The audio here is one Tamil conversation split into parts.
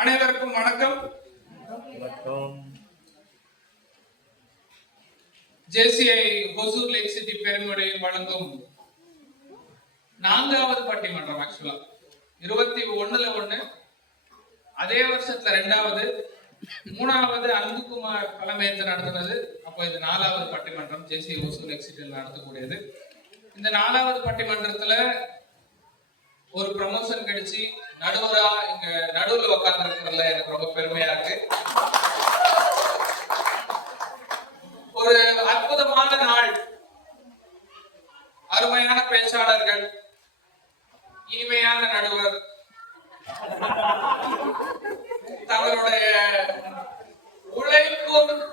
அனைவருக்கும் வணக்கம். ஜேசிஐ ஹொசூர் லேக் சிட்டி பெருங்குடியில் வழங்கும் 4வது பட்டிமன்றம். ஆக்சுவலா 21 அதே வருஷத்துல 2வது 3வது அன்புகுமார் தலைமையேற்று நடத்துனது. அப்போ இது 4வது பட்டிமன்றம் ஜேசிஐ ஹொசூர் லேக் சிட்டியில் நடத்தக்கூடியது. இந்த 4வது பட்டிமன்றத்துல ஒரு ப்ரமோஷன் கிடைச்சி நடுவரா இங்க நடுவுல உட்கார்ந்து இருக்கிறதுல எனக்கு ரொம்ப பெருமையா இருக்கு. ஒரு அற்புதமான நாள், அருமையான பேச்சாளர்கள், இனிமையான நடுவர், தங்களுடைய உழைப்பும்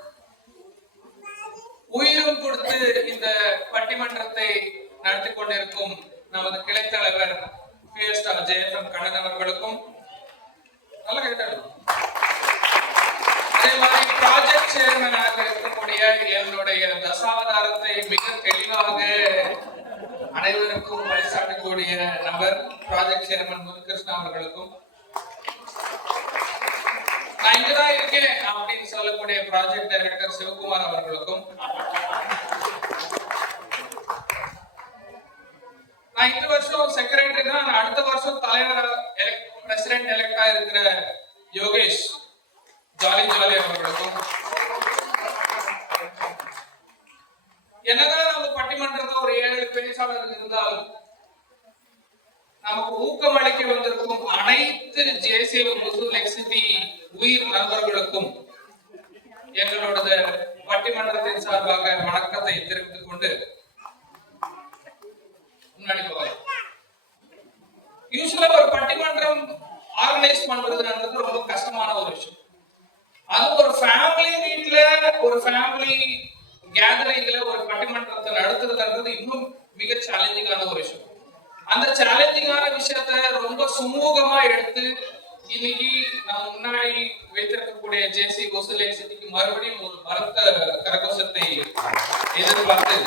உயிரும் கொடுத்து இந்த பட்டிமன்றத்தை நடத்தி கொண்டிருக்கும் நமது கிளை தலைவர் ஜெயசம் கண்ணன் அவர்களுக்கும், நல்ல கேட்டாரு, அதே மாதிரி ப்ராஜெக்ட் சேர்மனாக இருக்கக்கூடிய என்னுடைய தசாவதாரத்தை மிக தெளிவாக அனைவருக்கும் வழிசாட்டக்கூடிய நபர் ப்ராஜெக்ட் சேர்மன் முருகிருஷ்ணா அவர்களுக்கும், நான் இங்கதான் இருக்கேன் அப்படின்னு சொல்லக்கூடிய ப்ராஜெக்ட் டைரக்டர் சிவகுமார் அவர்களுக்கும், நான் இந்த வருஷம் செக்ரட்டரி தான், அடுத்த வருஷம் தலைவர் பிரசிடென்ட் எலெக்டா இருக்கிற யோகேஷ் ஜாலி அவர்களுக்கும், என்னதான் நம்ம பட்டிமன்றத்தை ஒரு 7 பேச்சாளர்கள் இருந்தாலும் நமக்கு ஊக்கம் அளிக்க வந்திருக்கும் அனைத்து ஜேசிஐ ஹொசூர் லேக் சிட்டி உயிர் நண்பர்களுக்கும் எங்களோட பட்டிமன்றத்தின் சார்பாக வணக்கத்தை தெரிவித்துக் கொண்டு முன்னாடி போகலாம். யூசுவலா ஒரு பட்டிமன்றம் ஆர்கனைஸ் பண்றதுன்றது ரொம்ப கஷ்டமான ஒரு விஷயம். அது ஒரு ஃபேமிலி மீட்ல, ஒரு ஃபேமிலி கேதரிங்ல ஒரு பட்டிமன்றத்தை நடத்துறதுன்றது இன்னும் மிக சேலஞ்சிங்கான ஒரு விஷயம். அந்த சேலஞ்சிங்கான விஷயத்த ரொம்ப சுமூகமா எடுத்து இன்னைக்கு நம்ம முன்னாடி வைத்திருக்கக்கூடிய ஜேசிஐ ஹொசூர் லேக் சிட்டிக்கு மறுபடியும் ஒரு பலத்த கரகோஷத்தை எதிர்பார்த்து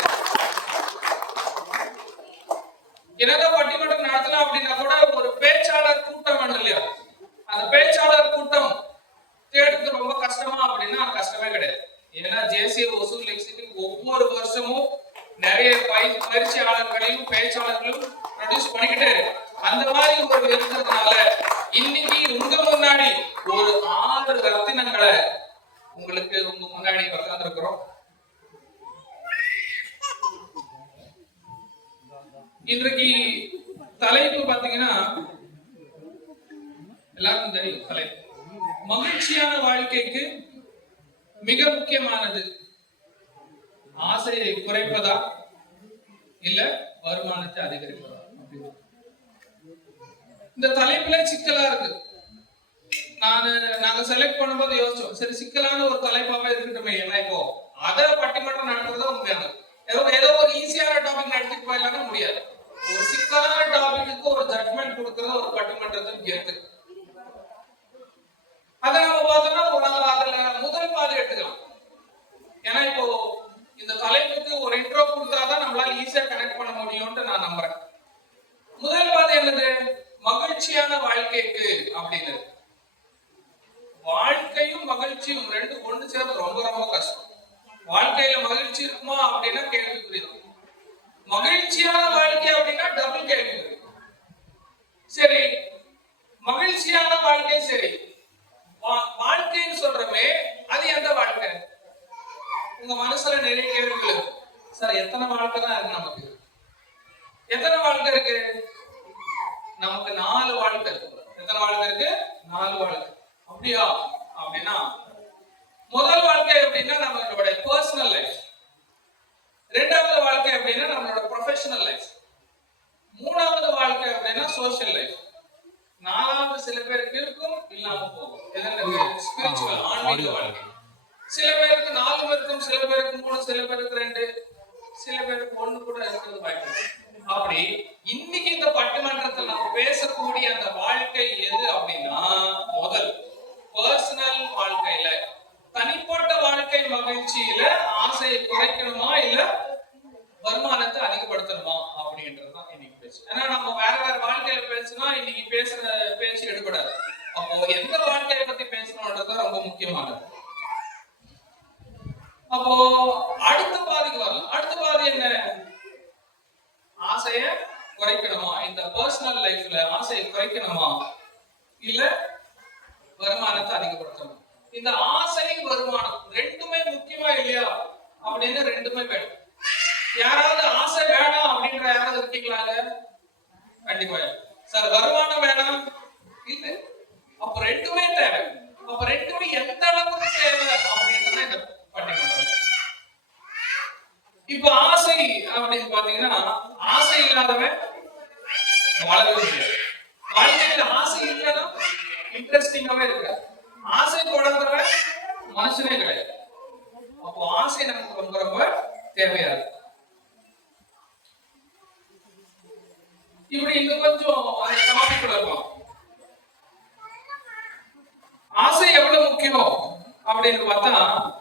என்னதான் பட்டிமன்றம் நடத்தலாம் அப்படின்னா கூட ஒரு பேச்சாளர் கூட்டம் வேணும் இல்லையா? அந்த பேச்சாளர் கூட்டம் தேடுறது ரொம்ப கஷ்டமா அப்படின்னா கஷ்டமே கிடையாது. ஏன்னா ஜேசிஐ ஹொசூர் லேக் சிட்டி ஒவ்வொரு வருஷமும் நிறைய பயிற்சியாளர்களையும் பேச்சாளர்களும் ப்ரொடியூஸ் பண்ணிக்கிட்டே அந்த மாதிரி ஒரு இருக்கிறதுனால இன்னைக்கு உங்க முன்னாடி ஒரு 6 ரத்தினங்களை உங்களுக்கு உங்க முன்னாடி உட்கார்ந்துருக்கிறோம். இன்றைக்கு தலைப்பு பாத்தீங்கன்னா எல்லாருக்கும் தெரியும். தலைப்பு மகிழ்ச்சியான வாழ்க்கைக்கு மிக முக்கியமானது ஆசையை குறைப்பதா இல்ல வருமானத்தை அதிகரிப்பதா? இந்த தலைப்புல சிக்கலா இருக்கு. நாங்க செலக்ட் பண்ணும்போது யோசிச்சோம், சரி சிக்கலான ஒரு தலைப்பாவே இருக்கட்டுமே. என்ன இப்போ அத பட்டிமன்றம் நடத்துறதா உண்மையான ஏதோ ஒரு ஈஸியான டாபிக் நடத்திட்டு போயிடலாம் முடியாது. ஒரு சிக்கலான டாபிக்கு ஒரு ஜட்மெண்ட் கொடுக்கறது ஒரு பட்டிமன்றத்தின் கருத்து. அதை நம்ம பார்த்தோம்னா நாம அதுல முதல் பாதை எடுத்துக்கலாம். ஏன்னா இப்போ இந்த தலைப்புக்கு ஒரு இன்ட்ரோ கொடுத்தாதான் நம்மளால ஈஸியா கனெக்ட் பண்ண முடியும்னு நான் நம்புறேன். முதல் பாதை என்னது? மகிழ்ச்சியான வாழ்க்கைக்கு அப்படின்னு. வாழ்க்கையும் மகிழ்ச்சியும் ரெண்டு ஒன்று சேர்ந்து ரொம்ப ரொம்ப கஷ்டம். வாழ்க்கையில மகிழ்ச்சி இருக்குமா அப்படின்னா கேள்விக்குரியது. மகிழ்ச்சியான வாழ்க்கை அப்படின்னா டபுள் கேள்விக்குரிய. சரி, மகிழ்ச்சியான வாழ்க்கை சரி, வாழ்க்கைன்னு சொல்றமே அது எந்த வாழ்க்கை? உங்க மனசுல நிறைய கேள்விகள் இருக்கு. சார் எத்தனை வாழ்க்கை தான் இருக்கு? நமக்கு எத்தனை வாழ்க்கை இருக்கு? நமக்கு 4 வாழ்க்கை இருக்கு. எத்தனை வாழ்க்கை இருக்கு? 4 வாழ்க்கை. அப்படியா? அப்படின்னா முதல் வாழ்க்கை அப்படின்னா நம்மளோட பர்சனல் லைஃப், 2வது வாழ்க்கை அப்படின்னா நம்மளோட ப்ரொஃபஷனல் லைஃப், 3வது வாழ்க்கை அப்படின்னா சோஷியல் லைஃப், 4வது சில பேருக்கு இருக்கும் இல்லாம போகும். ஸ்பிரிச்சுவல் ஆன்மீக வாழ்க்கை. சில பேருக்கு 4 இருக்கும், சில பேருக்கு 3, சில பேருக்கு 2, சில பேருக்கு 1 கூட இருக்கிறது வாய்ப்பு. அப்படி இன்னைக்கு இந்த பட்டிமன்றத்தில் நம்ம பேசக்கூடிய அந்த வாழ்க்கை எது அப்படின்னா, முதல் பர்சனல் வாழ்க்கையில, தனிப்பட்ட வாழ்க்கை மகிழ்ச்சியில ஆசையை குறைக்கணுமா இல்ல வருமானத்தை அதிகப்படுத்தணுமா அப்படின்றதுதான் இன்னைக்கு பேசு. ஏன்னா நம்ம வேற வாழ்க்கையில பேசுனா இன்னைக்கு பேசுற பேச்சு எடுக்கூடாது. அப்போ எந்த வாழ்க்கையை பத்தி பேசணும்ன்றது ரொம்ப முக்கியமானது. அப்போ அடுத்த பாதிக்கு வரலாம். அடுத்த பாதி என்ன? ஆசைய குறைக்கணுமா? இந்த பர்சனல் லைஃப்ல ஆசையை குறைக்கணுமா இல்ல வருமானத்தை அதிகப்படுத்தணும்? இந்த ஆசை வருமானம் ரெண்டுமே முக்கியமா இல்லையா அப்படின்னு ரெண்டுமே வேணும். யாராவது ஆசை வேணாம் அப்படின்ற யாராவது இருக்கீங்களாங்க? கண்டிப்பா சார். வருமானம் வேணாம் இல்ல, அப்ப ரெண்டுமே தேவை. அப்ப ரெண்டுமே எந்த அளவுக்கு தேவை அப்படின்றத இந்த பட்டிமன்றம். இப்ப ஆசை அப்படின்னு பாத்தீங்கன்னா, ஆசை இல்லாதவன் வாழவே முடியாது. வாழ்க்கையில ஆசை இல்லைன்னா இன்ட்ரெஸ்டிங்காவே இருக்க. ஆசை தொடர்ந்தவன் மனுஷனே கிடையாது. அப்போ ஆசை நமக்கு ரொம்ப ரொம்ப தேவையா இருக்கு. இப்படி இன்னும் கொஞ்சம் அந்த டாபிக் இருக்கும். ஆசை எவ்வளவு முக்கியம் அப்படின்னு பார்த்தா,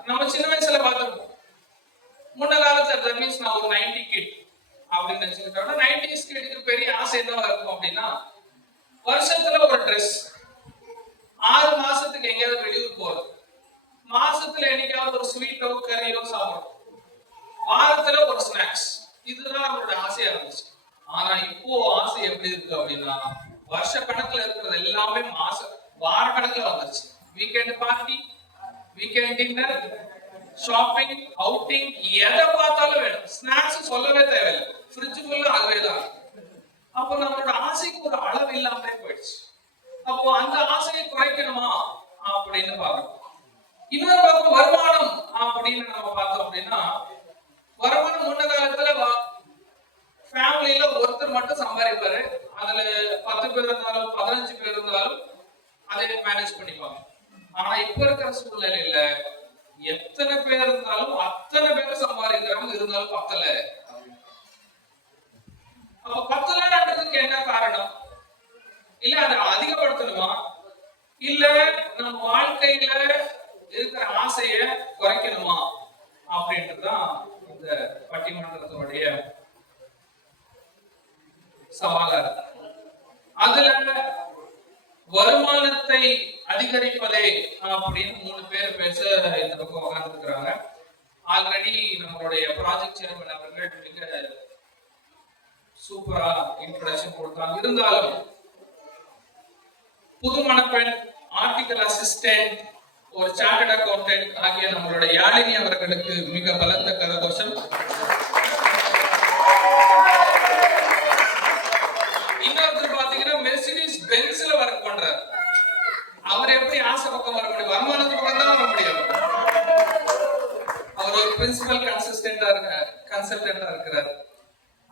நம்ம சின்ன வயசுல பார்த்திருப்போம். முன்ன காலத்துல that means நான் ஒரு 90 கிட் அப்படின்னு நினைச்சுக்கிட்டோம்னா, 90s கிட்க்கு பெரிய ஆசை என்ன இருக்கும் அப்படின்னா, வருஷத்துல ஒரு ட்ரெஸ், 6 மாசத்துக்கு எங்கேயாவது வெளியூர் போறது, மாசத்துல என்னைக்காவது ஒரு ஸ்வீட்டோ கறியோ சாப்பிடும், வாரத்துல ஒரு ஸ்நாக்ஸ். இதுதான் அவரோட ஆசையா இருந்துச்சு. ஆனா இப்போ ஆசை எப்படி இருக்கு அப்படின்னா, வருஷ கணக்குல இருக்கிறது எல்லாமே வார கணக்குல வந்துருச்சு. Weekend party, weekend dinner, shopping, outing, எதை பார்த்தாலும் வேணும். ஸ்நாக்ஸ் சொல்லவே தேவையில்லை, ஃப்ரிட்ஜுக்குள்ள அதுவே தான். அப்போ நம்மளோட ஆசைக்கு ஒரு அளவு இல்லாமலே போயிடுச்சு. அப்போ அந்த ஆசையை குறைக்கணுமா அப்படின்னு பார்க்கணும். இன்னொரு பக்கம் வருமானம் அப்படின்னு நம்ம பார்த்தோம் அப்படின்னா, வருமானம் முன்ன காலத்துல ஃபேமிலியில ஒருத்தர் மட்டும் சம்பாதிப்பாரு. அதுல 10 பேர் இருந்தாலும் 15 பேர் இருந்தாலும் அதை மேனேஜ் பண்ணிப்பாங்க. ஆனா இப்ப இருக்கிற சூழ்நிலையில எத்தனை பேர் இருந்தாலும் அத்தனை பேர் சம்பாதிக்கிறவங்க இருந்தாலும் பத்தல. அப்ப பத்தலன்றதுக்கு என்ன காரணம்? இல்ல அதை அதிகப்படுத்தணுமா இல்ல நம்ம வாழ்க்கையில இருக்கிற ஆசைய குறைக்கணுமா அப்படின்றதுதான் இந்த பட்டிமன்றத்தினுடைய சவாலா இருக்கு. அதுல வருமானத்தை அதிகரிப்பதே அப்படின்னு 3 பேர் பேச இந்த பக்கம் உட்கார்ந்துருக்கிறாங்க. ஆல்ரெடி நம்மளுடைய ப்ராஜெக்ட் சேர்மன் அவர்கள் மிக சூப்பரா இன்ட்ரோடக்ஷன் கொடுத்தாங்க. இருந்தாலும் புது மணப்பெண், ஆர்டிகல் அசிஸ்டன்ட், ஒரு சார்ட்டர்ட் அக்கௌண்டன்ட் ஆகிய நம்மளுடைய யாழினி அவர்களுக்கு மிக பலத்த கரகோஷம். இன்னொருத்தர் பாத்தீங்கன்னா மெர்சிடிஸ் பென்ஸ்ல ஒர்க் பண்றாரு. அவர் எப்படி ஆசை பக்கம் வர முடியும்? வருமானத்துக்கு பக்கம் தான் வர முடியும். அவர் ஒரு பிரின்சிபல் கன்சல்டன்டா இருக்கிறார்.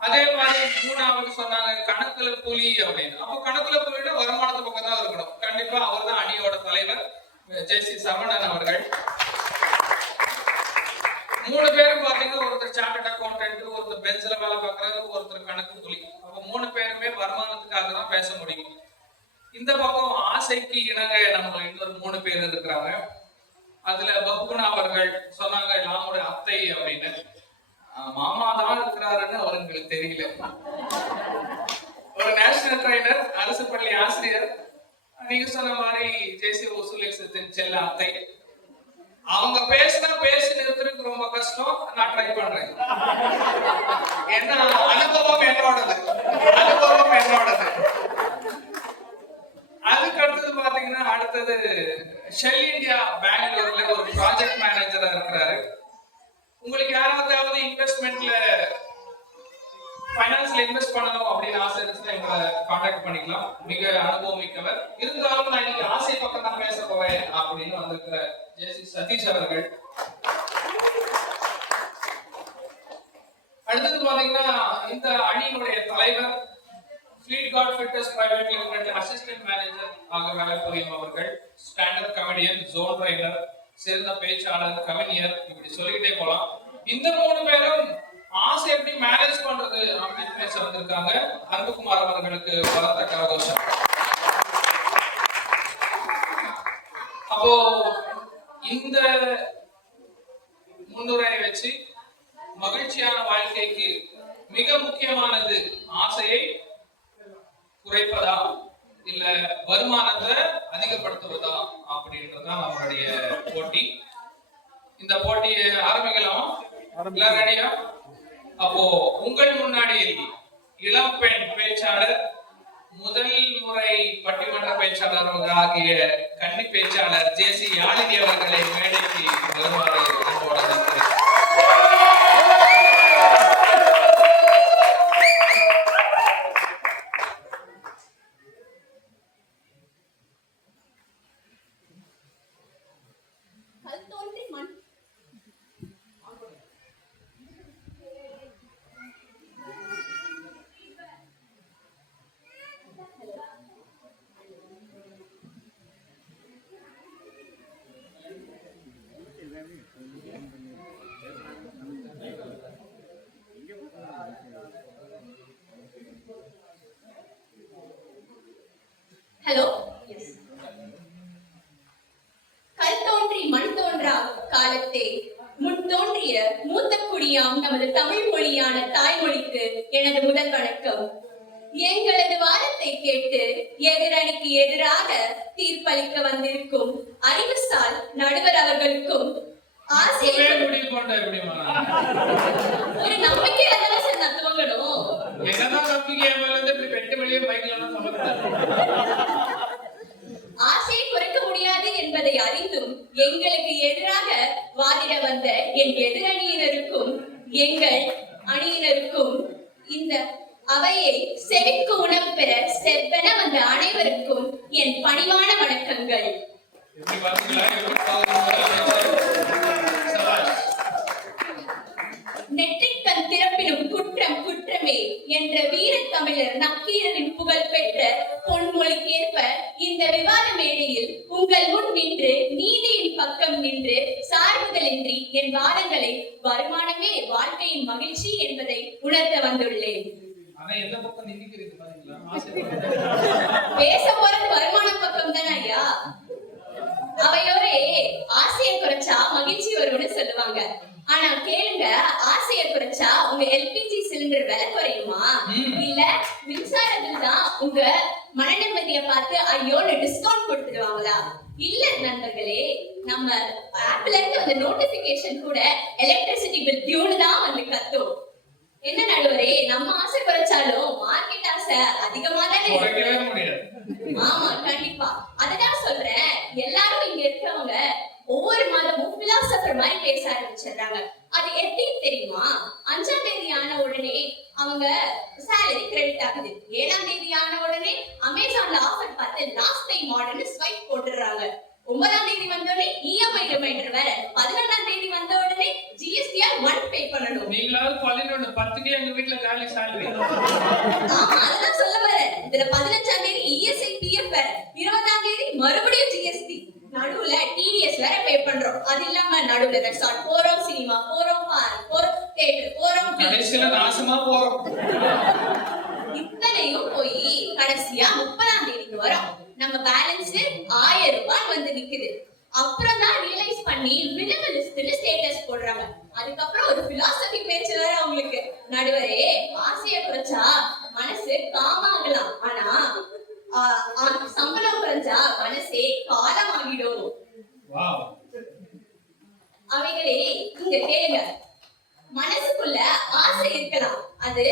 அதே மாதிரி 3வது சொன்னாங்க கணக்குல புலி அப்படின்னு. அப்போ கணக்குல புலினா வருமானத்து பக்கம் தான் இருக்கணும். கண்டிப்பா அவர் தான் அணியோட தலைவர் ஜெசி சரவணன் அவர்கள். 3 பேரும் பாத்தீங்கன்னா ஒருத்தர் சார்ட்டர்ட் அக்கௌண்டன்ட், ஒருத்தர் பென்ஸ்ல வேலை பார்க்கறாரு, ஒருத்தர் கணக்கு புலி. அப்ப 3 பேருமே வருமானத்துக்காக தான் பேச முடியும். இந்த பக்கம் ஆசைக்கு இணங்க நம்ம இன்னொரு 3 பேர் இருக்கிறாங்க. அதுல பப்புகுணா அவர்கள் சொன்னாங்க நம்முடைய அத்தை அப்படின்னு. மாமா தான் இருக்கிறாருன்னு அவங்களுக்கு தெரியல. ஒரு நேஷனல் ட்ரைனர், அரசு பள்ளி ஆசிரியர், நீங்க சொன்ன மாதிரி ஜேசி வசூலிக்ஸத்தின் செல்ல அத்தை. அவங்க பேசி நிறுத்துறதுக்கு ரொம்ப கஷ்டம். நான் ட்ரை பண்றேன். ஏன்னா அனுபவம் என்னோடது. அதுக்கு அடுத்தது பாத்தீங்கன்னா, அடுத்தது ஷெல் இந்தியா பெங்களூர்ல ஒரு ப்ராஜெக்ட் மேனேஜரா இருக்கிறாரு. உங்களுக்கு யாராவது இன்வெஸ்ட்மெண்ட்ல ஃபைனான்ஸ்ல இன்வெஸ்ட் பண்ணணும் அப்படின்னு ஆசை இருந்துச்சுன்னா எங்களை கான்டாக்ட் பண்ணிக்கலாம். மிக அனுபவம் மிக்கவர். இருந்தாலும் நான் இன்னைக்கு ஆசை பக்கம் தான் பேச போறேன் அப்படின்னு வந்திருக்கிற ஜேசி சதீஷ் அவர்கள். அடுத்தது பாத்தீங்கன்னா, இந்த அணியினுடைய தலைவர், fleet card fitness private limited assistant manager ஆக வேலை புரியும் அவர்கள். ஸ்டாண்டர்ட் கமெடியன், ஜோன் ரைடர், சிறந்த பேச்சாளர், கவிஞர், இப்படி சொல்லிக்கிட்டே போலாம். இந்த 3 பேரும் ஆசை எப்படி மேனேஜ் பண்றது அப்படின்னு பேச வந்திருக்காங்க. அன்புகுமார் அவர்களுக்கு பலத்த கரகோஷம். அப்போ இந்த முன்னுரையை வச்சு மகிழ்ச்சியான வாழ்க்கைக்கு மிக முக்கியமானது ஆசையை குறைப்பதா இல்ல வருமானத்தை அதிகப்படுத்துவதா அப்படின்றதுதான் நம்மளுடைய போட்டி. இந்த போட்டியை ஆரம்பிக்கலாம். எல்லாரும் ரெடியா? அப்போ உங்கள் முன்னாடி இளம் பெண் பேச்சாளர், முதல் முறை பட்டிமன்ற பேச்சாளர் ஆகிய கன்னி பேச்சாளர் ஜேசி யாழினி அவர்களை மேடைக்கு வருமாறு அன்போடு அழைக்கிறேன். ஹலோ. கல் தோன்றி மண் தோன்றா காலத்தே முன் தோன்றிய மூத்த குடியாம் நமது தமிழ் மொழியான தாய்மொழிக்கு எனது முதல் வணக்கம். எங்களது வாதத்தை கேட்டு எதிரணிக்கு எதிராக தீர்ப்பளிக்க வந்திருக்கும் அறிவுசால் நடுவர் அவர்களுக்கும் ஒரு நம்பிக்கை நான் துவங்கணும். ஆசையை குறைக்க முடியாது என்பதை அறிந்தும் எங்களுக்கு எதிராக வாதிட வந்த என் எதிரணியினருக்கும் எங்கள் அணியினருக்கும் இந்த அவையை செவிக்கு உணவு பெற செவ்வென வந்த அனைவருக்கும் என் பணிவான வணக்கங்கள். நெற்றிக்கண் திறப்பினும் குற்றம் குற்றமே என்ற வீரத்தமிழர் நக்கீரரின் புகழ் பெற்ற பொன்மொழிக்கேற்ப இந்த விவாத மேடையில் உங்கள் முன் நின்று நீதியின் பக்கம் நின்று சார்புகளின்றி என் வாதங்களை வருமானமே வாழ்க்கையின் மகிழ்ச்சி என்பதை உணர்த்த வந்துள்ளேன். பேச போறது வருமான பக்கம் தானே ஐயா. அவையோரே ஆசையை குறைச்சா மகிழ்ச்சி வரும்னு சொல்லுவாங்க. ஆனா கேளுங்க, ஆசையை குறைச்சா உங்க எல்பிஜி சிலிண்டர் விலை குறையுமா? இல்ல மின்சாரத்தில் தான் உங்க மன நிம்மதியை பார்த்து ஐயோன்னு டிஸ்கவுண்ட் கொடுத்துடுவாங்களா? இல்ல நண்பர்களே, நம்ம ஆப்ல இருந்து அந்த நோட்டிபிகேஷன் கூட எலக்ட்ரிசிட்டி பில் டியூன்னு தான் வந்து கத்தும். என்ன நடுவரே, நம்ம ஆசை குறைச்சாலும் மார்க்கெட் ஆசை அதிகமா தானே இருக்கு. ஆமா, கண்டிப்பா. அதுதான் சொல்றேன், எல்லாரும் இங்க இருக்கிறவங்க ஒவ்வொரு மாதமும் பிலாசபர் மாதிரி பேச ஆரம்பிச்சிடுறாங்க. அது எப்படி தெரியுமா? 5ஆம் தேதி ஆன உடனே அவங்க salary கிரெடிட் ஆகுது. 7ஆம் தேதி ஆன உடனே அமேசான்ல ஆஃபர் பார்த்து லாஸ்ட் டைம் ஆர்டர்னு ஸ்வைப் போட்டுறாங்க. 9ஆம் தேதி வந்த உடனே இஎம்ஐ ரிமைண்டர் வேற. 11ஆம் தேதி வந்த உடனே ஜிஎஸ்டிஆர் 1 பே பண்ணணும். நீங்களாவது 11 10க்கு எங்க வீட்ல காலை salary. ஆமா, அதான் சொல்ல வரேன். இதுல 15ஆம் தேதி இஎஸ்ஐ பிஎஃப் வேற. 20ஆம் தேதி மறுபடியும் ஜிஎஸ்டி. நடுவுல டிடிஎஸ் வேற பே பண்றோம். அது இல்லாம நடுவுல ரெசார்ட் போறோம், சினிமா போறோம், பார்க் போறோம், தியேட்டர் போறோம், கடைசில நாசமா போறோம். இத்தனையும் போய் கடைசியா 30ஆம் தேதிக்கு வரோம். நம்ம பேலன்ஸ் 1000 ரூபாய் வந்து நிக்குது. அப்புறம் தான் ரியலைஸ் பண்ணி மினிமலிஸ்ட்னு ஸ்டேட்டஸ் போடுறாங்க. அதுக்கப்புறம் ஒரு பிலாசபி பேச்சு வேற அவங்களுக்கு. நடுவரே, ஆசையை குறைச்சா மனசு காமாகலாம், ஆனா சம்பளம் குறைஞ்சா மனசே காலமாகிடும். அவைகளே இங்க கேளுங்க. மனசுக்குள்ள ஆசை இருக்கலாம், அது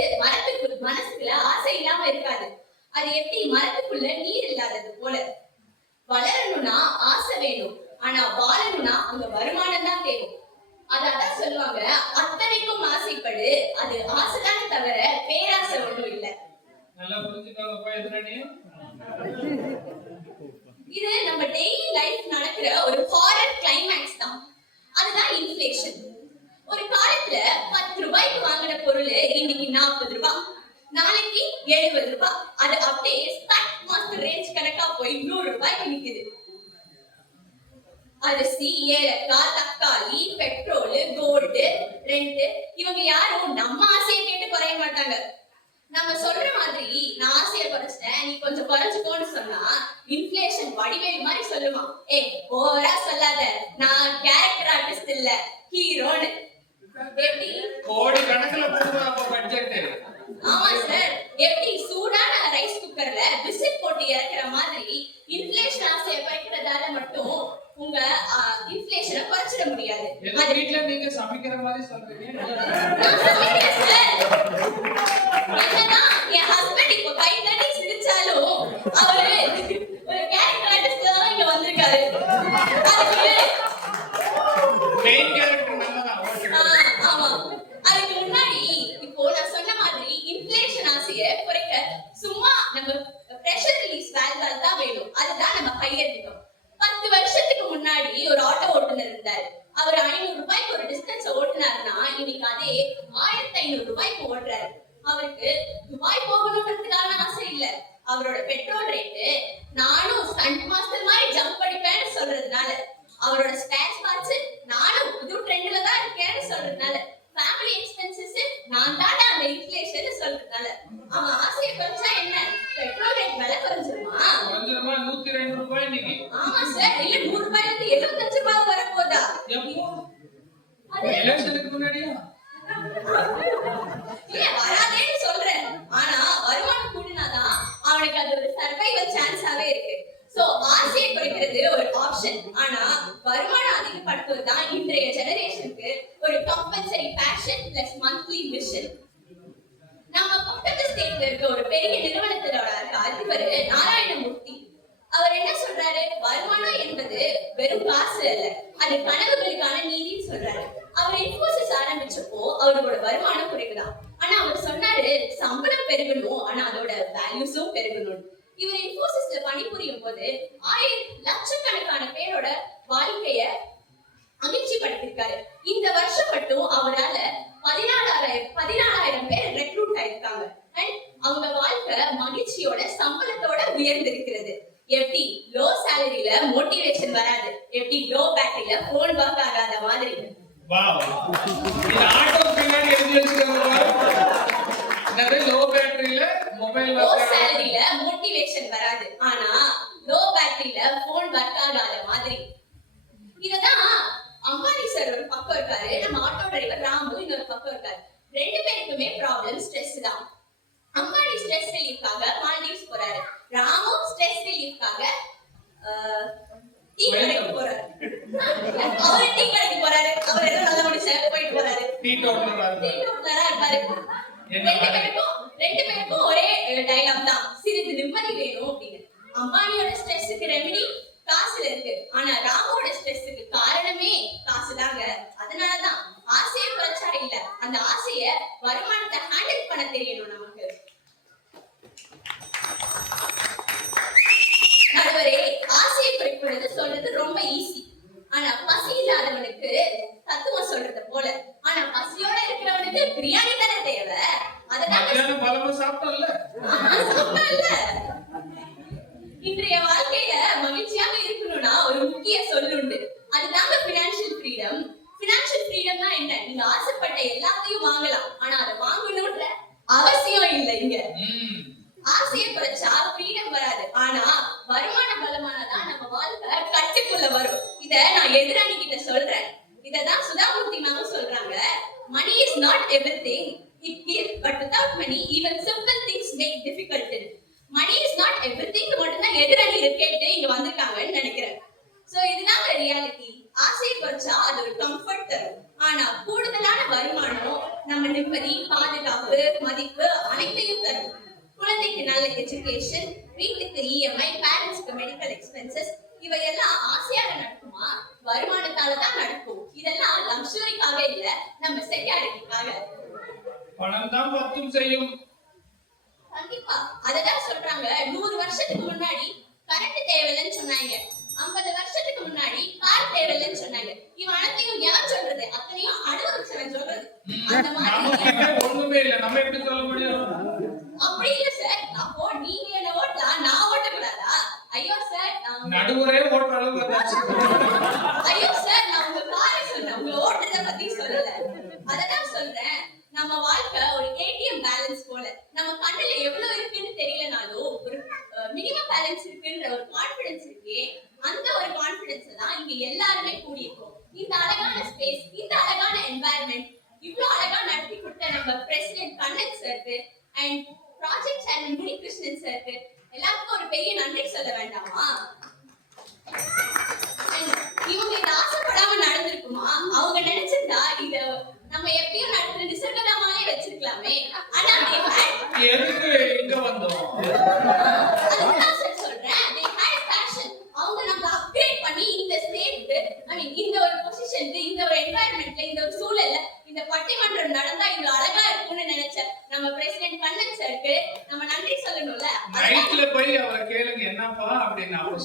மனசுக்குள்ள ஆசை இல்லாம இருக்காது. அது எப்படி மரத்துக்குள்ள நீர் இல்லாதது போல. வளரணும்னா ஆசை வேணும், ஆனா வாழணும்னா அங்க வருமானம் தான் தேவை. அதான் சொல்லுவாங்க, அத்தனைக்கும் ஆசைப்படு, அது ஆசைதானே தவிர பேராசை ஒண்ணும் இல்ல. நல்லா புரிஞ்சுக்கோங்க எதிரணி. இது நம்ம டெய்லி லைஃப் நடக்கிற ஒரு ஹாரர் கிளைமேக்ஸ் தான். அதுதான் இன்ஃப்ளேஷன். ஒரு காலத்துல 10 ரூபாய்க்கு வாங்கின பொருள் இன்னைக்கு 40 ரூபாய், நாளைக்கு 70 ரூபாய். அது அப்படியே ஸ்டாக் மாஸ்டர் ரேஞ்ச் கணக்கா போய் 100 ரூபாய்க்கு நிக்குது. அரிசி, ஏலக்காய், தக்காளி, பெட்ரோல், கோல்டு, ரெண்ட், இவங்க யாரும் நம்ம ஆசையை கேட்டு குறைய மாட்டாங்க. நம்ம சொல்ற மாதிரி நான் ஆசையை குறைச்சிட்டேன், நீ கொஞ்சம் குறைச்சுக்கோன்னு சொன்னா இன்ஃப்ளேஷன் வடிவேல் மாதிரி சொல்லுவான். ஓவரா சொல்லாத, நான் கேரக்டர் ஆர்டிஸ்ட் இல்ல, ஹீரோன்னு. எப்படி கோடி கணக்குல போடுறாங்க பட்ஜெட். ஆமா சார், எப்படி சூடான ரைஸ் குக்கர்ல விசில் போட்டு இறக்குற மாதிரி இன்ஃப்ளேஷன் ஆசையை ஏதோ வீட்ல நீங்க சமைக்கிற மாதிரி சொல்றீங்க. நான் சமைக்கிறேன் சார். என்னன்னா என் ஹஸ்பண்ட் இப்போ கை தட்டி சிரிச்சாலும் அவரு ஒரு கேரக்டர் ஆர்டிஸ்ட்ல தான் இங்க வந்திருக்காரு. அதுக்கு மெயின் கேரக்டர் நல்லதா ஓகே. ஆமா. அதுக்கு முன்னாடி இப்போ நான் சொன்ன மாதிரி இன்ஃப்ளேஷன் ஆசையை குறைக்க சும்மா நம்ம பிரஷர் ரிலீஸ் வேல்வால் தான் வேணும். அதுதான் நம்ம கையெழுத்திட்டோம். 10 வருஷத்துக்கு முன்னாடி ஒரு ஆட்டோ ஓட்டுநர் இருந்தாரு. அவர் 500 ரூபாய்க்கு ஒரு டிஸ்டன்ஸ் ஓட்டுனாருன்னா இன்னைக்கு அதே 1500 ரூபாய்க்கு ஓட்டுறாரு. அவருக்கு துபாய் போகணும்ன்றதுக்கான ஆசை இல்ல. அவரோட பெட்ரோல் ரேட்டு நானும் ஸ்டண்ட் மாஸ்டர் மாதிரி ஜம்ப் அடிப்பேன்னு சொல்றதுனால, அவரோட ஸ்பேர் பார்ட்ஸ் நானும் புது ட்ரெண்ட்ல தான் இருக்கேன்னு சொல்றதுனால, ஃபேமிலி எக்ஸ்பென்சஸ் நான் தானே அந்த இன்ஃப்ளேஷன் சொல்றதுனால, அவன் ஆசையை குறைச்சா என்ன பெட்ரோல் ரேட் விலை குறைஞ்சிருமா? கொஞ்சமா 102 ரூபாய் இன்னைக்கு. ஆமா சார். இல்ல 100 ரூபாயில இருந்து 75 ரூபாய் வர போதா? எப்போ? எலெக்ஷனுக்கு முன்னாடியா? இல்ல வராதேன்னு சொல்றேன். ஆனா வருமானம் கூடினாதான் அவனுக்கு அது ஒரு சர்வைவல் சான்ஸாவே இருக்கு. சோ ஆசையை குறைக்கிறது ஒரு ஆப்ஷன். ஆனா வருமானம் அதிகப்படுத்துவது தான் இன்றைய ஜெனரேஷனுக்கு ஒரு compulsory fashion plus monthly mission. நம்ம பக்கத்து ஸ்டேட்ல இருக்க ஒரு பெரிய நிறுவனத்தோட அதிபர் நாராயணமூர்த்தி அவர் என்ன சொல்றாரு? வருமானம் என்பது வெறும் காசு அல்ல, அது கனவுகளுக்கான நீதின்னு சொல்றாரு. அவர் இன்ஃபோசிஸ் ஆரம்பிச்சப்போ அவரோட வருமானம் குறைக்குதான். ஆனா அவர் சொன்னாரு சம்பளம் பெருகணும், ஆனா அதோட வேல்யூஸும் பெருகணும். இவர் இன்ஃபோசிஸ்ல பணிபுரியும் போது 1000 லட்சக்கணக்கான பேரோட வாழ்க்கைய மகிழ்ச்சி படுத்திருக்காரு. இந்த வருஷம் மட்டும் அவரால 14,000 பேர் ரெக்ரூட் ஆயிருக்காங்க. அண்ட் அவங்க வாழ்க்கை மகிழ்ச்சியோட சம்பளத்தோட உயர்ந்திருக்கிறது. எப்படி லோ சாலரியில மோட்டிவேஷன் வராது, எப்படி லோ பேட்டரியில போன் ஒர்க் ஆகாத மாதிரி. வாவ். இந்த ஆட்டோ பின்னாடி எழுதி வச்சிருக்காங்க. என்னது லோ பேட்டரியில மொபைல் லோ ஒர்க் ஆகாது. சாலரியில மோட்டிவேஷன் வராது, ஆனா லோ பேட்டரியில போன் ஒர்க் ஆகாத மாதிரி. இததான் அம்பானி சார் ஒரு பக்கம் இருக்காரு, நம்ம ஆட்டோ டிரைவர் ராமு இன்னொரு பக்கம் இருக்காரு. ரெண்டு பேருக்குமே ப்ராப்ளம் ஸ்ட்ரெஸ் தான். அம்பானி ஸ்ட்ரெஸ் ரிலீஃப்காக மால்டீவ்ஸ் போறாரு. ராமு ஸ்ட்ரெஸ் ரிலீஃப்காக டீ கடைக்கு போறாரு. அவரு டீ கடைக்கு போறாரு. அவர் ஏதோ நல்ல முடிச்ச போயிட்டு போறாரு. டீ டோட்டலரா டீ டோட்டலரா இருப்பாரு. ரெண்டு பேருக்கும் ஒரே டயலாக் தான், சிறிது நிம்மதி வேணும் அப்படின்னு. அம்பானியோட ஸ்ட்ரெஸ்ஸுக்கு ரெமெடி காசுல இருக்கு, ஆனா ராமோட ஸ்ட்ரெஸ்ஸுக்கு காரணமே காசு தாங்க. அதனாலதான் ஆசையை குறைச்சா இல்ல, அந்த ஆசைய வருமானத்தை ஹேண்டில் பண்ண தெரியணும் நமக்கு. நடுவரே, ஆசையை குறைக்கிறது சொல்றது ரொம்ப ஈஸி. ஆனா பசி இல்லாதவனுக்கு தத்துவம் சொல்றது போல. ஆனா பசியோட இருக்கிறவனுக்கு பிரியாணி தானே தேவை. அதனால பலமா சாப்பிட்டோம்ல. சாப்பிடல. இன்றைய வாழ்க்கையில மகிழ்ச்சியாக இருக்கணும்னா ஒரு முக்கிய சொல்லுண்டு, அதுதாங்க பினான்சியல் ஃப்ரீடம். பினான்சியல் ஃப்ரீடம்னா என்ன? நீங்க ஆசைப்பட்ட எல்லாத்தையும் வாங்கலாம், ஆனா அதை வாங்கணும்ன்ற அவசியம் இல்லை. இங்க ஆசையை குறைச்சா ஃப்ரீடம் வராது, ஆனா வருமான பலமானதான் நம்ம வாழ்க்கை கட்டுக்குள்ள வரும். இத நான் எதிராளி கிட்ட சொல்றேன். இததான் சுதாமூர்த்தி மேம் சொல்றாங்க, money is not everything it gives, but without money even simple things make difficult. money is not everything மட்டும்தான் எதிராளி கேட்டு இங்க வந்திருக்காங்கன்னு நினைக்கிறேன். சோ இதுதான் ரியாலிட்டி. ஆசையை குறைச்சா அது ஒரு கம்ஃபர்ட் தரும், ஆனா கூடுதலான வருமானம் நம்ம நிம்மதி, பாதுகாப்பு, மதிப்பு அனைத்தையும் தரும். குழந்தைக்கு நல்ல எஜுகேஷன், வீட்டுக்கு இஎம்ஐ, பேரண்ட்ஸ்க்கு மெடிக்கல் எக்ஸ்பென்சஸ், இவையெல்லாம் ஆசையால நடக்குமா? வருமானத்தால தான் நடக்கும். இதெல்லாம் லக்ஸுரிக்காக இல்ல, நம்ம செக்யூரிட்டிக்காக. பணம் தான் பத்தும் செய்யும். கண்டிப்பா அததான் சொல்றாங்க. 100 வருஷத்துக்கு முன்னாடி கரண்ட் தேவையில்லைன்னு சொன்னாங்க, 50 வருஷத்துக்கு முன்னாடி கார் தேவையில்லைன்னு சொன்னாங்க. இவன் அனைத்தையும் எவன் சொல்றது? அத்தனையும் அனுபவிச்சவன் சொல்றது. அந்த மாதிரி ஒண்ணுமே இல்ல, நம்ம எப்படி சொல்ல முடியும்? அப்படி இல்ல சார். அப்போ நீங்க என்ன ஓட்டலாம், நான் ஓட்டக்கூடாதா? ஐயோ சார், நடுவரே ஓட்டுற அளவு வந்தாச்சு. ஐயோ சார், நான் உங்க காரை சொன்னேன், உங்க ஓட்டுறத பத்தி சொல்லல. அததான் சொல்றேன், நம்ம வாழ்க்கை ஒரு ஏடிஎம் பேலன்ஸ் போல. நம்ம கண்ணுல எவ்வளவு இருக்குன்னு தெரியலனாலும் ஒரு மினிமம் பேலன்ஸ் இருக்குன்ற ஒரு கான்பிடன்ஸ் இருக்கே, அந்த ஒரு கான்பிடன்ஸ் தான் இங்க எல்லாருமே கூடியிருக்கோம். இந்த அழகான ஸ்பேஸ், இந்த அழகான என்வாயர்மெண்ட், இவ்வளவு அழகா நடத்தி கொடுத்த நம்ம பிரசிடென்ட் கண்ணன் சாருக்கு அண்ட் ப்ராஜெக்ட் சேர்மன் முனிகிருஷ்ணன் சாருக்கு எல்லாருக்கும் ஒரு பெரிய நன்றி சொல்ல வேண்டாமா? இவங்க இதை ஆசைப்படாம நடந்திருக்குமா? அவங்க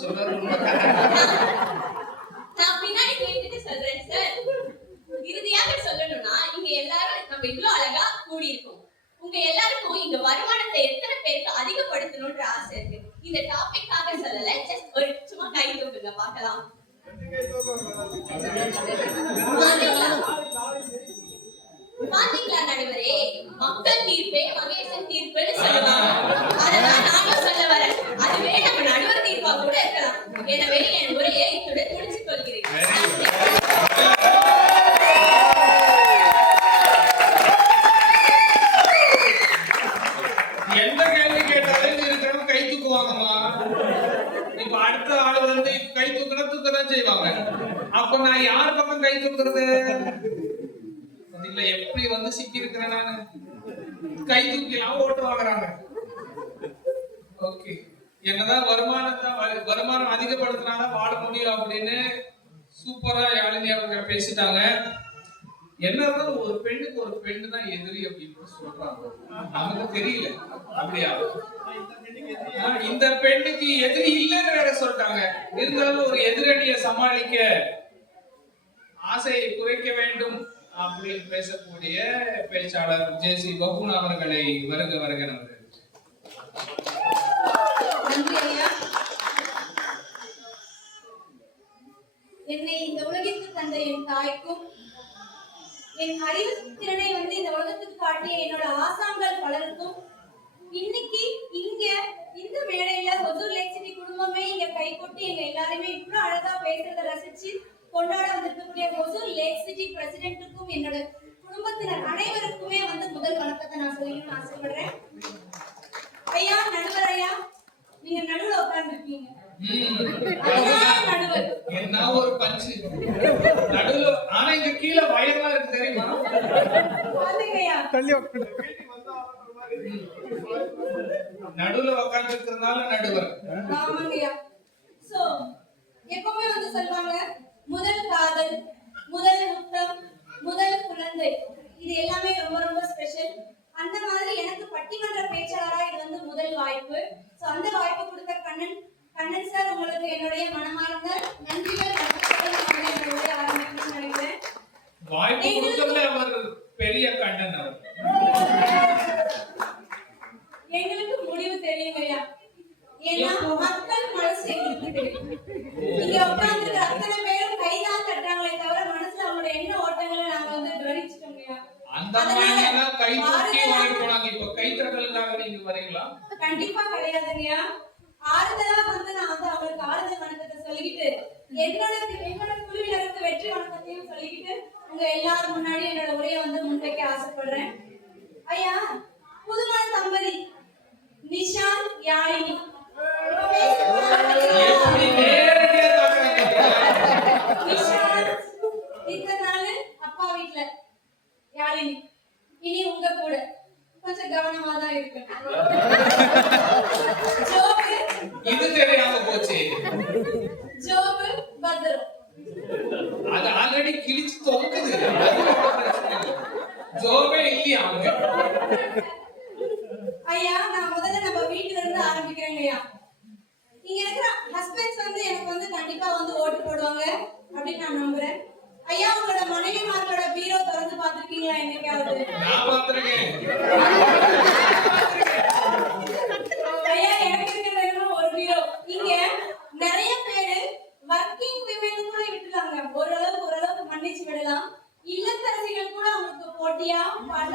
சொல்றாரு. நான் பின்னாடி கேட்டுட்டு சொல்றேன் சார். இறுதியாக சொல்லணும்னா இங்க எல்லாரும் நம்ம இவ்வளவு அழகா கூடி இருக்கோம். உங்க எல்லாருக்கும் இங்க வருமானத்தை எத்தனை பேருக்கு அதிகப்படுத்தணும்ன்ற ஆசை இருக்கு. இந்த டாபிக்காக சொல்லல, ஜஸ்ட் ஒரு சும்மா கை தூக்குங்க பார்க்கலாம். பாத்தீங்களா நடுவரே, மக்கள் தீர்ப்பே மகேசன் தீர்ப்புன்னு சொல்லுவாங்க. அதெல்லாம் நானும் சொல்ல வரேன். அதுவே நம்ம நடுவர் தீர்ப்பா கூட இருக்கலாம். எனவே என் உரையை இத்துடன் முடிச்சுக் கொள்கிறேன். எந்த கேள்வி கேட்டாலும் இருக்கணும் கை தூக்குவாங்கம்மா. இப்ப அடுத்த ஆளு வந்து கை தூக்கதான் செய்வாங்க. அப்ப நான் யார் பக்கம் கை தூக்குறது? இல்ல எப்படி வந்து சிக்கி இருக்கிறேன் நானு. கை தூக்கிலாம் ஓட்டு வாங்குறாங்க. ஓகே, என்னதான் வருமானம் அதிகப்படுத்தினாதான் வாழ முடியும் அப்படின்னு சூப்பரா யாழினி அவங்க பேசிட்டாங்க. என்ன இருந்தாலும் ஒரு பெண்ணுக்கு ஒரு பெண்ணு தான் எதிரி அப்படின்னு சொல்றாங்க. நமக்கு தெரியல அப்படியா? இந்த பெண்ணுக்கு எதிரி இல்லைன்னு வேற சொல்லிட்டாங்க. இருந்தாலும் ஒரு எதிரணியை சமாளிக்க ஆசையை குறைக்க வேண்டும் அப்படின்னு பேசக்கூடிய பேச்சாளர் ஜே.சி. பகுன் அவர்களை வருக நமது. என்னை இந்த உலகிற்கு தந்த என் தாய்க்கும், என் அறிவு திறனை வந்து இந்த உலகத்துக்கு காட்டிய என்னோட ஆசான்கள் பலருக்கும், இன்னைக்கு இங்க இந்த மேடையில ஒசூர் லேக் சிட்டி குடும்பமே இங்க கை கொட்டி எங்க எல்லாருமே இவ்வளவு அழகா பேசுறத ரசிச்சு கொண்டாட வந்திருக்கக்கூடிய ஒசூர் லேக் சிட்டி பிரசிடென்ட்டுக்கும் என்னோட குடும்பத்தினர் அனைவருக்குமே வந்து முதல் வணக்கத்தை நான் சொல்லணும்னு ஆசைப்படுறேன். ஐயா, நடுவர் ஐயா, நீங்க நடுவுல உட்கார்ந்துருக்கீங்க. நடுவர் என்ன ஒரு பஞ்சு நடுவுல. ஆனா இங்க கீழே வயலா இருக்கு தெரியுமா? நடுவுல உட்கார்ந்து இருக்கிறதுனால நடுவர். ஆமாங்கய்யா. சோ எப்பவுமே வந்து சொல்லுவாங்க, முதல் காதல், முதல் முத்தம், முதல் குழந்தை, இது எல்லாமே ரொம்ப ரொம்ப ஸ்பெஷல். அந்த மாதிரி எனக்கு பட்டிமன்ற பேச்சாளரா இது வந்து முதல் வாய்ப்பு. சோ அந்த வாய்ப்பு கொடுத்த கண்ணன் சார், உங்களுக்கு என்னுடைய மனமார்ந்த நன்றிகள். நினைக்கிறேன் வாய்ப்பு கொடுத்ததுல அவர் பெரிய கண்ணன் அவர். எங்களுக்கு முடிவு தெரியுங்கய்யா. ஏன்னா மக்கள் மனசு எங்களுக்கு தெரியும். இங்க உட்கார்ந்து அத்தனை பேரும் கைதான் தட்டுறாங்களே தவிர மனசுல அவங்களோட எண்ண ஓட்டங்களை நாங்க வந்து கவனிச்சிட்டோங்கய்யா. அந்த மாதிரினா கை தூக்கி வாங்கி போனாங்க. இப்ப கை தட்டலுக்காக நீங்க வரீங்களா? கண்டிப்பா கிடையாதுங்கய்யா. ஆறுதலா வந்து நான் வந்து அவங்களுக்கு ஆறுதல் வணக்கத்தை சொல்லிக்கிட்டு, என்னோட குழுவினருக்கு வெற்றி வணக்கத்தையும் சொல்லிக்கிட்டு உங்க எல்லாரும் முன்னாடி என்னோட உரையை வந்து முன்வைக்க ஆசைப்படுறேன். ஐயா, புதுமண தம்பதி நிஷாந்த், யாழினி இத்தனை நாள் அப்பா வீட்டுல, யாழினி இனி உங்க கூட கொஞ்சம் கவனமா தான் இருக்கு. இது தெரியாம போச்சு. ஜோபு பத்ரம் அது ஆல்ரெடி கிழிச்சு தொங்குது. ஜோபே இல்லையா அவங்க? ஐயா, நான் முதல்ல நம்ம வீட்டுல இருந்து ஆரம்பிக்கிறேங்க. ஐயா, இங்க இருக்கிற ஹஸ்பண்ட்ஸ் வந்து எனக்கு வந்து கண்டிப்பா வந்து ஓட்டு போடுவாங்க அப்படின்னு நான் நம்புறேன். ஐயா, உங்களோட மனைவிமார்களோட பீரோ திறந்து பாத்திருக்கீங்களா என்னைக்காவது? நான் பாத்திருக்கேன். ஐயா, எனக்கு இருக்கிறது ஒரு பீரோ. இங்க நிறைய பேரு வர்க்கிங் விமென் கூட விட்டுலாங்க. ஓரளவுக்கு மன்னிச்சு விடலாம். இல்லத்தரசிகள் கூட அவங்களுக்கு போட்டியா பல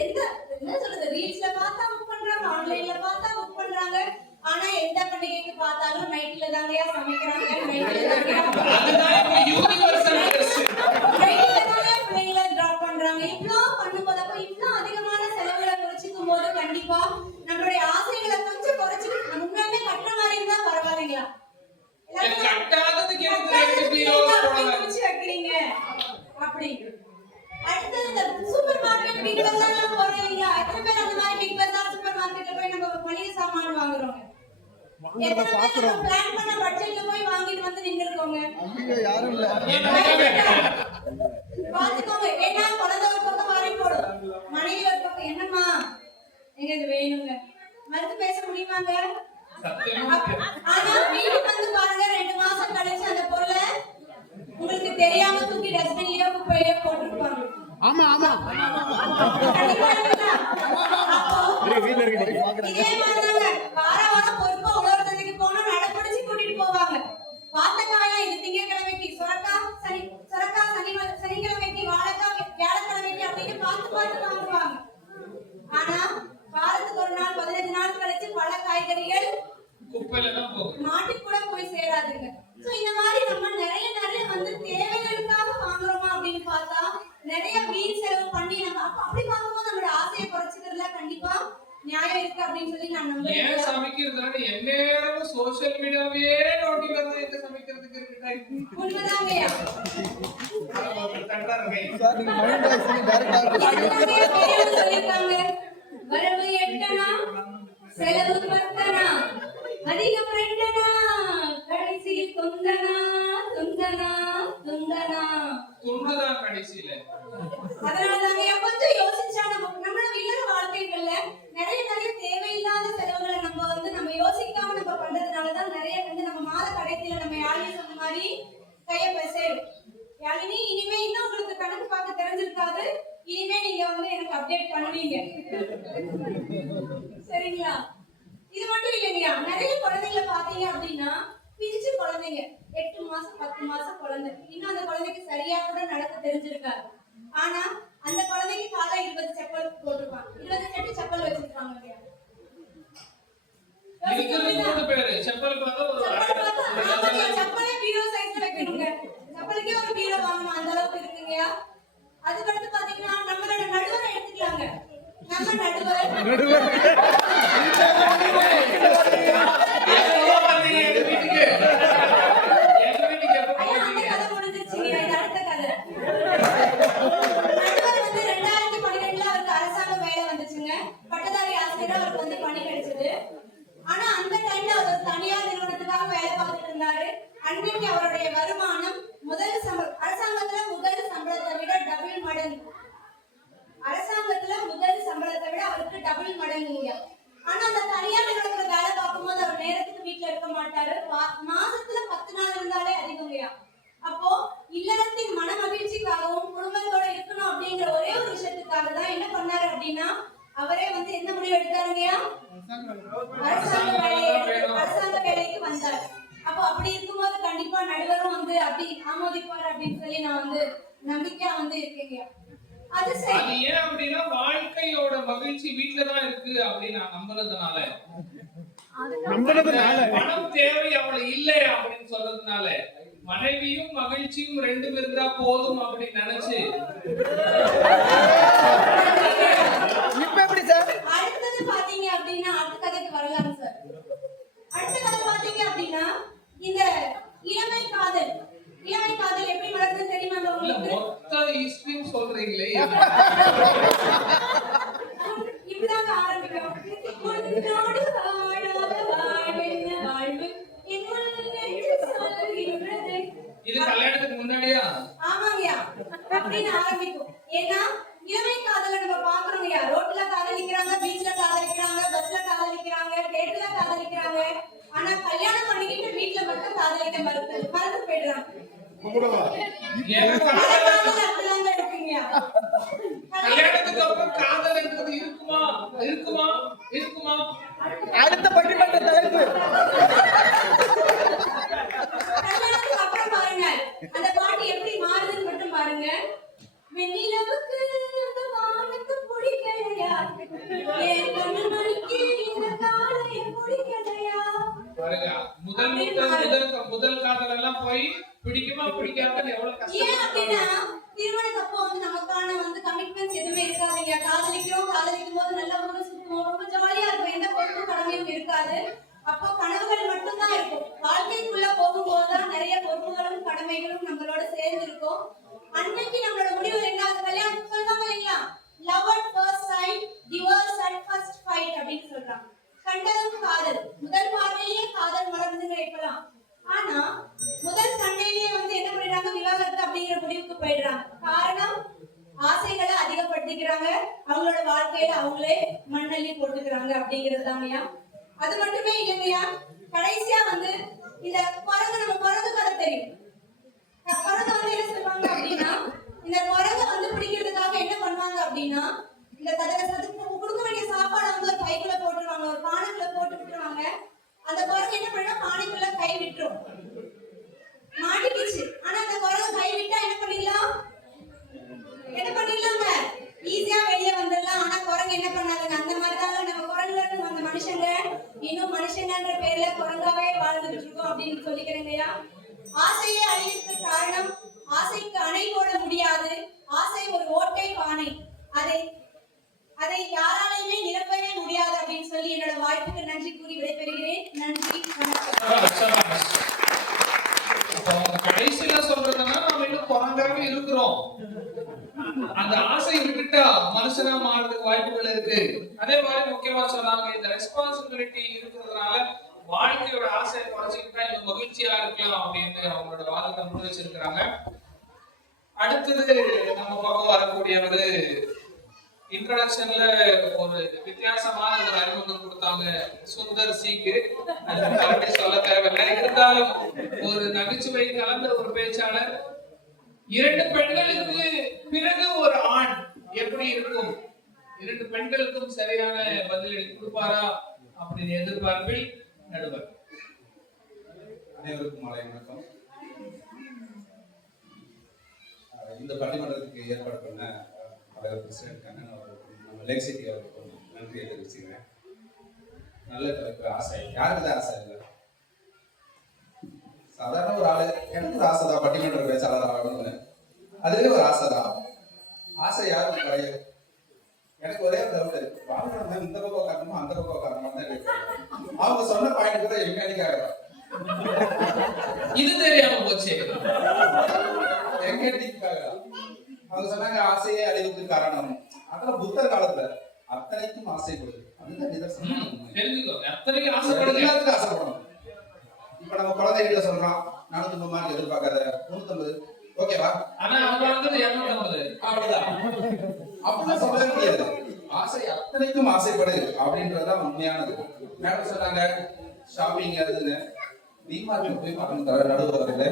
என்ன சொல்றது, ரீல்ஸ்ல பார்த்தா புக் பண்றாங்க, ஆன்லைன்ல பார்த்தா புக் பண்றாங்க. ஆனா எந்த பண்டிகைக்கு பார்த்தாலும் நைட்ல தாங்கயா சமைக்கிறாங்க, நைட்ல பிள்ளைங்களை டிராப் பண்றாங்க. இவ்வளவு பண்ணும்போதப்ப இவ்வளவு அதிகமான செலவுகளை குறைச்சிக்கும் போது கண்டிப்பா நம்மளுடைய ஆசைகளை கொஞ்சம் குறைச்சிட்டு முன்னாடி கட்டுற மாதிரி இருந்தா பரவாயில்லைங்களா? வைக்கிறீங்க அப்படி. அடுத்தது இந்த சூப்பர் மார்க்கெட் பிக் பஜார் போறீங்க. எத்தனை பேர் அந்த மாதிரி பிக் பஜார் சூப்பர் மார்க்கெட்ல போய் நம்ம மளிகை சாமான் வாங்குறோம்? எத்தனை பேர் நம்ம பிளான் பண்ண பட்ஜெட்ல போய் வாங்கிட்டு வந்து நின்னுறோங்க? யாரும் இல்ல. பாத்துக்கோங்க. ஏன்னா குழந்தை ஒரு பக்கம் மாறி போடும், மனைவி ஒரு பக்கம். என்னம்மா எங்க இது வேணுங்க மறுத்து பேச முடியுமாங்க? ஆனா வீட்டுக்கு வந்து தெரியாம தூக்கி டஸ்ட்பின்லயோ குப்பையிலயோ போட்டுருப்பாங்க. ஆமா ஆமா கண்டிப்பா இல்லைங்களா? அப்போ இதே மாதிரிதாங்க வாரம் வாரம் பொறுப்பா உழவர் சந்தைக்கு போனா நடப்பிடிச்சு கூட்டிட்டு போவாங்க. வாழைக்காய் இது திங்கட்கிழமைக்கு, சனிக்கிழமைக்கு, வாழைக்காய் வியாழக்கிழமைக்கு அப்படின்னு பார்த்து வாங்குவாங்க. ஆனா வாரத்துக்கு ஒரு நாள் 15 நாள் கழிச்சு பல காய்கறிகள் குப்பையில தான் போகும். நாட்டுக்கு கூட போய் சேராதுங்க. சோ இந்த மாதிரி நம்ம நிறைய வந்து தேவைகளுக்காக வாங்குறோமா அப்படின்னு பார்த்தா நிறைய வீண் செலவு பண்ணி நம்ம அப்படி பார்க்கும்போது நம்மளோட ஆசையை குறைச்சிக்கிறதுல கண்டிப்பா நியாயம் இருக்கு அப்படின்னு சொல்லி நான் ஏன் நம்புறேன். சமைக்கிறதுனால எந்நேரமும் சோசியல் மீடியாவே நோண்டி வரது எங்க சமைக்கிறதுக்கு இருக்கு டைம். உண்மைதாங்கய்யா. நீங்க பெரியவங்க சொல்லிருக்காங்க, வரவு 8 செலவு 10 அதிகம் 2 கடைசி துந்தனா துந்தனா துந்தனா துண்டுதான் கடைசியில. அதனாலதாங்க கொஞ்சம் யோசிச்சா நம்மளோட இல்லற வாழ்க்கைகள்ல நிறைய தேவையில்லாத செலவுகளை நம்ம யோசிக்காம நம்ம பண்றதுனாலதான் நிறைய நம்ம மாத கடைசியில நம்ம யாழினி சொன்ன மாதிரி கைய பேசும். யாழினி இனிமே இன்னும் உங்களுக்கு கணக்கு பார்க்க தெரிஞ்சிருக்காது. இனிமே நீங்க எனக்கு அப்டேட் பண்ணுவீங்க. சரிங்களா? இது மட்டும் இல்லைங்கய்யா, நிறைய குழந்தைகளை பாத்தீங்க அப்படின்னா பிஞ்சு குழந்தைங்க 8 மாசம் 10 மாசம் குழந்தை, இன்னும் அந்த குழந்தைக்கு சரியா கூட நடக்க தெரிஞ்சிருக்காரு. ஆனா அந்த குழந்தைக்கு காலை 20 செப்பல் போட்டிருப்பாங்க, 20 செட்டு செப்பல் வச்சிருப்பாங்க இல்லையா? செப்பலே பீரோ சைஸ்ல வைக்கணுங்க. செப்பலுக்கே ஒரு பீரோ வாங்கணும், அந்த அளவுக்கு இருக்குங்கய்யா. அதுக்கடுத்து பாத்தீங்கன்னா நம்மளோட நடுவரை எடுத்துக்கலாங்க. நம்ம நடுவர் அன்னைக்கு அவருடைய வருமானம் அரசாங்கத்துல முதல் சம்பளத்தை விட டபுள் மடங்கு. அரசாங்கத்துல முதல் சம்பளத்தை விட அவருக்கு டபுள் மடங்குங்க. ஆனா அந்த தனியார் நிறுவனத்துல வேலை பார்க்கும்போது அவர் நேரத்துக்கு வீட்டுல இருக்க மாட்டாரு. மாசத்துல 10 நாள் இருந்தாலே அதிகங்கயா. அப்போ இல்லறத்தின் மன மகிழ்ச்சிக்காகவும் குடும்பத்தோட இருக்கணும் அப்படிங்கிற ஒரே ஒரு விஷயத்துக்காக தான் என்ன பண்ணாரு அப்படின்னா அவரே என்ன முடிவு எடுத்தாருங்கயா? அரசாங்க வேலைக்கு வந்தாரு. அப்போ அப்படி இருக்கும்போது கண்டிப்பா நடுவரும் அப்படி ஆமோதிப்பாரு அப்படின்னு சொல்லி நான் நம்பிக்கையா இருக்கேங்க. அது ஏன் அப்படின்னா வாழ்க்கையோட மகிழ்ச்சி வீட்டுலதான் இருக்கு அப்படின்னு நான் நம்புறதுனால பணம் தேவை அவளை இல்லை அப்படின்னு சொல்றதுனால மனைவியும் மகிழ்ச்சியும் 2 இருந்தா போதும் அப்படின்னு நினைச்சு அடுத்தது பாத்தீங்க அப்படின்னா அடுத்த கதைக்கு வரலாம் சார். அடுத்த கதை பாத்தீங்க அப்படின்னா இந்த இளமை காதல் எப்படி வளர்ந்து தெரியுமா உங்களுக்கு? மொத்த ஹிஸ்டரி சொல்றீங்களே இப்படிதான் ஆரம்பிக்கும். உன்னோடு வாழாத வாழ்வென்ன வாழ்வு இது கல்யாணத்துக்கு முன்னாடியா? ஆமாங்கய்யா, அப்படின்னு ஆரம்பிக்கும். ஏன்னா இளமை காதலை நம்ம பாக்குறோங்கய்யா. ரோட்ல காதலிக்கிறாங்க, பீச்ல காதலிக்கிறாங்க, பஸ்ல காதலிக்கிறாங்க, தேட்டர்ல காதலிக்கிறாங்க. ஆனா கல்யாணம் பண்ணிக்கிட்டு வீட்டுல மட்டும் காதலிக்க மறந்து போயிடுறாங்க. கல்யாணத்துக்கு அப்புறம் காதல்ன்றது இருக்குமா? அடுத்த பட்டிமன்ற தலைப்பு. கல்யாணத்துக்கு அப்புறம் பாருங்க அந்த பாட்டு எப்படி மாறுதுன்னு மட்டும் பாருங்க. வெண்ணிலவுக்கு அந்த வானத்து பிடிக்கலையா, என் கண்ணு மணிக்கு இந்த காலைய பிடிக்கலையா. முதல் காதல் எல்லாம் போய் பிடிக்குமா பிடிக்காத எவ்வளவு கஷ்டம். ஏன் அப்படின்னா திருமணத்தப்போ நமக்கான கமிட்மெண்ட்ஸ் எதுவுமே இருக்காதுங்க. காதலிக்கும் போது நல்லா சுத்துவோம், ரொம்ப ஜாலியா இருக்கும், எந்த பொறுப்பும் கடமையும் இருக்காது. அப்போ கனவுகள் மட்டும்தான் இருக்கும். வாழ்க்கைக்குள்ள போகும்போதுதான் நிறைய பொறுப்புகளும் கடமைகளும் நம்மளோட சேர்ந்து இருக்கும். அன்னைக்கு நம்மளோட முடிவு ரெண்டாவது கல்யாணம் சொல்றாங்க இல்லைங்களா? Love at first sight, divorce at first fight அப்படின்னு சொல்றாங்க. கண்டதும் காதல், முதல் பார்வையிலேயே காதல் மலர்ந்துங்க இப்பலாம். ஆனா முதல் சண்டையிலேயே என்ன பண்ணிடுறாங்க, விவாகரத்து அப்படிங்கிற முடிவுக்கு போயிடுறாங்க. காரணம் ஆசைகளை அதிகப்படுத்திக்கிறாங்க, அவங்களோட வாழ்க்கையில அவங்களே மண்ணள்ளி போட்டுக்கிறாங்க அப்படிங்கிறது தாங்கய்யா. அது மட்டுமே இல்லைங்கய்யா, கடைசியா இந்த குரங்கு நம்ம குரங்கு கதை தெரியும். குரங்கு என்ன அந்த ஆசை விட்டுட்டா மனுஷனா மாறதுக்கு வாய்ப்புகள் இருக்கு. அதே மாதிரி முக்கியமா சொன்னாங்க, இந்த ரெஸ்பான்சிபிலிட்டி இருக்கிறதுனால வாழ்க்கையோட ஆசையை குறைச்சிக்கிட்டா இது மகிழ்ச்சியா இருக்கலாம் அப்படின்னு அவங்களோட வாதத்தை முன் வச்சிருக்கிறாங்க. அடுத்தது நம்ம பக்கம் வரக்கூடிய ஒரு இன்ட்ரோடக்ஷன்ல ஒரு வித்தியாசமான ஒரு அறிமுகம் கொடுத்தாங்க சுந்தர் சிக்கு. அது சொல்ல தேவையில்லை, இருந்தாலும் ஒரு நகைச்சுவை கலந்த ஒரு பேச்சாளர். 2 பெண்களுக்கு பிறகு ஒரு ஆண் எப்படி இருக்கும், 2 பெண்களுக்கும் சரியான பதிலடி கொடுப்பாரா அப்படின்னு எதிர்பார்ப்பில் நடுவர். அனைவருக்கும் மாலை வணக்கம். இந்த பட்டிமன்றத்துக்கு ஏற்பாடு பண்ண தலைவர் பிரசிடென்ட் கண்ணன் அவர்களுக்கும் நம்ம லேக் சிட்டி அவர்களுக்கும் நன்றியை தெரிவிச்சுக்கிறேன். நல்ல தலைப்பு. ஆசை யாருக்கு தான் ஆசை இல்லை? சாதாரண ஒரு ஆளு எனக்கு ஒரு ஆசை தான் பட்டிமன்ற பேச்சாளர் ஆகணும்னு, அதுவே ஒரு ஆசை தான். ஆசை யாருக்கு குறையும்? எனக்கு ஒரே ஒரு டவுட், வாழ்க்கை இந்த பக்கம் காரணமா அந்த பக்கம் காரணமா தான் அவங்க சொன்ன பாயிண்ட் கூட எங்கடிக்காக இது தெரியாம போச்சு. எங்கடிக்காக அவங்க சொன்னாங்க ஆசையே அழிவுக்கு காரணம். அதெல்லாம் புத்தர் காலத்துல அத்தனைக்கும் ஆசைப்படுது. அதுதான் நிதர்சனம். தெரிஞ்சுக்கோங்க, அத்தனைக்கும் ஆசைப்படுது, எல்லாத்துக்கும் ஆசைப்படணும். இப்ப நம்ம குழந்தைகிட்ட சொல்றோம் 450 மார்க் எதிர்பார்க்காத 350 ஓகேவா, ஆனா அவங்க வந்து 250 அவ்வளவுதான். அப்படிலாம் சொல்லவே முடியாது. ஆசை அத்தனைக்கும் ஆசைப்படு அப்படின்றதுதான் உண்மையானது. மேடம் சொன்னாங்க ஷாப்பிங் அதுன்னு டிமார்ட்ல போய் பார்க்கணும். தவிர நடுவு வரல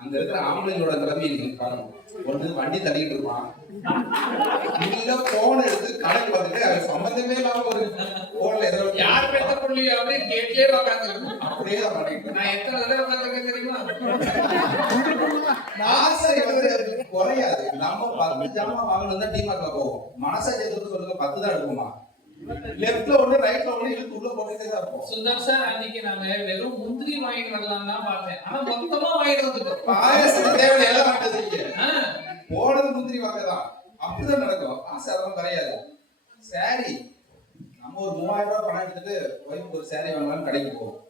அங்க இருக்கிற ஆம்பளைங்களோட நிலைமையை நீங்க பாருங்க. ஒண்ணு வண்டி தள்ளிட்டு இருப்பான், இல்ல போன் எடுத்து கணக்கு பார்த்துட்டு அது சம்பந்தமே இல்லாம ஒரு போன்ல ஏதோ யார் பெத்த புள்ளியோ அப்படின்னு கேட்கலே உட்காந்துருக்கு. அப்படியே தான் பண்ணிட்டு நான் எத்தனை தடவை உட்காந்துருக்கேன் தெரியுமா? ஆசை வந்து குறையாது. நம்ம 10 ஜாமான் வாங்கணும் தான் டிமார்ட்ல போவோம். மனசை சேர்த்து சொல்லுங்க 10 தான் எடுக்குமா? லெஃப்ட்ல ஒண்ணு ரைட்ல ஒண்ணு இழுத்து உள்ள போட்டுட்டே தான் இருப்போம். சுந்தர் சார், அன்னைக்கு நாங்க வெறும் முந்திரி வாங்கிட்டு வரலாம் தான் பார்த்தேன், ஆனா மொத்தமா வாங்கிட்டு வந்துட்டோம். பாயசத்துக்கு தேவை எல்லாம் வாங்கிட்டு போனது முந்திரி வாங்கதான். அப்படிதான் நடக்கும். ஆசை அதெல்லாம் கிடையாது. சாரி, நம்ம ஒரு 3000 ரூபாய் பணம் எடுத்துட்டு ஒய்ஃபுக்கு ஒரு சாரி வாங்கலாம்னு கடைக்கு போவோம்.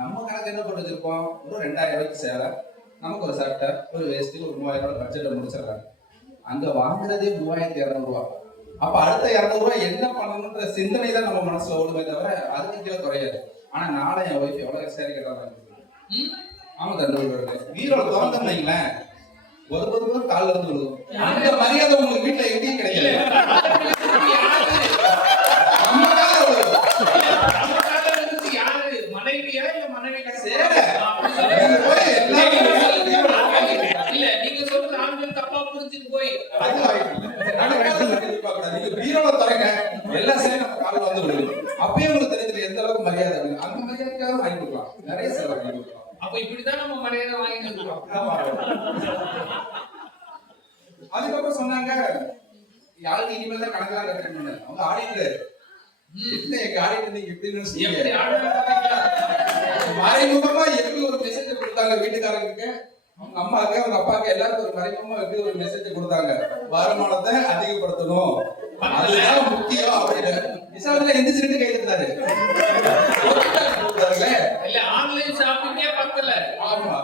நம்ம கணக்கு என்ன போட்டு வச்சிருப்போம், ஒரு 2000 ரூபாய்க்கு சேலை, நமக்கு ஒரு சட்டை, ஒரு வேஸ்ட், ஒரு 3000 ரூபாய் பட்ஜெட்டை முடிச்சிடறாங்க. அங்க வாங்குறதே 3200 ரூபாய். அப்ப அடுத்த 200 ரூபாய் என்ன பண்ணணும்ன்ற சிந்தனை தான் நம்ம மனசுல ஓடுமே தவிர அதுக்கு கீழே குறையாது. ஆனா நாளை என் ஒய்ஃப் எவ்வளவு சேரி கேட்டாங்க. ஆமா தண்டை வீரோட தோந்தம் வைங்களேன், ஒரு காலில் இருந்து விழுகும். அந்த மரியாதை உங்களுக்கு வீட்டுல எங்கேயும் கிடைக்கல. நம்ம கால யாரு மனைவியா இல்ல மனைவி இல்ல, நீங்க சொல்றது ஆண்கள் தப்பா புரிஞ்சுட்டு போய் வீரோட தரங்க எல்லா சேரும் நம்ம காலில் வந்து விழுகும். அப்பயே உங்களுக்கு தெரிஞ்சது எந்த அளவுக்கு மரியாதை அப்படின்னு. அந்த மரியாதைக்காக வாங்கி கொடுக்கலாம், நிறைய சேவை வாங்கி கொடுக்கலாம். அப்ப இப்படிதான் நம்ம மரியாதை வாங்கிட்டு இருக்கோம். அதுக்கப்புறம் சொன்னாங்க யாருக்கு இனிமேல் தான் கணக்கெல்லாம் கட்டணும்னு. அவங்க ஆடிட்டர் எங்க ஆடிட்டர் நீங்க எப்படி மறைமுகமா எப்படி ஒரு மெசேஜ் கொடுத்தாங்க வீட்டுக்காரங்களுக்கு, அவங்க அம்மாவுக்கு அவங்க அப்பாவுக்கு எல்லாருக்கும் ஒரு மறைமுகமா எப்படி ஒரு மெசேஜ் கொடுத்தாங்க, வருமானத்தை அதிகப்படுத்தணும் அதுதான் முக்கியம் அப்படின்னு. விசாரணையில எந்திரிச்சுட்டு கை தட்டாரு. இல்ல ஆன்லைன் ஷாப்பிங்கே பத்தல. ஆமா,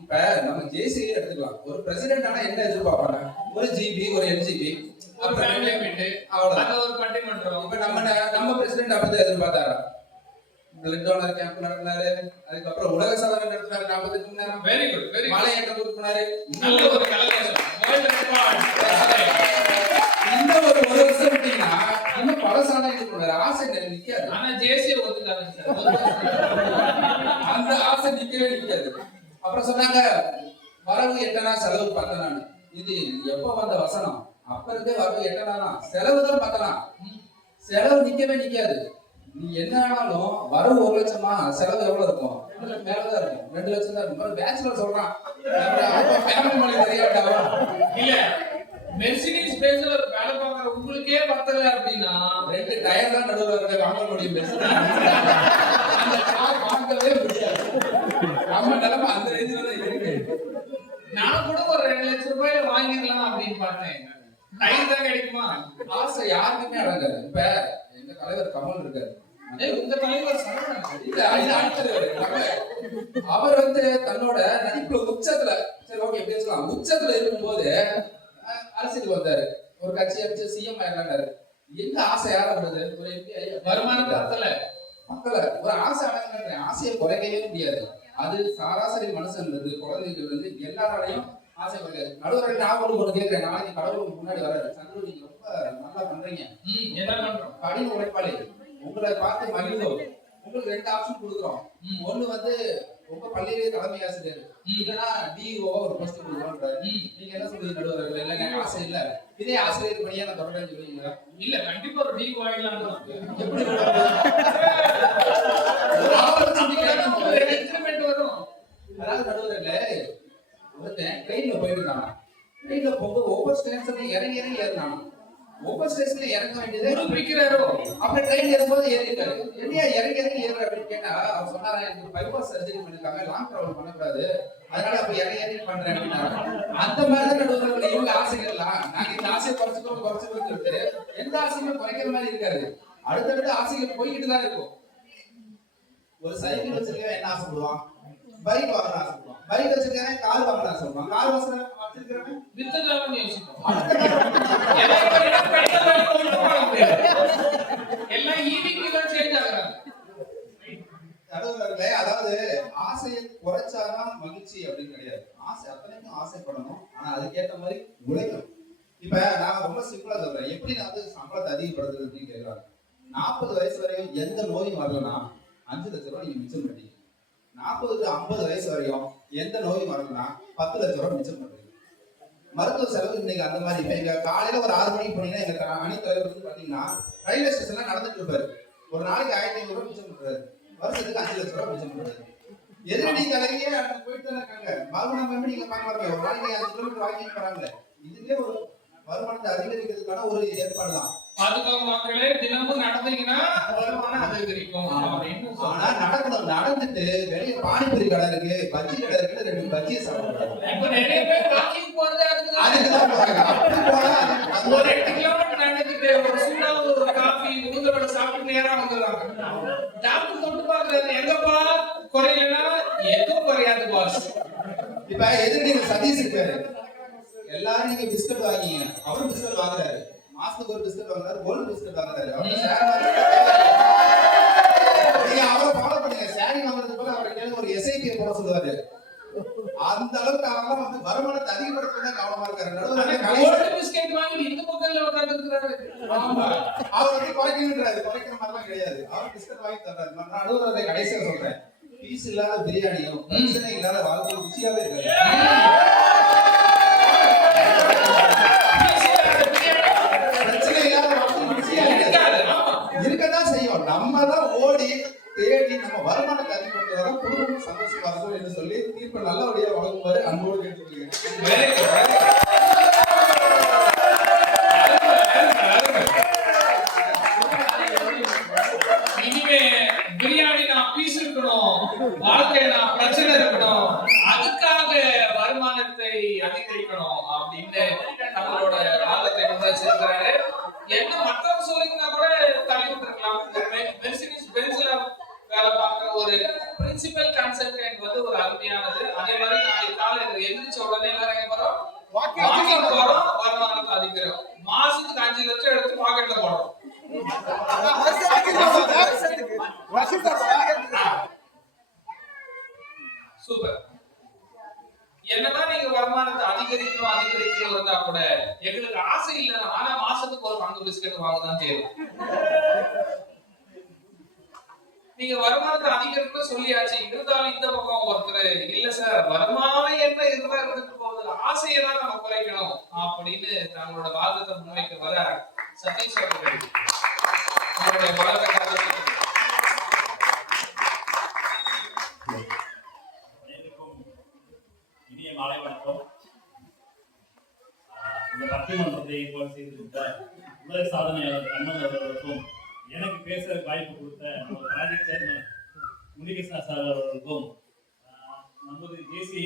இப்ப நம்ம ஜேசி எடுத்துக்கலாம். ஒரு பிரசிடென்ட் ஆனா என்ன எதிர்பார்ப்பாங்க, ஒரு ஜிபி ஒரு என்ஜிபி ஒரு ஃபேமிலி மீட், அவ்வளவுதான் ஒரு பட்டிமன்றம். இப்ப நம்ம பிரசிடென்ட் அப்படிதான் எதிர்பார்த்தாரா? பிளட் டோனர் கேம்ப் நடத்தினாரு, அதுக்கப்புறம் உலக சாதனை நடத்தினாரு 48 மணி நேரம். வெரி குட், வெரி மலை ஏற்றம் கொடுத்தினாரு. நல்ல ஒரு கலெக்ஷன் வேர்ல்ட் ரெக்கார்ட். இந்த ஒரு வருஷம் விட்டீங்கன்னா இன்னும் பல சாதனை பண்ணுவாரு. ஆசை நிக்காது. ஆனா ஜேசி ஒத்துக்காங்க சார், அந்த ஆசை நிக்கவே நிக்காது. அப்புறம் சொன்னாங்க வரவு 8 செலவு 10. இது எப்ப வந்த வசனம்? அப்ப இருந்தே வரவு 8 செலவு தான் 10. செலவு நிக்கவே நிக்காது. நீ என்ன ஆனாலும் வரவு 1 லட்சமா, செலவு எவ்வளவு இருக்கும்? 2 லட்சம் மேலதான் இருக்கும். 2 லட்சம் தான் இருக்கும். பேச்சுலர் சொல்றான் ஃபேமிலி மணி தெரியாட்டாவா? இல்ல மெர்சிடிஸ் பென்ஸ்ல வேலை பார்க்குற உங்களுக்கே பத்தல அப்படின்னா 2 டயர் தான் நடுவில் வாங்க முடியும். அந்த கார் வாங்கவே முடியாது. நம்ம நிலைமை அந்த ரேஞ்சில தான் இருக்கு. நான் கூட ஒரு 2 லட்சம் ரூபாயில வாங்கிடலாம் அப்படின்னு பார்த்தேன். டயர் தான் கிடைக்குமா? ஆசை யாருக்குமே அடங்காது. இப்ப எங்க தலைவர் கமல் இருக்காரு, உங்க தலைவர் அவர் வந்து தன்னோட நடிப்புல உச்சத்துல, சரி ஓகே பேசலாம், உச்சத்துல இருக்கும்போது அரசியலுக்கு வந்தாரு, ஒரு கட்சி அமைச்சு சிஎம் ஆயிட்டாரு. எங்க ஆசை யார வருது? ஒரு வருமானம் பத்தல மக்களை ஒரு ஆசை அடங்குற ஆசையை குறைக்கவே முடியாது. அது சராசரி மனுஷன் இருந்து குழந்தைகள் இருந்து எல்லாராலையும் ஆசை குறைக்காது. நடுவர்கள் நான் ஒன்று கேட்கிறேன், நாளைக்கு கடவுளுக்கு முன்னாடி வர சந்துரு, நீங்க ரொம்ப நல்லா பண்றீங்க, என்ன பண்றோம், கடின உழைப்பாளி, உங்களை பார்த்து மகிழ்ந்தோம், உங்களுக்கு 2 ஆப்ஷன் கொடுக்குறோம். ஒண்ணு வந்து உங்க பள்ளியிலே தலைமை ஆசிரியர், இல்லைன்னா டிஓ ஒரு போஸ்ட் கொடுக்குறோம். நீங்க என்ன சொல்றீங்க நடுவர்கள்? இல்ல எனக்கு ஆசை இல்ல, இதே ஆசிரியர் பணியா நான் தொடர்றேன்னு சொல்லுவீங்களா? இல்ல கண்டிப்பா ஒரு டிஓ ஆயிடலாம். எப்படி இன்கிரிமெண்ட் வரும். அதாவது நடுவர்களே, ஒருத்தன் ட்ரெயின்ல போயிட்டு இருந்தானா, ட்ரெயின்ல போக ஒவ்வொரு ஸ்டேஷன்ல இறங்கி இறங்கி ஏறினானா, ஒவ்வொரு ஸ்டேஷன்ல இறங்க வேண்டியது பிடிக்கிறாரோ. அப்ப ட்ரெயின் ஏறும்போது ஏறிட்டாரு. என்னையா இறங்கி இறங்கி ஏறுற அப்படின்னு கேட்டா அவர் சொன்னாரா, எனக்கு பைபாஸ் சர்ஜரி பண்ணிருக்காங்க, லாங் டிராவல் பண்ணக்கூடாது, அதனால அப்ப இறங்கி இறங்கி பண்றேன் அப்படின்னா, அந்த மாதிரிதான் நடுவர்கள் இவங்க ஆசைகள்லாம். நாங்க இந்த ஆசையை குறைச்சுக்கோன்னு சொல்லிட்டு எந்த ஆசையுமே குறைக்கிற மாதிரி இருக்காது. அடுத்தடுத்த ஆசைகள் போய்கிட்டு தான் இருக்கும். ஒரு சைக்கிள் வச்சிருக்கவன் என்ன ஆசைப்படுவான்? பைக் வாங்கணும் ஆசைப்படுவான். பைக் வச்சிருக்கவன் கார் வாங்கணும் ஆசைப்படுவான். கார் வச்சிருக்கவன் வித்ததாலும் யோசிப்போம். அடுத்த எல்லாம் ஈவிக்கு தான் சேஞ்ச் ஆகுறாங்க. நடுவர்களே, அதாவது ஆசையை குறைச்சாதான் மகிழ்ச்சி அப்படின்னு கிடையாது. ஆசை அத்தனைக்கும் ஆசைப்படணும், ஆனா அதுக்கேற்ற மாதிரி உழைக்கணும். இப்ப நான் ரொம்ப சிம்பிளா சொல்றேன், எப்படி நான் வந்து சம்பளத்தை அதிகப்படுத்துறது அப்படின்னு கேட்கிறாங்க. 40 வயசு வரையும் எந்த நோயும் வரலன்னா 5 லட்சம் ரூபாய் நீங்க மிச்சம் பண்ணீங்க. 40 to 50 வயசு வரையும் எந்த நோயும் வரலன்னா 10 லட்சம் ரூபாய் மிச்சம் பண்றீங்க. மருத்துவ செலவு இன்னைக்கு அந்த மாதிரி. இப்ப எங்க காலையில ஒரு 6 மணிக்கு போனீங்கன்னா எங்க அணித்தலைவர் வந்து பாத்தீங்கன்னா ரயில்வே ஸ்டேஷன்ல நடந்துட்டு இருப்பாரு. ஒரு நாளைக்கு 1500 ரூபாய் மிச்சம் பண்றாரு, வருஷத்துக்கு 5 லட்சம் ரூபாய் மிச்சம் பண்றாரு. எதிரடி தலைவியே அடுத்து போயிட்டு தானே இருக்காங்க. வருமானம் நீங்க பாருங்க, ஒரு நாளைக்கு 5 கிலோமீட்டர் வாங்கி போறாங்க. இதுவே ஒரு வருமானத்தை அதிகரிக்கிறதுக்கான ஒரு ஏற்பாடு தான். பாதுகாப்பு மக்களே, தினமும் நடந்தீங்கன்னா வருமானம் அதிகரிக்கும் அப்படின்னு. ஆனா நடக்கணும், நடந்துட்டு வெளியே பானிபூரி கடை இருக்கு, பஜ்ஜி கடை இருக்கு, 2 பஜ்ஜியை சாப்பிடுறாங்க. இப்ப நிறைய பேர் வாக்கிங் போறது அதுக்குதான் போறாங்க. அப்படி போனா ஒரு 8 கிலோமீட்டர் நடந்துட்டு ஒரு சூடான ஒரு காஃபி உளுந்தவடை சாப்பிட்டு நேரா வந்துடுறாங்க. டாக்டர் தொட்டு பாக்குறாரு, எங்கப்பா குறையலன்னா எதுவும் குறையாது பாஸ். இப்ப எதிர்த்து சதீஷ் இருக்காரு, எல்லாரும் நீங்க பிஸ்கட் வாங்கிங்க, அவரும் பிஸ்கட் வாங்குறாரு, மாசத்துக்கு ஒரு பிஸ்கட் வாங்குறாரு, கோல்டு பிஸ்கட் வாங்குறாரு. நீங்க அவரை ஃபாலோ பண்ணுங்க. சாரி வாங்குறது போல அவரை கேள்வி ஒரு எஸ்ஐபி போட சொல்லுவாரு. அந்த அளவுக்கு அவரெல்லாம் வந்து வருமானத்தை அதிகப்படுத்த கவனமா இருக்காரு. கோல்டு பிஸ்கட் வாங்கி இந்த பக்கத்துல உட்கார்ந்து இருக்காரு. அவர் வந்து குறைக்கணுன்றாரு, குறைக்கிற மாதிரிலாம் கிடையாது. அவர் பிஸ்கட் வாங்கி தர்றாரு. நான் நடுவரை கடைசியா சொல்றேன், பீஸ் இல்லாத பிரியாணியும் பிரச்சனை இல்லாத வாழ்க்கையும் ருசியாவே இருக்காது. இருக்கதான் செய்யும். நம்ம தான் ஓடி தேடி நம்ம வருமானத்தை அதிகப்படுத்துறதா குடும்பமும் சந்தோஷமா இருக்கும் என்று சொல்லி தீர்ப்பு நல்லபடியா வழங்குமாறு அன்போடு கேட்டுக்கொள்கிறேன். இனிமே பிரியாணி நான் பீஸ் இருக்கணும், வாழ்க்கையில நான் பிரச்சனை இருக்கணும், அதுக்காக வருமானத்தை அதிகரிக்கணும் அப்படின்னு நம்மளோட வாதத்தை முன்வச்சிருக்கிறாரு. என்ன மற்றவங்க சொல்லிங்கன்னா கூட தள்ளி விட்டுருக்கலாம். மெர்சிடிஸ் பென்ஸ்ல வேலை பார்க்குற ஒரு பிரின்சிபல் கன்சல்டன்ட் வந்து ஒரு அருமையானது. அதே மாதிரி நாளைக்கு காலையில எந்திரிச்ச உடனே எல்லாரும் எங்க போறோம், வாக்கிங் போறோம், வருமானத்தை அதிகரிக்கிறோம். மாசத்துக்கு 5 லட்சம் எடுத்து பாக்கெட்ல போடுறோம். சூப்பர். என்னதான் நீங்க வருமானத்தை அதிகரிக்கணும் இருந்தா கூட எங்களுக்கு ஆசை இல்லை, ஆனா மாசத்துக்கு ஒரு 5 பிஸ்கட் வாங்கதான் தேவை. நீங்க வருமானத்தை அதிகரிக்க சொல்லியாச்சு, இருந்தாலும் இந்த பக்கம் ஒருத்தர் இல்ல சார் வருமானம் என்ன இருந்தா இருந்துட்டு போகுது, ஆசையை தான் நம்ம குறைக்கணும் அப்படின்னு தங்களோட வாதத்தை முன்வைக்க வர சதீஷ் அவர்கள் உங்களுடைய வழக்கத்தை இனிய மாலை வணக்கம். இந்த பட்டிமன்றத்தை ஏற்பாடு செய்திருந்த உலக சாதனையாளர் கண்ணன் அவர்களுக்கும் எனக்கு பேச வாய்ப்பு கொடுத்த நம்ம ப்ராஜெக்ட் சேர்மன் முனிகிருஷ்ணா சார் அவர்களுக்கும் நமது ஜேசி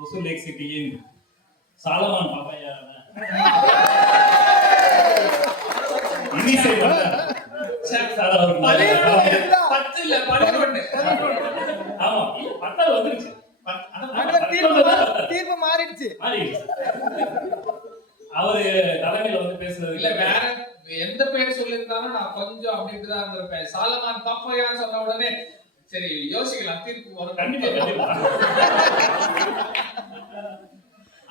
ஒசூர் லேக் சிட்டியின் சாலமான் பாப்பையான இனிசை சார் அவர்கள் 10 இல்ல 11 ஆமா 10 வந்துருச்சு. தீர்ப்பு மாறிடுச்சு. அவரு தலைமையில வந்து பேசுறது இல்ல வேற எந்த பேர் சொல்லியிருந்தாலும் நான் கொஞ்சம் அப்படின்ட்டு தான் இருந்திருப்பேன். சாலமான் பாப்பையான்னு சொன்ன உடனே சரி யோசிக்கலாம், தீர்ப்பு வரும். கண்டிப்பா.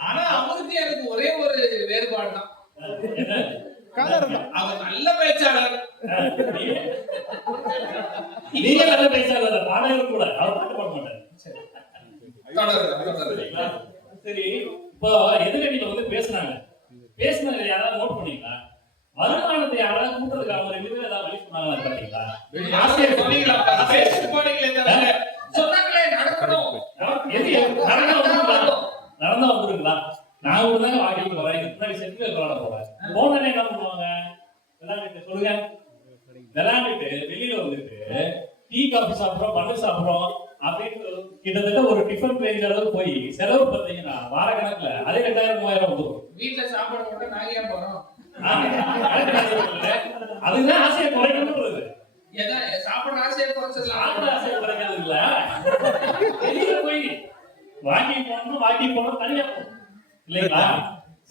ஆனா அவருக்கு எனக்கு ஒரே ஒரு வேறுபாடு தான். அவர் நல்ல பேச்சாளர். நீங்க நல்ல பேச்சாளர், பாடகர் கூட. அவர் பாட்டு பாட மாட்டாரு. சரி, இப்போ எதிரணியில வந்து பேசுனாங்க யாராவது நோட் பண்ணீங்களா? வருமானத்தை யாராவது கூட்டுறதுக்கு அவங்க 2 பேரும் ஏதாவது வழி சொன்னாங்களா பாத்தீங்களா? ஆசிரியர் சொன்னீங்களா? பேசிட்டு போனீங்களே தவிர சொன்னாங்களே நடக்கணும். நடந்தா வந்துருங்களா? நான் ஒரு தாங்க வாக்கிட்டு வரேன், முன்னாடி செட்டு விளையாட போறேன். போனே என்ன பண்ணுவாங்க? விளையாண்டுட்டு சொல்லுங்க, விளையாண்டுட்டு வெளியில வந்துட்டு டீ காஃபி சாப்பிடுறோம், பண்ணு சாப்பிடுறோம் அப்படின்னு கிட்டத்தட்ட ஒரு டிஃபன் ரேஞ்ச் அளவு போய் செலவு பார்த்தீங்கன்னா வார கணக்குல அதே 2000-3000 வந்துடும். வீட்டுல சாப்பாடு மட்டும் நாங்க ஏன் போறோம்? அதுதான் ஆசையை குறைக்கணும்ன்றது. சாப்பிட ஆசையை குறைச்சது, சாப்பிட ஆசையை குறைக்கிறது இல்ல. வெளியில போய் வாக்கிங் போனோம் தனியா போகணும் இல்லைங்களா?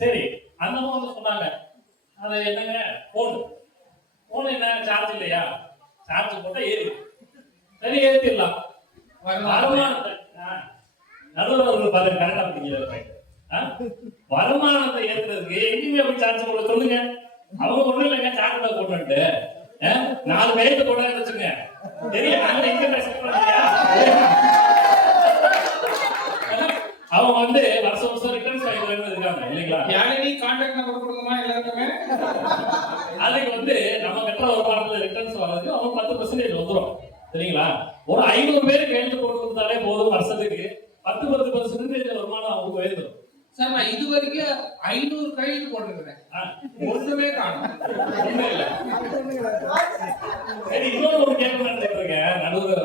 சரி, அந்த அம்மா வந்து சொன்னாங்க, அது என்னங்க போன் என்ன சார்ஜ் இல்லையா? சார்ஜ் போட்டா ஏறி சரி ஏற்றிடலாம். வருமானத்தை நடுவர்கள் பாருங்க, கரெக்டா பிடிக்கிறாங்க. வருமானத்தை ஏற்றுறதுக்கு எங்கேயுமே போய் சார்ஜ் போட சொல்லுங்க. அவங்க ஒண்ணும் இல்லைங்க, சார்ஜ் போட்டு 4 வயது கூட வச்சுங்க. தெரியும் நாங்க எங்க அவங்க வந்து வருஷம் ரிட்டர்ன்ஸ் வாங்கிட்டு இருக்காங்க இல்லைங்களா? யாரையும் நீ கான்டாக்ட் நம்பர் கொடுக்குமா எல்லாருக்குமே? அதுக்கு வந்து நம்ம கட்டுற வருமானத்துல ரிட்டர்ன்ஸ் வர்றதுக்கு அவங்க 10% வந்துடும் சரிங்களா? ஒரு 500 பேருக்கு எழுந்து கொடுத்தாலே போதும், வருஷத்துக்கு 10% வருமானம் அவங்க உயர்ந்துடும். சார் நான் இது வரைக்கும் 500 கைது போட்டுருக்கிறேன், ஒண்ணுமே காணும். சரி, இன்னொரு கேள்வி இருக்கேன். நடுவர்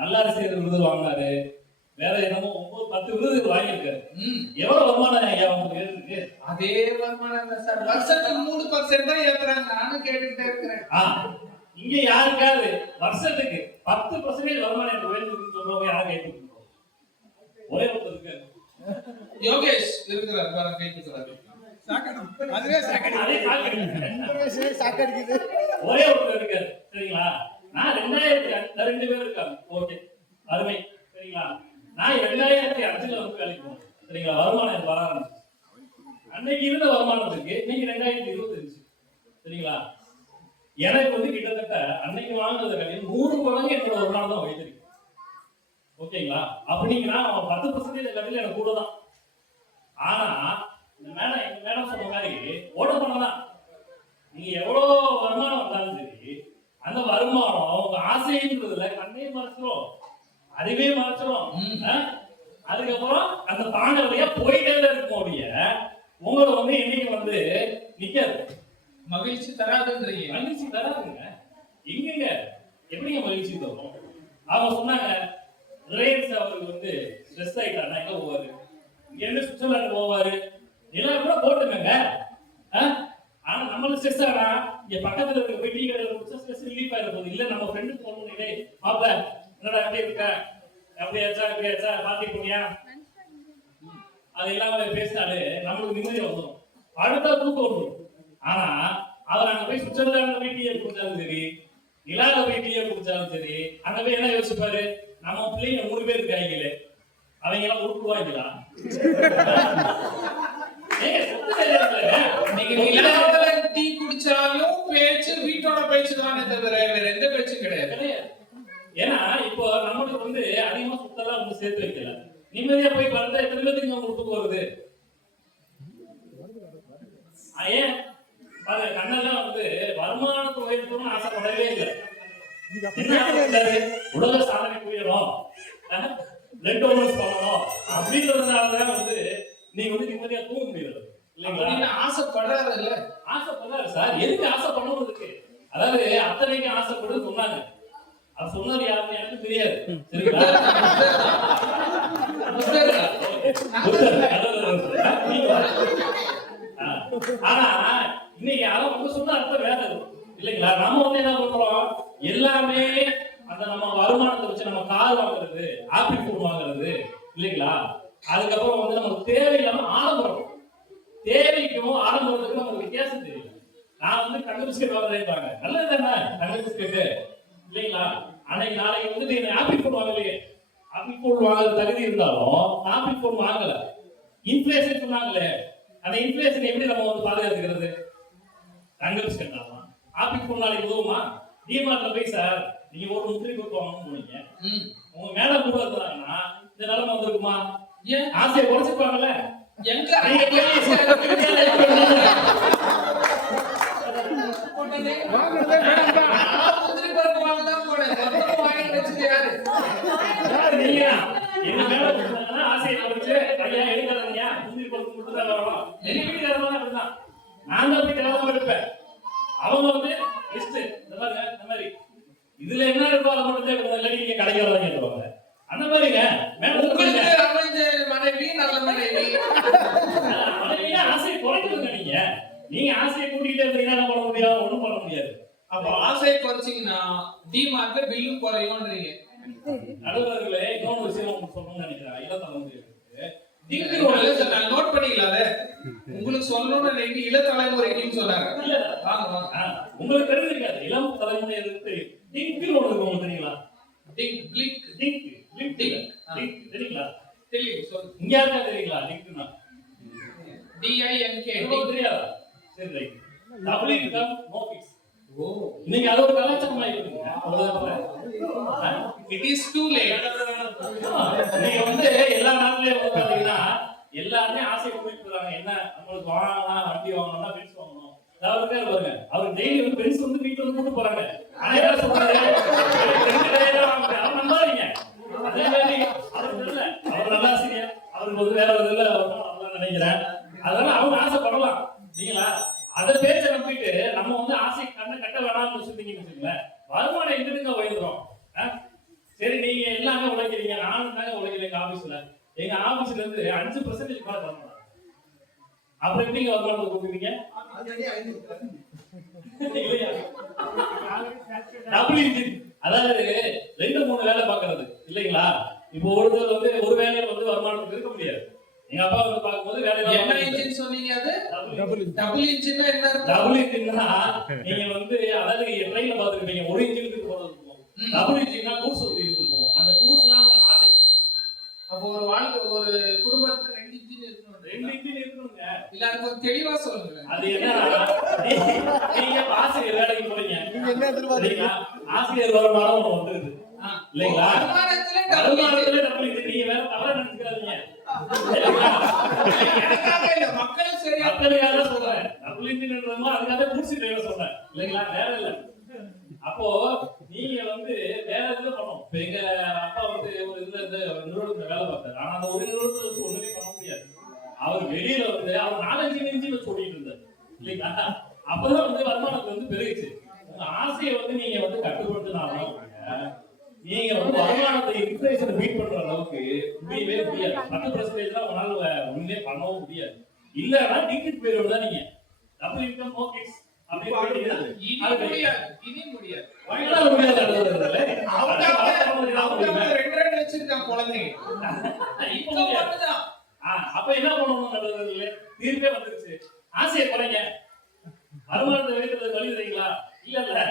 நல்லாசிரியர் விருது வாங்கினாரு, வேற என்னமோ 9-10 விருது வாங்கியிருக்காரு. எவ்வளவு வருமானம் ஐயா உங்களுக்கு இருக்கு? அதே வருமானம் தான் சார், வருஷத்துக்கு 3% தான் ஏத்துறாங்க. நானும் கேட்டுக்கிட்டே இருக்கிறேன். இங்க யாருக்காவது வருஷத்துக்கு 10% வருமானம் எனக்கு வேணும்னு சொல்றவங்க யாரும் கேட்டு ஒரே ஒருத்தர் இருக்காரு, யோகேஷ் இருக்கிறார் பாருங்க, கேட்டுக்கிறாரு. ஒரே ஒருத்தர் இருக்காரு சரிங்களா? நான் 2002 பேர் இருக்காங்க. ஓகே, அருமை சரிங்களா? நான் 2005 வந்து வேலைக்கு போனேன் சரிங்களா? வருமானம் எனக்கு வர ஆரம்பிச்சு. அன்னைக்கு இருந்த வருமானத்துக்கு இன்னைக்கு 2025 சரிங்களா? எனக்கு வந்து கிட்டத்தட்ட அன்னைக்கு வாங்கினது கடையில் 100 மடங்கு என்னோட வருமானம் தான் வைத்திருக்கு. ஓகேங்களா? அப்படிங்கன்னா 10% கடையில் எனக்கு கூட தான். ஆனா எங்க மேடம் சொன்ன மாதிரி ஓட பண்ணதான். நீங்க எவ்வளவு வருமானம் வந்தாலும் சரி, அந்த வருமானம் உங்க ஆசைன்றதுல கண்ணே மறைச்சிரும், அறிவே மறைச்சிரும். அதுக்கப்புறம் அந்த தாண்ட வழியா போயிட்டே தான் இருக்கும். அப்படிய உங்களை வந்து என்னைக்கு வந்து நிக்காது, மகிழ்ச்சி தராதுன்றீங்க. மகிழ்ச்சி தராதுங்க. எங்கங்க எப்படிங்க மகிழ்ச்சி தரும்? அவங்க சொன்னாங்க, ரிலையன்ஸ் அவருக்கு வந்து ஸ்ட்ரெஸ் ஆயிட்டாருன்னா எங்க போவாரு? இங்க இருந்து சுவிட்சர்லாந்து போவாரு, எல்லாம் கூட போட்டுங்க. ஆனா நம்மளுக்கு ஸ்ட்ரெஸ் ஆனா இங்க பக்கத்துல இருக்க போய் டீ கடையில குடிச்சா ஸ்ட்ரெஸ் ரிலீஃப் ஆயிட போகுது. இல்ல நம்ம ஃப்ரெண்டுக்கு போன் பண்ணி, மாப்ள என்னடா எப்படி இருக்க, அப்படியாச்சா பாத்தி போனியா, அது இல்லாம பேசினாலே நம்மளுக்கு நிம்மதியா வந்துடும், அடுத்த தூக்கம் வந்துடும். ஆனா அவர் அங்க போய் சுவிட்சர்லாந்து போய் டீயை குடிச்சாலும் சரி, நிலால போய் டீயை குடிச்சாலும் சரி, அங்க போய் என்ன யோசிப்பாரு? நம்ம பிள்ளைங்க 3 பேர் இருக்காங்களே, அவங்க எல்லாம் உருட்டுவாங்களா? நீங்க நிலாவில டீ குடிச்சாலும் பேச்சு வீட்டோட பேச்சு தானே தவிர வேற எந்த பேச்சும் கிடையாது. ஏன்னா இப்போ நம்மளுக்கு வந்து அதிகமா சுத்தலாம் வந்து சேர்த்து வைக்கல, நிம்மதியா போய் பார்த்தா எத்தனை பேருக்கு உங்களுக்கு வருது? ஏன் பாருங்க, கண்ணெல்லாம் வந்து வருமானத்தை உயர்த்தணும்னு ஆசைப்படவே இல்லை. உலக சாதனை புரியணும், பிளட் டோனர்ஸ் பண்ணணும் அப்படின்றதுனாலதான் வந்து நீங்க வந்து நிம்மதியா தூங்க முடியாது இல்லைங்களா? ஆசைப்படுறாரு இல்ல, ஆசைப்படுறாரு சார். எதுக்கு ஆசைப்படணும் இருக்கு? அதாவது அத்தனைக்கு ஆசைப்படுறது சொன்னாங்க. அது சொன்னது யாருன்னு எனக்கு தெரியாது சரிங்களா? ஆனா இன்னைக்கு அதை வந்து சொன்ன அர்த்தம் வேற இல்லைங்களா? நம்ம வந்து என்ன பண்றோம், எல்லாமே அந்த நம்ம வருமானத்தை வச்சு நம்ம கார் வாங்குறது, ஆப்பிள் போன் வாங்குறது, வருது இல்லைங்களா? அதுக்கப்புறம் வந்து நமக்கு தேவையில்லாம ஆடம்பரம், தேவைக்கும் ஆடம்பரத்துக்கும் நமக்கு வித்தியாசம் தெரியல. நான் வந்து தங்க பிஸ்கெட் வாங்குறேன்றாங்க, நல்லது தானே தங்க பிஸ்கெட்டு இல்லைங்களா? அன்னைக்கு நாளைக்கு வந்து என்ன ஆப்பிள் போன் வாங்கலையே, ஆப்பிள் போன் வாங்குற தகுதி இருந்தாலும் ஆப்பிள் போன் வாங்கல. இன்ஃபிளேஷன் சொன்னாங்களே, அந்த இன்ஃபிளேஷன் எப்படி நம்ம வந்து பாதுகாத்துக்கிறது? தங்க பிஸ்கெட் தான். ஆப்பிள் போன் நாளைக்கு உதவுமா? டிமார்ட்ல போய் சார் நீங்க ஒரு முந்திரி கொடுத்து வாங்கணும்னு போனீங்க, உங்க மேல கூட இருந்தாங்கன்னா இந்த நிலைமை வந்திருக்குமா? ஏன் ஆசையை குறைச்சிருப்பாங்கல்ல. எங்க நீங்க போய் வாங்குறதே வேண்டாம் தான். நான் முந்திரி பருப்பு வாங்க தான் போனேன், மொத்தமா வாங்கி வச்சது யாரு? நீங்க என்ன மேல கொடுத்தாங்கன்னா ஆசையை குறைச்சு ஐயா எடுக்காதீங்க, முந்திரி பருப்பு மட்டும் தான் வரணும். எங்க வீட்டுக்காரங்க அப்படிதான், நான் தான் போய் தேவை எடுப்பேன். அவங்க வந்து லிஸ்ட் இந்த மாதிரி இதுல என்ன இருக்கோ அதை மட்டும் தான் எடுக்கணும், இல்லாட்டி நீங்க கடைக்கு வரதான் கேட்டுருவாங்க. அந்த மாதிரிங்க மேல உங்களுக்கு அமைஞ்ச மனைவி நல்ல மனைவி. மனைவியா ஆசையை குறைக்கணுங்க. நீங்க ஆசையை கூட்டிகிட்டே இருந்தீங்கன்னா என்ன பண்ண முடியும்? ஒண்ணும் பண்ண முடியாது. அப்போ ஆசையை குறைச்சிங்கன்னா டிமார்ட்ல பில்லும் குறையும்ன்றீங்க. நடுவர்களே, இன்னொரு விஷயம் உங்களுக்கு சொல்லணும்னு நினைக்கிறேன். இளத்தலைமுறைக்கு நோட் பண்ணிக்கலாத, உங்களுக்கு சொல்லணும்னு நினைக்க இளத்தலைமுறைக்குன்னு சொன்னாங்க. உங்களுக்கு தெரிஞ்சிருக்காது, இளம் தலைமுறைகளுக்கு தெரியும். டிங்க்னு ஒன்று இருக்கு, உங்களுக்கு தெரியுங்களா? டிங்க் பிளிக் டிங்க் டிங்க் டிங்க் தெரியுங்களா? தெரியும், சொல்லு. இங்க யாருக்கா தெரியுங்களா டிங்க்னா? DINK தெரியாதா? சரி, right. Double income no fix. ஓ, இன்னைக்கு அது ஒரு கலாச்சாரமா இருக்குங்க. அவ்வளவுதான். It is too late. நீங்க வந்து எல்லா நாட்டிலயும் வந்து பாத்தீங்கன்னா எல்லாருமே ஆசையை கூட்டிட்டு போறாங்க. என்ன நம்மளுக்கு வாங்கலாம், வண்டி வாங்கணும்னா பென்ஸ் வாங்கணும். அவருக்கே பாருங்க, அவர் டெய்லி வந்து பென்ஸ் வந்து வீட்டுல வந்து கூட்டு போறாங்க. ஆனா என்ன சொல்றாரு? அவர் நம்பாதீங்க. அதே மாதிரி அவர் இல்ல, அவர் நல்ல ஆசிரியர், அவருக்கு வந்து வேற ஒரு இதுல வரணும் நினைக்கிறேன். அதனால அவங்க ஆசைப்படலாம் இல்லைங்களா? அதை பேச்ச நம்பிட்டு நம்ம வந்து ஆசை கண்ணை கட்ட வேணாம்னு வச்சுருந்தீங்கன்னு வச்சுக்கோங்களேன், வருமானம் எங்கிட்டுங்க உயர்ந்துரும். சரி, நீங்க எல்லாமே உழைக்கிறீங்க, நானும் தாங்க உழைக்கிறேன். எங்க ஆபீஸ்ல எங்க ஆபீஸ்ல இருந்து 5% மேல தரணும். அப்புறம் எப்படிங்க வருமானத்தை கூட்டுவீங்க? டபுள் இன்ஜின், அதாவது 2-3 வேலை பாக்குறது இல்லைங்களா? இப்போ ஒருத்தர் வந்து ஒரு வேலையில வந்து வருமானத்துக்கு இருக்க முடியாது. எங்க அப்பா வந்து பாக்கும்போது வேலையில என்ன இன்ஜின் சொன்னீங்க? அது டபுள் இன்ஜின்னா என்ன அர்த்தம்? டபுள் இன்ஜின்னா நீங்க வந்து அதாவது ட்ரெயின்ல பாத்துருப்பீங்க, ஒரு இன்ஜினுக்கு போறது இருக்கும். டபுள் இன்ஜின்னா கூட்ஸ் வந்து இருக்கும். அந்த கூட்ஸ் எல்லாம் நம்ம ஆசை. அப்போ ஒரு வாழ்க்கை, ஒரு குடும்பத்துக்கு 2 இன்ஜின் இருக்கணும். 2 இன்ஜின் இருக்கணுங்க. இல்ல அது கொஞ்சம் தெளிவா சொல்லுங்க. அது என்னன்னா, நீங்க ஆசிரியர் வேலைக்கு போறீங்க, நீங்க என்ன எதிர்பார்க்கறீங்க? ஆசிரியர் வருமானம் ஒண்ணு வந்துருது இல்லைங்களா? வருமானத்துல டபுள் இன்ஜின். நீங்க வேற தவறா நினைச்சுக்காதீங்க. எனக்காக இல்ல, மக்கள் சரியா மக்களுக்காக தான் சொல்றேன். டபுள் இன்ஜின்ன்றதுமா அதுக்காக கூட்ஸ் டிரைவர் சொல்றேன் இல்லைங்களா? வேற இல்ல. அப்போ நீங்க வந்து வேற இதுல பண்ணணும். இப்ப எங்க அப்பா வந்து ஒரு இதுல இருந்து நிறுவனத்துல வேலை பார்த்தாரு. ஆனா அந்த ஒரு நிறுவனத்துல வச்சு ஒண்ணுமே பண்ண முடியாது. அவர் வெளியில வந்து அவர் 4-5 இன்ஜின் வச்சு ஓடிட்டு இருந்தாரு இல்லைங்களா? அப்பதான் வந்து வருமானத்துல வந்து பெருகுச்சு. உங்க ஆசையை வந்து நீங்க வந்து கட்டுப்படுத்தினாலும் நீங்க வந்து வருமானத்தை இன்ஃப்ளேஷனை பீட் பண்ற அளவுக்கு முடியவே முடியாது. 10% தான் உங்களால ஒண்ணுமே பண்ணவும் முடியாது. இல்லன்னா டிக்கெட் போயிடும் தான். நீங்க டபுள் இன்கம் நோ ஃபிக்ஸ் அப்படி முடியாது. இனி முடியாது. வயலால முடியாது. அவங்க 2 வச்சிருக்காங்க குழந்தைங்க. இப்போ மட்டும்தான். அப்ப என்ன பண்ணணும்? நல்லது தீர்ப்பே வந்துருச்சு. ஆசையை குறைங்க, வருமானத்தை உயர்த்துறது வழி தெரியுங்களா? இல்ல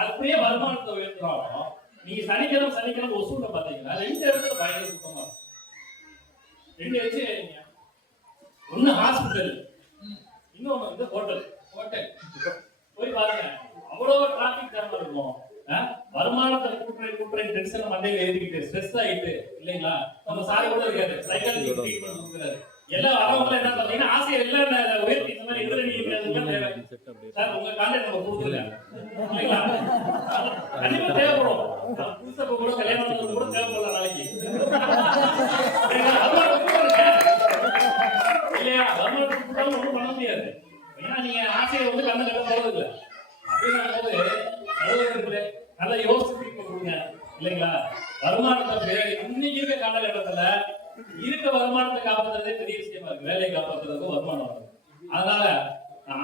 அப்படியே வருமானத்தை உயர்த்துறோம். நீங்க சனிக்கிழமை ஒசூல பாத்தீங்கன்னா 2 இடத்துல பயங்கர சுத்தமா இருக்கும். 2 வச்சு ஒண்ணு ஹாஸ்பிட்டல், இன்னொன்னு வந்து ஹோட்டல் போய் பாருங்க. அவ்வளவு டிராபிக் ஜாம் இருக்கும். வருமானத்தை கூட்டுறேன் டென்ஷன் மண்டையில ஏறிக்கிட்டு ஸ்ட்ரெஸ் ஆயிட்டு இல்லைங்களா? நம்ம சாரி கூட இருக்காரு, சைக்காலஜி ட்ரீட்மெண்ட் கொடுக்குறாரு. எல்லாம் வரவங்க என்ன பாத்தீங்கன்னா ஆசையை எல்லாம் உயர்த்தி இந்த மாதிரி எதிர நீங்க சார் உங்க கான்டாக்ட் நம்பர் கொடுத்துருங்க இல்லைங்களா? கண்டிப்பா தேவைப்படும். புதுசா கூட கல்யாணம் கூட தேவைப்படலாம் நாளைக்கு இல்லையா? வருமானத்துக்கு கூட்டாலும் ஒன்றும் பண்ண முடியாது. ஏன்னா நீங்க ஆசையை வந்து கண்ணு கட்ட போறது இல்லை. அப்படிங்கும்போது நல்லா யோசிச்சு கொடுங்க இல்லைங்களா? வருமானத்தை இன்னைக்கு இருக்க காலகட்டத்துல இருக்க வருமானத்தை காப்பாற்றுறதே பெரிய விஷயமா இருக்கு. வேலையை காப்பாற்றுறதுக்கும் வருமானம் வரும். அதனால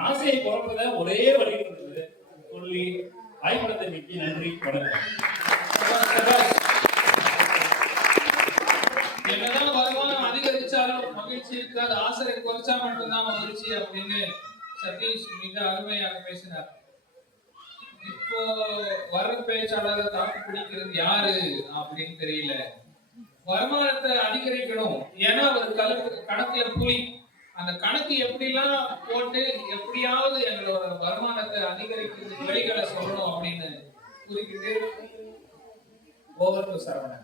ஆசையை குறைப்பத ஒரே வழி சொல்லி வாய்ப்படத்தை மிக்க நன்றி, வணக்கம். என்னதான் வருமானம் அதிகரிச்சாலும் மகிழ்ச்சி இருக்காது, ஆசிரியர் குறைச்சா மட்டும்தான் மகிழ்ச்சி அப்படின்னு சதீஷ் மிக அருமையாக பேசினார். இப்போ வர பேச்சாளரை தாக்கு பிடிக்கிறது யாரு அப்படின்னு தெரியல. வருமானத்தை அதிகரிக்கணும், ஏன்னா ஒரு கணக்குல புலி, அந்த கணக்கு எப்படிலாம் போட்டு எப்படியாவது எங்களோட வருமானத்தை அதிகரிக்கிறதுக்கு வழிகளை சொல்லணும் அப்படின்னு குறிப்பிட்டு ஓவர் டு சரவணன்.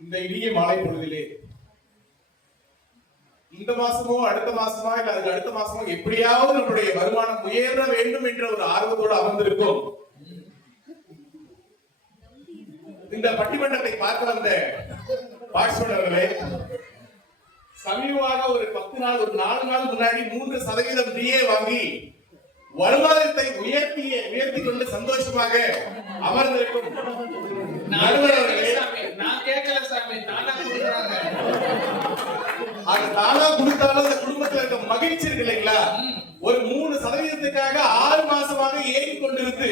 இந்த இனிய மாலை பொழுதிலே இந்த மாசமோ அடுத்த மாசமா இல்ல அதுக்கு அடுத்த மாசமோ எப்படியாவது நம்முடைய வருமானம் உயர வேண்டும் என்ற ஒரு ஆர்வத்தோடு அமர்ந்திருக்கும் இந்த பட்டிமன்றத்தை பார்க்க வந்த பார்ட்ஸ்மேனர்களே, சமீபமாக ஒரு 10 நாள் ஒரு 4 நாள் முன்னாடி 3% டிஏ வாங்கி வருமானத்தை உயர்த்தி கொண்டு சந்தோஷமாக அமர்ந்திருக்கும் நடுவர்களே, நான் கேட்கல சாமி, நானா கொடுக்குறாங்க. அது தானா கொடுத்தாலும் அந்த குடும்பத்துல இருக்க மகிழ்ச்சி இருக்கு இல்லைங்களா, ஒரு 3%க்காக 6 மாசமாக ஏங்கி கொண்டிருந்து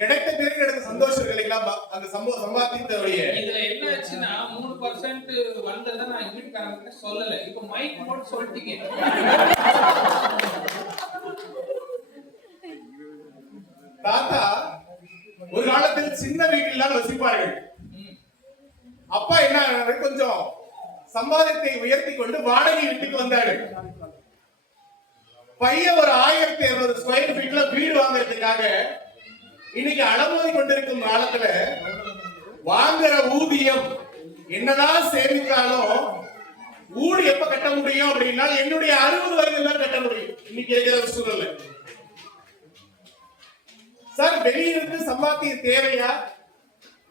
கிடைத்த பேருக்கு கிடைத்த சந்தோஷம் இருக்கு இல்லைங்களா, அந்த சம்பாதித்தவருடைய இதுல என்ன ஆச்சுன்னா 3% வந்ததை நான் வீட்டுக்காரங்க சொல்லல, இப்ப மைக் போட்டு சொல்லிட்டீங்க. தாத்தா ஒரு காலத்தில் சின்ன வீட்டில் தான் வசிப்பார்கள். அப்பா என்ன கொஞ்சம் சம்பாதித்தை உயர்த்தி கொண்டு வாடகை வீட்டுக்கு வந்தார்கள். பையன் ஒரு 1200 ஸ்கொயர் ஃபீட்ல வீடு வாங்குறதுக்காக இன்னைக்கு அலமோதி கொண்டிருக்கும் காலத்துல வாங்குற ஊதியம் என்னதான் சேமித்தாலும் ஊடு எப்ப கட்ட முடியும் அப்படின்னா என்னுடைய 60 வயதுல தான் கட்ட முடியும் இன்னைக்கு இருக்கிற சூழல்ல. சார், வெளியிருந்து சம்பாத்தியம் தேவையா,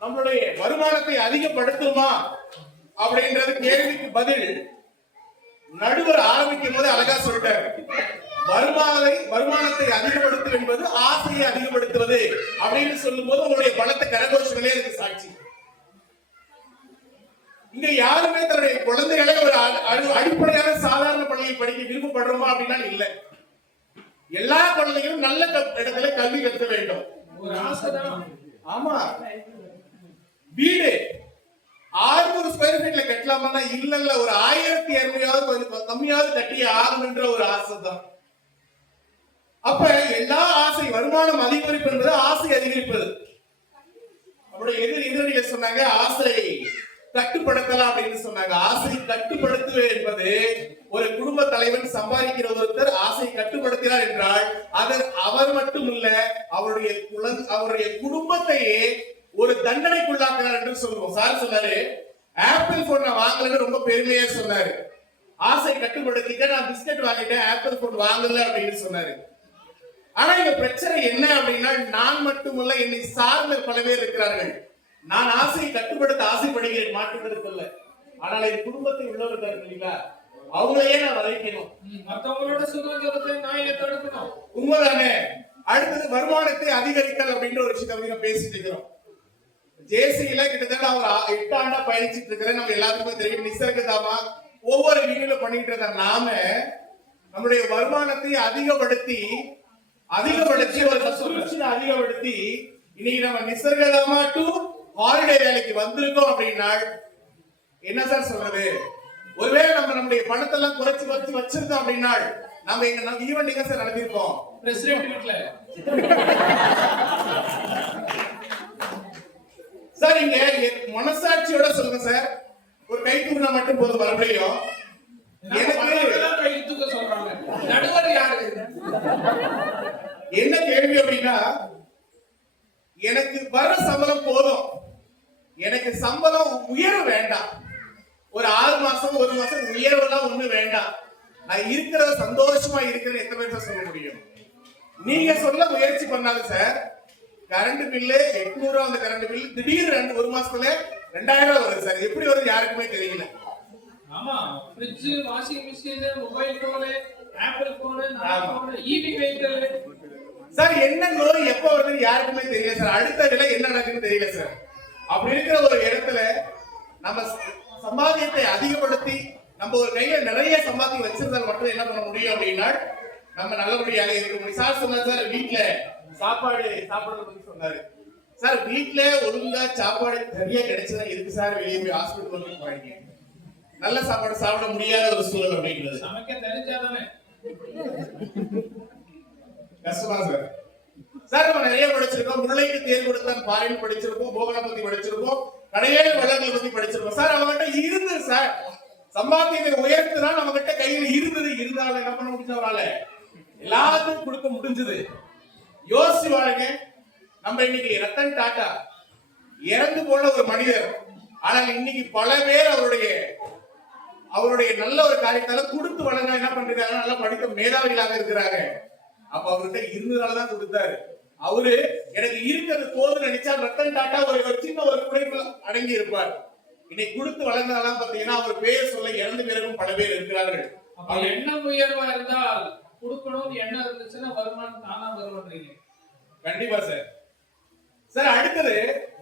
நம்மளுடைய வருமானத்தை அதிகப்படுத்துமா அப்படின்றது கேள்விக்கு பதில் நடுவர் ஆரம்பிக்கும் போது அழகா சொல்லிட்டாரு. வருமானத்தை அதிகப்படுத்துவது என்பது ஆசையை அதிகப்படுத்துவது அப்படின்னு சொல்லும் போது உங்களுடைய பலத்தை கரகோஷங்களே அதுக்கு சாட்சி. இங்க யாருமே தன்னுடைய குழந்தைகளை ஒரு அடிப்படையான சாதாரண பள்ளியில் படிக்க விருப்பப்படுறோமா அப்படின்னா இல்லை. எல்லா குழந்தைகளும் நல்ல இடத்துல கல்வி கற்க வேண்டும், ஒரு ஆசைதான். ஆமா, வீடு 600 ஸ்கொயர் ஃபீட்ல கட்டலாமா, இல்ல ஒரு 1200 கொஞ்சம் கம்மியாவது கட்டி ஆகணும்ன்ற ஒரு ஆசை தான். அப்ப எல்லா ஆசை வருமானம் அதிகரிப்பு என்பது ஆசை அதிகரிப்பது. நம்முடைய எதிரில சொன்னாங்க ஆசை கட்டுப்படுத்தலாம் அப்படின்னு சொன்னாங்க. ஆசை கட்டுப்படுத்துவது என்பது ஒரு குடும்ப தலைவன் சம்பாதிக்கிற ஒருத்தர் ஆசை கட்டுப்படுத்தினார் என்றால் அது அவர் மட்டும் இல்ல, அவருடைய குடும்பத்தையே ஒரு தண்டனைக்குள்ளாக்குறார் என்று சொல்லுவோம். சார் சொன்னாரு, ஆப்பிள் போன் நான் வாங்கலன்னு ரொம்ப பெருமையா சொன்னாரு. ஆசை கட்டுப்படுத்திக்க நான் பிஸ்கட் வாங்கிட்டேன், ஆப்பிள் போன் வாங்கல அப்படின்னு சொன்னாரு. ஆனா இங்க பிரச்சனை என்ன அப்படின்னா, நான் மட்டுமல்ல என்னை சார்ந்த பல பேர் இருக்கிறார்கள். நான் ஆசையை கட்டுப்படுத்த ஆசைப்படுகிறேன், மாற்றுவதற்குள்ள. ஆனால் என் குடும்பத்தை உள்ளவர்கள் இல்லைங்களா, அவங்களையே நான் வதைக்கணும், மற்றவங்களோட சுதந்திரத்தை நான் தடுக்கணும். உண்மைதானே? அடுத்தது வருமானத்தை அதிகரித்தல் அப்படின்ற ஒரு விஷயத்தை நம்ம பேசிட்டு இருக்கிறோம். ஜேசியில கிட்டத்தட்ட அவர் 8 ஆண்டா பயணிச்சுட்டு இருக்கிறேன். நம்ம எல்லாத்துக்குமே தெரியும். நிசர்கதாமா ஒவ்வொரு வீடியோல பண்ணிட்டு இருந்த நாம நம்முடைய வருமானத்தை அதிகப்படுத்தி ஒரு சப்ஸ்கிரிப்ஷன் அதிகப்படுத்தி இன்னைக்கு நம்ம நிசர்கதாமா டு ஹாலிடே வேலைக்கு வந்திருக்கோம் அப்படின்னா என்ன சார் சொல்றது? ஒருவேளை நம்முடைய பணத்தை எல்லாம் குறைச்சு வச்சிருந்தோம் அப்படின்னா நம்ம ஈவெண்ட் எங்க சார் நடத்திருப்போம்? பிரசிடென்ட் வீட்ல. சார் இங்க மனசாட்சியோட சொல்லுங்க சார், ஒரு கை தூக்கினா மட்டும் போதும். மறுபடியும் கை தூக்க சொல்றாங்க, நடுவர் யாரு? என்ன கேள்வி அப்படின்னா, எனக்கு வர சம்பளம் போதும், எனக்கு சம்பளம் உயர வேண்டாம், ஒரு 6 மாசம் 1 மாசம் உயர்வெல்லாம் ஒண்ணு வேண்டாம், நான் இருக்கிற சந்தோஷமா இருக்கிறேன். எத்தனை பேர் சொல்ல முடியும்? நீங்க சொல்ல முயற்சி பண்ணாது சார். கரண்ட் பில்லு 800 அந்த கரண்ட் பில் திடீர்னு 1 மாசத்துல 2000 வருது சார். எப்படி வருது யாருக்குமே தெரியல. ஆமா, fridge, washing machine, mobile phone, apple phone, EV vehicle. Sir என்ன நோய் எப்ப வருதுன்னு யாருக்குமே தெரியல சார். அடுத்த விலை என்ன நடக்குன்னு தெரியல சார். அப்படி இருக்கிற ஒரு இடத்துல நம்ம சம்பாதியத்தை அதிகப்படுத்தி நம்ம ஒரு கையில நிறைய சம்பாதியம் வச்சிருந்தால் மட்டும் என்ன பண்ண முடியும் அப்படின்னா நம்ம நல்லபடியாக இருக்க முடியும். சார் சொன்னார் சார், வீட்டுல சாப்பாடு சாப்பிடுறது பத்தி சொன்னாரு. சார் வீட்ல ஒழுங்கா சாப்பாடு சரியா கிடைச்சதா இருக்கு சார் வெளியே போய் ஹாஸ்பிட்டல் வந்து போறீங்க. நல்ல சாப்பாடு சாப்பிட முடியாத ஒரு சூழல் அப்படிங்கிறது சமைக்க தெரிஞ்சாதானே. கஷ்டமா சார். சார் நம்ம நிறைய படிச்சிருக்கோம். முல்லைக்கு தேர் கொடுத்தான் பாரில் படிச்சிருக்கோம், போகலை பத்தி படிச்சிருக்கோம், கடையேழு வள்ளல்கள் பத்தி படிச்சிருக்கோம். சார் அவங்ககிட்ட இருந்தது சார், சம்பாத்தியத்தை உயர்த்துனா நம்ம கிட்ட கையில இருந்தது, இருந்தாலும் என்ன பண்ண முடிஞ்சவரால எல்லாத்துக்கும் கொடுக்க முடிஞ்சது. யோசிச்சு பாருங்க, நம்ம இன்னைக்கு ரத்தன் டாடா இறந்து போன ஒரு மனிதர், ஆனால் இன்னைக்கு பல பேர் அவருடைய நல்ல ஒரு காரியத்தால கொடுத்து வளர்ந்தா என்ன பண்றாங்க, நல்லா படித்த மேதாவிகளாக இருக்கிறாங்க. அப்ப அவர்கிட்ட இருந்ததாலதான் கொடுத்தாரு. அவரு எனக்கு இருக்கிறது போதும் நினைச்சா ரத்தன் டாடா ஒரு சின்ன ஒரு குறைப்புல அடங்கி இருப்பார். இன்னைக்கு கொடுத்து வளர்ந்ததெல்லாம் பாத்தீங்கன்னா அவர் பேர் சொல்ல இறந்து பிறகும் பல பேர் இருக்கிறார்கள். அப்ப எண்ணம் உயர்வா இருந்தால் கொடுக்கணும், எண்ணம் இருந்துச்சுன்னா வருமானம் தானா வருவன்றீங்க. கண்டிப்பா சார். சார் அடுத்தது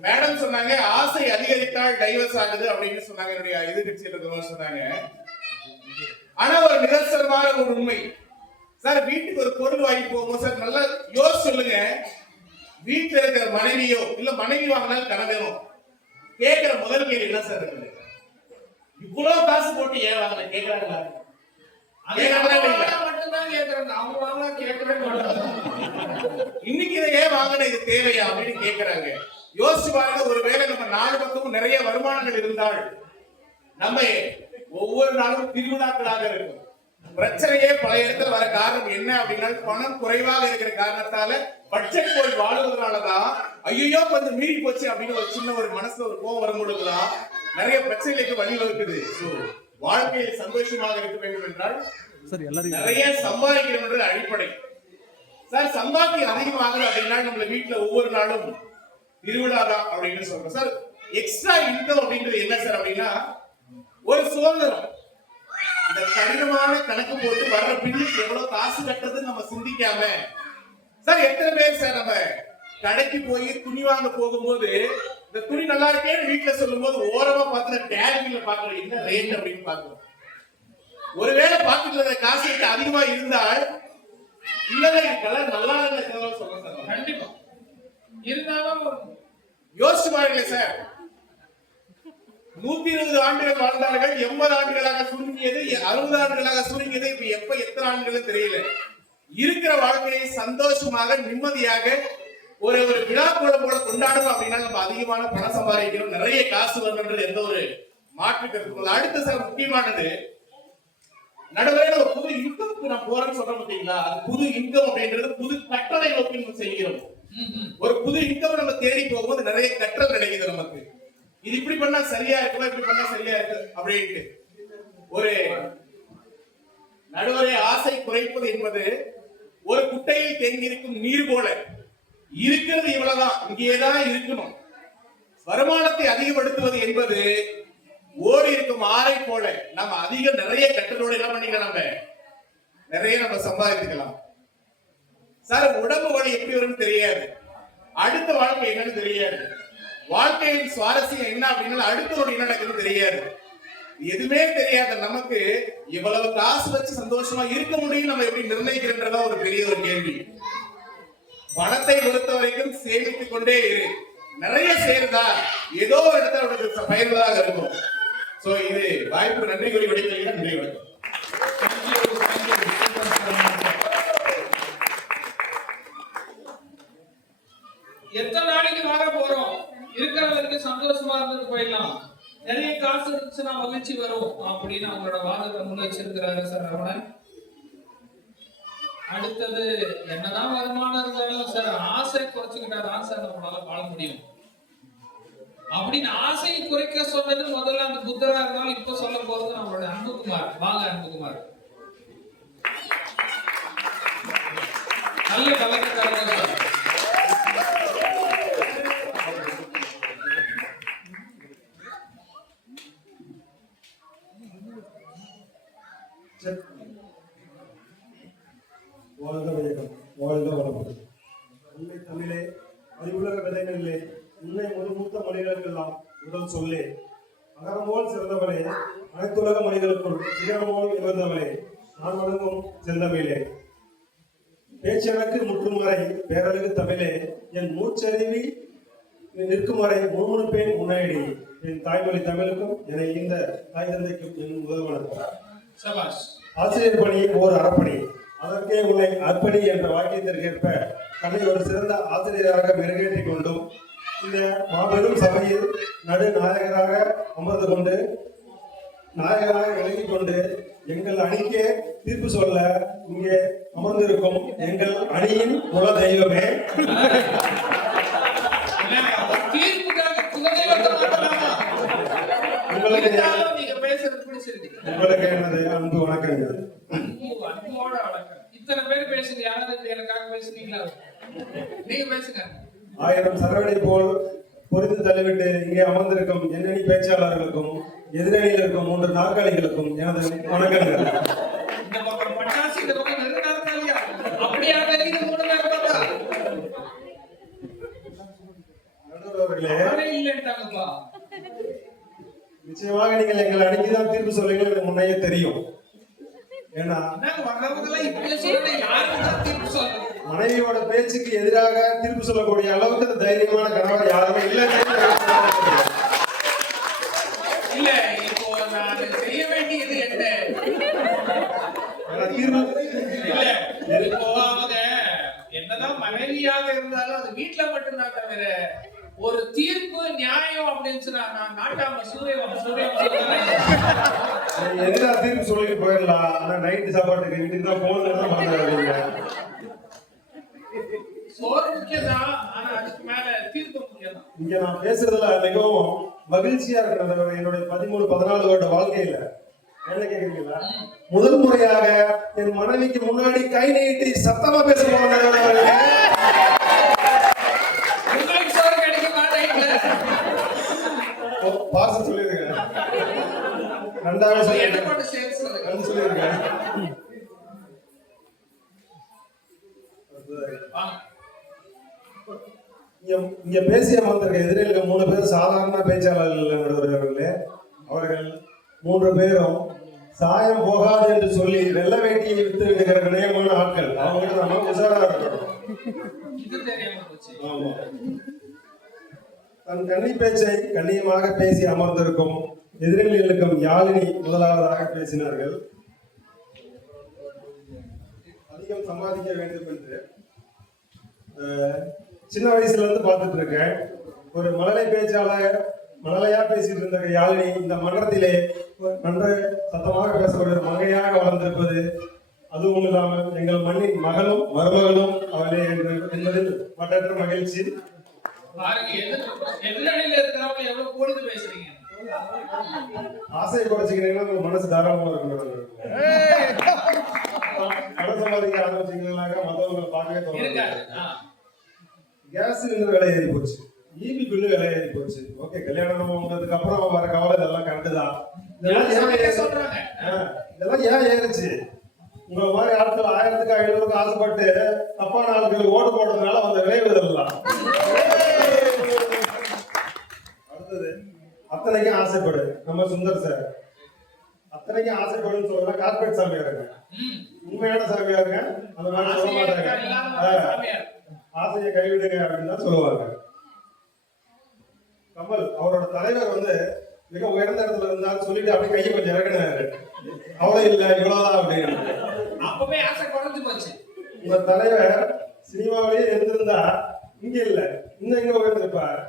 மேடம் சொன்னாங்க ஆசை அதிகரித்தால் டைவர்ஸ் ஆகுது அப்படின்னு சொன்னாங்க. என்னுடைய எதிர்கட்சியில் இருக்கிறவங்க சொன்னாங்க. ஆனா ஒரு நிதர்சனமான ஒரு உண்மை சார், வீட்டுக்கு ஒரு பொருள் வாங்கி போகும்போது சார் நல்லா யோசிச்சு சொல்லுங்க, வீட்டுல இருக்கிற மனைவியோ இல்ல மனைவி வாங்கினால் கணவனோ கேட்கிற முதல் கேள்வி என்ன சார் இருக்குது? இவ்வளவு காசு போட்டு ஏன் வாங்கின கேட்கறாங்களா? இன்னைக்கு இதை ஏன் வாங்கின, இது தேவையா அப்படின்னு கேட்கிறாங்க. யோசிச்சு பாருங்க, ஒருவேளை நம்ம நாலு பக்கமும் நிறைய வருமானங்கள் இருந்தால் நம்ம ஒவ்வொரு நாளும் திருவிழாக்களாக இருக்கும். பிரச்சனையே பல இடத்துல வர காரணம் என்ன அப்படின்னா பணம் குறைவாக இருக்கிற காரணத்தால பட்ஜெட் போய் வாழ்வதனாலதான் ஐயோ கொஞ்சம் மீறி போச்சு அப்படின்னு ஒரு சின்ன ஒரு மனசுல ஒரு கோவம் வரும்பொழுதுதான் நிறைய பிரச்சனைகளுக்கு வழிவகுக்குது. வாழ்க்கையில் சந்தோஷமாக இருக்க வேண்டும் என்றால் நிறைய சம்பாதிக்கணும் என்ற அடிப்படை. சார் சம்பாத்தியம் அதிகமாகுது அப்படின்னா நம்மள வீட்டுல ஒவ்வொரு நாளும் திருவிழா தான் அப்படின்னு சொல்றோம். சார் எக்ஸ்ட்ரா இன்கம் அப்படின்றது என்ன சார் அப்படின்னா ஒரு சுதந்திரம். இந்த கடினமான கணக்கு போட்டு வர்ற பின்னுக்கு எவ்வளவு காசு கட்டுறதுன்னு நம்ம சிந்திக்காம சார் எத்தனை பேர் சார் நம்ம கடைக்கு போய் துணி வாங்க போகும்போது இந்த துணி நல்லா இருக்கேன்னு வீட்டுல சொல்லும் போது ஓரமா பார்த்து டேக்ல பாக்குறோம் என்ன ரேட் அப்படின்னு பாக்குறோம். ஒருவேளை பாக்கெட்ல காசு அதிகமா இருந்தால் இல்ல கலர் நல்லா இல்ல சொல்றேன் சார். கண்டிப்பா இருந்தாலும் யோசிச்சு பாருங்க சார், 120 ஆண்டுகள் வாழ்ந்தார்கள், 80 ஆண்டுகளாக சுருங்கியது, 60 ஆண்டுகளாக சுருங்கியது, இப்ப எப்ப எத்தனை ஆண்டுகள் தெரியல. இருக்கிற வாழ்க்கையை சந்தோஷமாக நிம்மதியாக ஒரு விழா கோலம் போல கொண்டாடணும் அப்படின்னா நம்ம அதிகமான பணம் சம்பாதிக்கணும், நிறைய காசு வரணுன்றது எந்த ஒரு மாற்று கருத்து. அடுத்த சார் முக்கியமானது நடுவரையில ஒரு புது இன்கம் நான் போறேன்னு சொல்றேன் பார்த்தீங்களா, அது புது இன்கம் அப்படின்றது புது கற்றலை நோக்கி நம்ம செய்கிறோம். ஒரு புது இன்கம் நம்ம தேடி போகும்போது நிறைய கற்றல் கிடைக்குது நமக்கு. இது இப்படி பண்ணா சரியா இருக்குல்ல, இப்படி பண்ணா சரியா இருக்கு அப்படின்ட்டு ஒரு நடுவரை ஆசை குறைப்பது என்பது ஒரு குட்டையில் தேங்கி இருக்கும் நீர் போல இருக்கிறது, இவ்வளவுதான் இங்கேதான் இருக்கணும். வருமானத்தை அதிகப்படுத்துவது என்பது ஓடி இருக்கும் ஆறை போல நம்ம நிறைய கற்றலோடு என்ன பண்ணிக்கலாம், நிறைய நம்ம சம்பாதித்துக்கலாம். சார் உடம்பு வலி எப்படி வரும்னு தெரியாது, அடுத்த வாழ்க்கை என்னன்னு தெரியாது, வாழ்க்கையின் சுவாரஸ்யம் என்ன அப்படின்னா அடுத்தோடு என்ன நடக்குதுன்னு தெரியாது. எதுவுமே தெரியாத நமக்கு இவ்வளவு காசு வச்சு சந்தோஷமா இருக்க முடியும் நம்ம எப்படி நிர்ணயிக்கிறன்றதா ஒரு பெரிய ஒரு கேள்வி. பணத்தை பொறுத்த வரைக்கும் சேமித்துக் கொண்டே இரு, நிறைய சேருதா ஏதோ ஒரு இடத்துல உனக்கு பயனுள்ளதாக இருக்கும். சோ இது வாய்ப்பு நன்றி கூறி விடைபெறுகிறேன். நன்றி வணக்கம். எத்தனை நாளைக்கு வாழ போறோம், இருக்கிற வரைக்கும் சந்தோஷமா இருந்துட்டு போயிடலாம், நிறைய காசு இருந்துச்சுன்னா மகிழ்ச்சி வரும் அப்படின்னு அவங்களோட வாதத்தை முன் வச்சிருக்கிறாரு சார் ரமணன். அடுத்தது என்னதான் வருமானம் இருந்தாலும் சார் ஆசை குறைச்சுக்கிட்டாதான் சார் நம்மளால வாழ முடியும் அப்படின்னு ஆசையை குறைக்க சொன்னது முதல்ல அந்த புத்தரா இருந்தாலும் இப்ப சொல்ல போறது நம்மளோட அன்புகுமார். வாங்க அன்புகுமார், நல்ல கலந்துக்காரங்க சார். வாழ்க வையகம், வாழ்க வளமுடன். உண்மை தமிழே, அறிவுலக விதைகளிலே, உண்மை மூத்த மொழிகளுக்கெல்லாம் முதல் சொல்லே, அகரமோல் சிறந்தவளே, அனைத்துலக மொழிகளுக்குள் சிகரமோல் நிகழ்ந்தவளே, நான் வணங்கும் செந்தமிழே. பேச்செனக்கு முற்றும் வரை பேரழகு தமிழே, என் மூச்சறிவி நிற்கும் வரை முன்முனைப்பேன் முன்னாடி என் தாய்மொழி தமிழுக்கும் என இந்த தாய் தந்தைக்கும் என் முதல் வணக்கம். சபாஷ். ஆசிரியர் பணி ஓர் அறப்பணி, அதற்கே உன்னை அர்ப்பணி என்ற வாக்கியத்திற்கேற்ப தன்னை ஒரு சிறந்த ஆசிரியராக மெருகேற்றிக் கொண்டும் இந்த மாபெரும் சபையில் நடுநாயகராக அமர்ந்து கொண்டு நாயகராக விளங்கிக் கொண்டு எங்கள் அணிக்கே தீர்ப்பு சொல்ல இங்கே அமர்ந்திருக்கும் எங்கள் அணியின் குல தெய்வமே, தீர்ப்புக்காக குலதெய்வத்தை மாத்தலாமா? உங்களுக்கு இருந்தாலும் நீங்க பேசுறது பிடிச்சிருக்கு. உங்களுக்கு எனது அன்பு வணக்கங்கள். அன்போட வணக்கம். இத்தனை பேர் பேசுங்க, யாராவது எனக்காக பேசுனீங்களா? நீங்க பேசுங்க. 1000 சரவணை போல் பொறித்து தள்ளிவிட்டு இங்கே அமர்ந்திருக்கும் எண்ணணி பேச்சாளர்களுக்கும் எதிரணியில் இருக்கும் 3 நாற்காலிகளுக்கும் எனது வணக்கங்கள். இந்த பக்கம் பட்டாசு, இந்த பக்கம் நெருங்காலியா? அப்படியா தெரியுது 3 பேர் பார்த்தா? நடுவர் அவர்களே, யாரே இல்லைன்ட்டாங்கப்பா. நிச்சயமாக நீங்கள் எங்கள் அணிக்கு தான் தீர்ப்பு சொல்லுங்கள், எனக்கு முன்னையே தெரியும். ஏன்னா என்னங்க வர்றவங்கெல்லாம் இப்படியே சொல்றீங்க, யாருக்கு தான் தீர்ப்பு சொல்றது? மனைவியோட பேச்சுக்கு எதிராக தீர்ப்பு சொல்லக்கூடிய அளவுக்கு தைரியமான கணவர் யாருமே இல்லை. இல்ல, இப்போ நான் செய்ய வேண்டியது என்ன? இல்ல, இப்போ அவங்க என்னதான் மனைவியாக இருந்தாலும் அது வீட்டுல மட்டும்தான் தவிர ஒரு தீர்ப்பு நியாயம் அப்படின்னு சொன்னா நான் நாட்டாம சூரியவம் எதிரா தீர்ப்பு சொல்லிட்டு போயிடலாம். ஆனா நைட்டு சாப்பாட்டுக்கு வீட்டுக்கு தான் போகணும்னு சோறு முக்கியதான், ஆனா அதுக்கு மேல தீர்ப்பு முக்கியதான். இங்க நான் பேசுறதுல மிகவும் மகிழ்ச்சியா இருக்கிறது. என்னுடைய 13-14 வருட வாழ்க்கையில என்ன கேக்குறீங்களா, முதல் முறையாக என் மனைவிக்கு முன்னாடி கை நீட்டி சத்தமா பேசுவாங்க. உங்களுக்கு சோறு கிடைக்க மாட்டேங்குது. பாச சொல்லிருங்க, 2வது என்ன பண்ண சேர்த்து சொல்லுங்க. சொல்லிருங்க. இங்க பேசிய அமர்ந்திருக்க எதிரில் 3 பேர் சாதாரண பேச்சாளர்களே. அவர்கள் 3 பேரும் சாயம் போகாது என்று சொல்லி வெள்ள வேட்டியை வித்து விடுகிற வினயமான ஆட்கள். அவங்ககிட்ட நம்ம உஷாரா இருக்கணும். இது தெரியாம போச்சு. ஆமா. தன் கன்னி பேச்சை கண்ணியமாக பேசி அமர்ந்திருக்கும் எதிரில் இருக்கும் யாழினி முதலாவதாக பேசினார்கள். அதிகம் சம்பாதிக்க வேண்டும் என்று சின்ன வயசுல இருந்து பார்த்துட்டு இருக்கேன். ஒரு மழலை பேச்சாளர் மழலையா பேசிட்டு இருந்த யாழினி இந்த மன்றத்திலே நன்று சத்தமாக பேசக்கூடிய மங்கையாக வளர்ந்திருப்பது, அதுவும் இல்லாமல் எங்கள் மண்ணின் மகளும் மருமகளும் அவளே என்பதில் மற்றற்ற மகிழ்ச்சி. பாருங்க, எதிரணியில இருக்கிறவங்க எவ்வளவு பொழுது பேசுறீங்க. ஆசையை குறைச்சிக்கிறீங்கன்னா உங்க மனசு தாராளமா இருக்கணும். பணம் சம்பாதிக்க ஆரம்பிச்சீங்கன்னாக்கா மற்றவங்களை பார்க்கவே தோணும். கேஸ் சிலிண்டர் விலை ஏறி போச்சு, ஈபி பில்லு விலை ஏறி போச்சு. ஓகே, கல்யாணம் வந்ததுக்கு அப்புறம் வர கவலை இதெல்லாம் கரெக்டு தான். இதெல்லாம் ஏன் ஏறிச்சு? உங்களை மாதிரி ஆட்கள் 1000க்கு 500க்கு ஆசைப்பட்டு தப்பான ஆட்கள் ஓட்டு போடுறதுனால வந்த விளைவு இதெல்லாம். அடுத்தது, அத்தனைக்கும் ஆசைப்படு நம்ம சுந்தர் சார். அத்தனைக்கும் ஆசைப்படுன்னு சொல்ல கார்பரேட் சாமியாருங்க, உண்மையான சாமியாருங்க அந்த மாதிரி சொல்ல மாட்டாங்க. ஆசையை கைவிடுங்க அப்படின்னு தான் சொல்லுவாங்க. கமல் அவரோட தலைவர் மிக உயர்ந்த இடத்துல இருந்தாலும் சொல்லிட்டு அப்படியே கையை கொஞ்சம் இறங்கினாரு. அவ்வளவு இல்ல இவ்வளவுதான் அப்படின்னு. அப்பவே ஆசை குறைஞ்சு போச்சு. உங்க தலைவர் சினிமாவிலேயே இருந்திருந்தா இங்க இல்ல இன்னும் எங்க உயர்ந்திருப்பார்.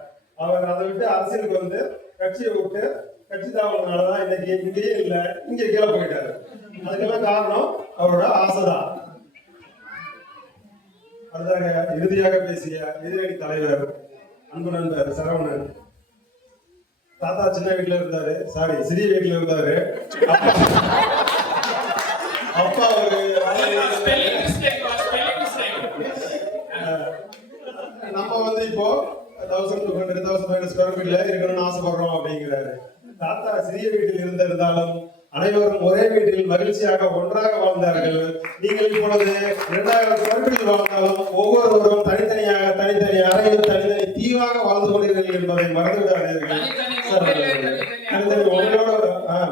அவர் அதை விட்டு அரசியலுக்கு கட்சியை விட்டு கட்சி தாவனாலதான் இன்னைக்கு இங்கேயே இல்ல இங்க கீழே போயிட்டாரு. அதுக்கெல்லாம் காரணம் அவரோட ஆசைதான். அடுத்தாக இறுதியாக பேசிய எதிரணி தலைவர் அன்பு நண்பர் சரவணன். தாத்தா சின்ன வீட்டுல இருந்தாரு, சாரி சிறிய வீட்டுல இருந்தாரு. அப்பா நம்ம இப்போ 1000-2000 ஸ்கொயர் ஃபீட்ல இருக்கணும்னு ஆசைப்படுறோம் அப்படிங்கிறாரு. தாத்தா சிறிய வீட்டில் இருந்திருந்தாலும் அனைவரும் ஒரே வீட்டில் மகிழ்ச்சியாக ஒன்றாக வாழ்ந்தார்கள். நீங்கள் இப்பொழுது 2000 ஸ்கொயர் ஃபீட்டில் வாழ்ந்தாலும் ஒவ்வொருவரும் தனித்தனியாக தனித்தனி அறையில் தனித்தனி தீவாக வாழ்ந்து கொள்கிறீர்கள் என்பதை மறந்து விடாதீர்கள். தனித்தனி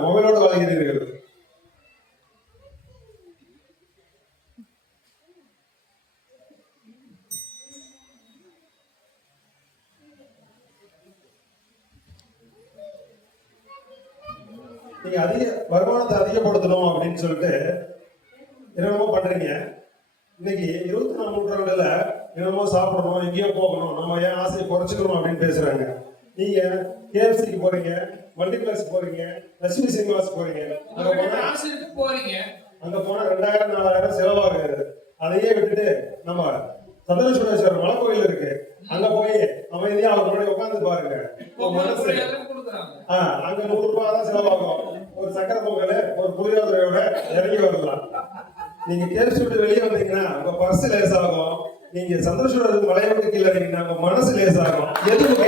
மொபைலோடு வாழ்கிறீர்கள். நீங்க அதிக வருமானத்தை அதிகப்படுத்தணும் அப்படின்னு சொல்லிட்டு என்னென்னமோ பண்றீங்க. இன்னைக்கு 24 நூற்றாண்டுல என்னமோ சாப்பிடணும், எங்கேயோ போகணும், நம்ம ஏன் ஆசையை குறைச்சிக்கணும் அப்படின்னு பேசுறாங்க. நீங்க KFCக்கு போறீங்க, மல்டிபிளெக்ஸ் போறீங்க, லட்சுமி சினிமாஸ் போறீங்க, போறீங்க, அங்க போனா 2000 4000 செலவாகுது. அதையே விட்டுட்டு நம்ம சந்திரசுடேஸ்வரர் மலை கோயில் இருக்கு, அங்க போய் அமைதியா அவர் முன்னாடி உட்கார்ந்து பாருங்க. அங்க 100 ரூபாய் தான் செலவாகும். ஒரு சக்கரை பொங்கல், ஒரு புளியோதரையோட இறங்கி வரலாம். நீங்க KFC விட்டு வெளியே வந்தீங்கன்னா உங்க பர்ஸ் லேசாகும். நீங்க சந்திரசுடேஸ்வரர் மலையை விட்டு கீழே இறங்கினா உங்க மனசு லேசாகும். எதுவும்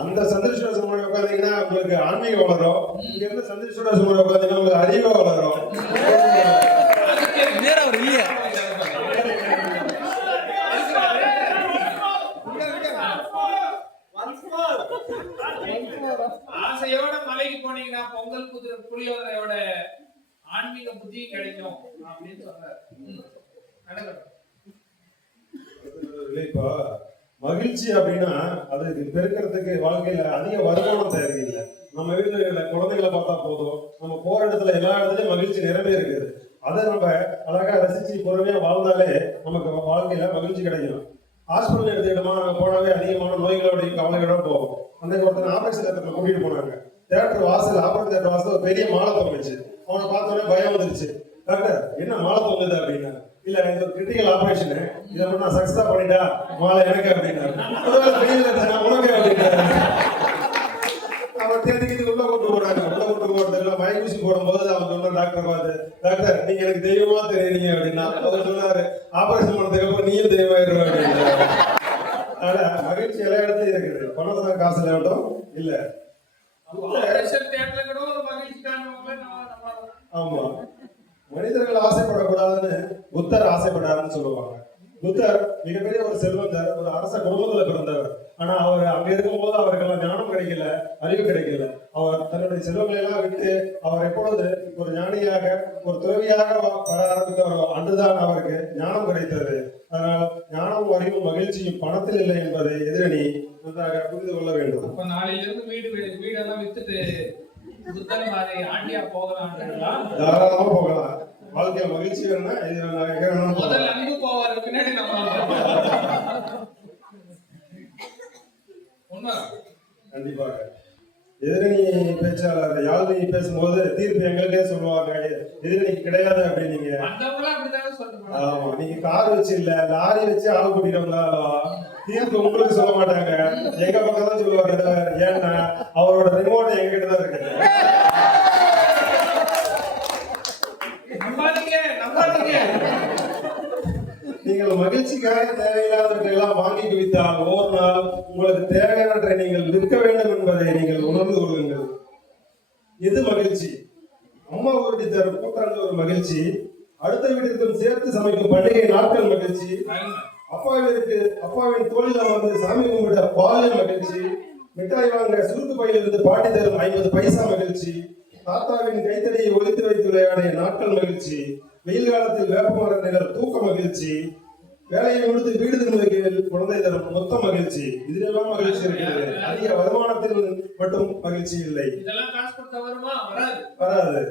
அந்த சந்திரசுடேஸ்வரர் முன்னாடி உட்காந்தீங்கன்னா உங்களுக்கு ஆன்மீகம் வளரும். இங்க இருந்து சந்திரசுடேஸ்வரர் முன்னாடி உட்காந்தீங்கன்னா உங்களுக்கு அறிவு வளரும். ஆசையோட மலைக்கு போனீங்கன்னா பொங்கல் புளியோதரையோட ஆன்மீக புத்தியும் கிடைக்கும் அப்படின்னு சொல்றாரு. இப்போ மகிழ்ச்சி அப்படின்னா அது பெருக்கிறதுக்கு வாழ்க்கையில அதிக வருமானம் தேவையில்லை. நம்ம வீட்டுல குழந்தைகளை பார்த்தா போதும், நம்ம போற இடத்துல எல்லா இடத்துலயும் மகிழ்ச்சி நிறைவே இருக்குது. அதை நம்ம அழகா ரசிச்சு பொறுமையா வாழ்ந்தாலே நமக்கு வாழ்க்கையில மகிழ்ச்சி கிடைக்கும். ஹாஸ்பிட்டல் எடுத்துக்கிட்டோமா, நாங்க போனாவே அதிகமான நோய்களோடையும் கவலைகளோட போவோம். அன்னைக்கு ஒருத்தர் ஆபரேஷன் தேட்டர்ல கூட்டிட்டு போனாங்க. தேட்டர் வாசல், ஆபரேஷன் தேட்டர் வாசல் ஒரு பெரிய மாலை தொங்குச்சு. அவனை பார்த்தோன்னே பயம் வந்துருச்சு. டாக்டர் என்ன மாலை தொங்குது அப்படின்னா, இல்ல இது ஒரு கிரிட்டிக்கல் ஆபரேஷன், இதை மட்டும் நான் சக்சஸா பண்ணிட்டா மாலை எனக்கு அப்படின்னாரு. உனக்கு அப்படின்னாரு. அவன் தேர்ந்தெடுத்து உள்ள கொண்டு போறாங்க. உள்ள கொண்டு போறதுல மயக்கூசி போடும்போது அவன் சொன்ன டாக்டர் பார்த்து, டாக்டர் நீங்க எனக்கு தெய்வமா தெரியுறீங்க அப்படின்னா. அவர் சொன்னாரு, ஆபரேஷன் பண்ணதுக்கு அப்புறம் நீயும் தெய்வமாயிருவ அப்படின்னாரு. அதனால மகிழ்ச்சி எல்லா இடத்துலயும் இருக்குது. பணம் காசு இல்லாட்டும் இல்ல. ஆமா, மனிதர்கள் ஆசைப்படக்கூடாதுன்னு புத்தர் ஆசைப்படாருன்னு சொல்லுவாங்க. புத்தர் மிகப்பெரிய ஒரு செல்வந்தர், ஒரு அரச குடும்பத்துல பிறந்தவர். ஆனா அவர் அங்க இருக்கும்போது அவருக்கு ஞானம் கிடைக்கல, அறிவு கிடைக்கல. அவர் தன்னுடைய செல்வங்களை எல்லாம் விட்டு அவர் எப்பொழுது ஒரு ஞானியாக, ஒரு துறவியாக வர ஆரம்பித்தவர் அன்றுதான் அவருக்கு ஞானம் கிடைத்தது. அதனால் ஞானமும் அறிவும் மகிழ்ச்சியும் பணத்தில் இல்லை என்பதை எதிரணி நன்றாக புரிந்து கொள்ள வேண்டும். அப்ப நாளையிலிருந்து வீடெல்லாம் வித்துட்டு புத்தன் மாதிரி ஆண்டியா போகலாம், தாராளமா போகலாம். வாழ்க்கையில மகிழ்ச்சி வேணும்னா இது முதல்ல அன்பு போவாரு, பின்னாடி நம்ம கண்டிப்பாக. எதிரணி பேச்சாளர் யாழ்னி பேசும்போது தீர்ப்பு எங்களுக்கே சொல்லுவாங்க, எதிரணிக்கு கிடையாது அப்படின்னீங்க. ஆமா, நீங்க கார் வச்சு இல்ல லாரி வச்சு ஆள் கூட்டிட்டு வந்தாலும் தீர்ப்பு உங்களுக்கு சொல்ல மாட்டாங்க, எங்க பக்கம் தான் சொல்லுவாங்க. ஏன்னா அவரோட ரிமோட் எங்க கிட்ட தான் இருக்கு. நீங்கள் மகிழ்ச்சிக்காக தேவையில்லாதவற்றை எல்லாம் வாங்கி குவித்தால் ஒவ்வொரு நாள் உங்களுக்கு தேவையானவற்றை நீங்கள் விற்க வேண்டும் என்பதை நீங்கள் உணர்ந்து கொள்ளுங்கள். எது மகிழ்ச்சி? அம்மா ஊட்டி தரும் கூட்டாண்டு ஒரு மகிழ்ச்சி, அடுத்த வீட்டிற்கும் சேர்த்து சமைக்கும் பண்டிகை நாட்கள் மகிழ்ச்சி, அப்பாவின் தோளில் அமர்ந்து சாமி கும்பிட பாலிய மகிழ்ச்சி, மிட்டாய் வாங்க சுருக்கு பையிலிருந்து பாட்டி தரும் 50 பைசா மகிழ்ச்சி, தாத்தாவின் கைத்தடியை ஒழித்து வைத்து விளையாடிய நாட்கள் மகிழ்ச்சி, வெயில் காலத்தில் வேப்பமர நிழல் தூக்க மகிழ்ச்சி, வேலையை முடித்து வீடு திரும்புகையில் குழந்தை தரும் மொத்த மகிழ்ச்சி. இதிலெல்லாம் மகிழ்ச்சி இருக்கிறது. அதிக வருமானத்தில் மட்டும் மகிழ்ச்சி இல்லை. வராது.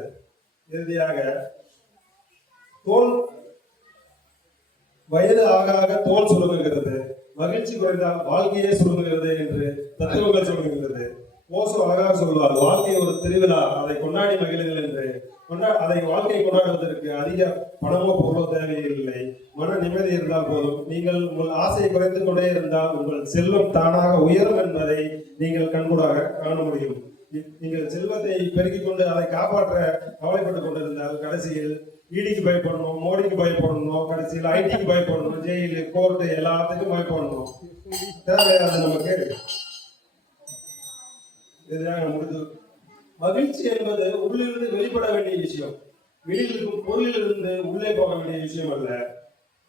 இறுதியாக தோல் வயது ஆக தோல் சுருங்குகிறது, மகிழ்ச்சி குறைந்தால் வாழ்க்கையே சுருங்குகிறது என்று தத்துவங்கள் சொல்லுகிறது. ஓசோ அழகாக சொல்வார், வாழ்க்கை ஒரு திருவிழா, அதை கொண்டாடி மகிழுங்கள் என்று. அதை வாழ்க்கையை கொண்டாடுவதற்கு அதிக பணமோ பொருளோ தேவையில்லை, மன நிம்மதி இருந்தால் போதும். நீங்கள் உங்கள் ஆசையை குறைத்துக் கொண்டே இருந்தால் உங்கள் செல்வம் தானாக உயரும் என்பதை நீங்கள் கண்கூடாக காண முடியும். நீங்கள் செல்வத்தை பெருக்கிக் கொண்டு அதை காப்பாற்ற கவலைப்பட்டுக் கொண்டிருந்தால் கடைசியில் ஈடிக்கு பயப்படணும், மோடிக்கு பயப்படணும், கடைசியில் ஐடிக்கு பயப்படணும், ஜெயிலு, கோர்ட்டு எல்லாத்துக்கும் பயப்படணும். தேவையாது நமக்கு. இதுதான் முடிவு. மகிழ்ச்சி என்பது உள்ளிருந்து வெளிப்பட வேண்டிய விஷயம், வெளியில் பொருளிலிருந்து உள்ளே போக வேண்டிய விஷயம் அல்ல.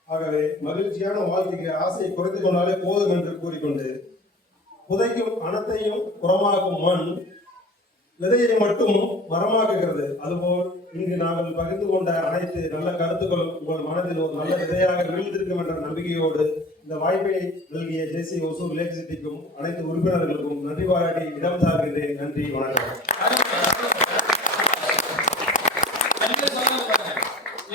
ஆகவே மகிழ்ச்சியான வாழ்க்கைக்கு ஆசையை குறைத்துக் கொண்டாலே போதும் என்று கூறிக்கொண்டு, புதைக்கும் அனைத்தையும் புறமாக்கும் மண் விதையை மட்டும் மரமாக்குகிறது. அதுபோல் இங்கு நாங்கள் பகிர்ந்து கொண்ட அனைத்து நல்ல கருத்துக்களும் உங்கள் மனதில் ஒரு நல்ல விதையாக விழுந்திருக்கும் என்ற நம்பிக்கையோடு இந்த வாய்ப்பை நல்கிய ஜேசி ஒசூர் லேக் சிட்டிக்கும் அனைத்து உறுப்பினர்களுக்கும் நன்றி பாராட்டி இடம் சார்கின்றேன். நன்றி, வணக்கம்.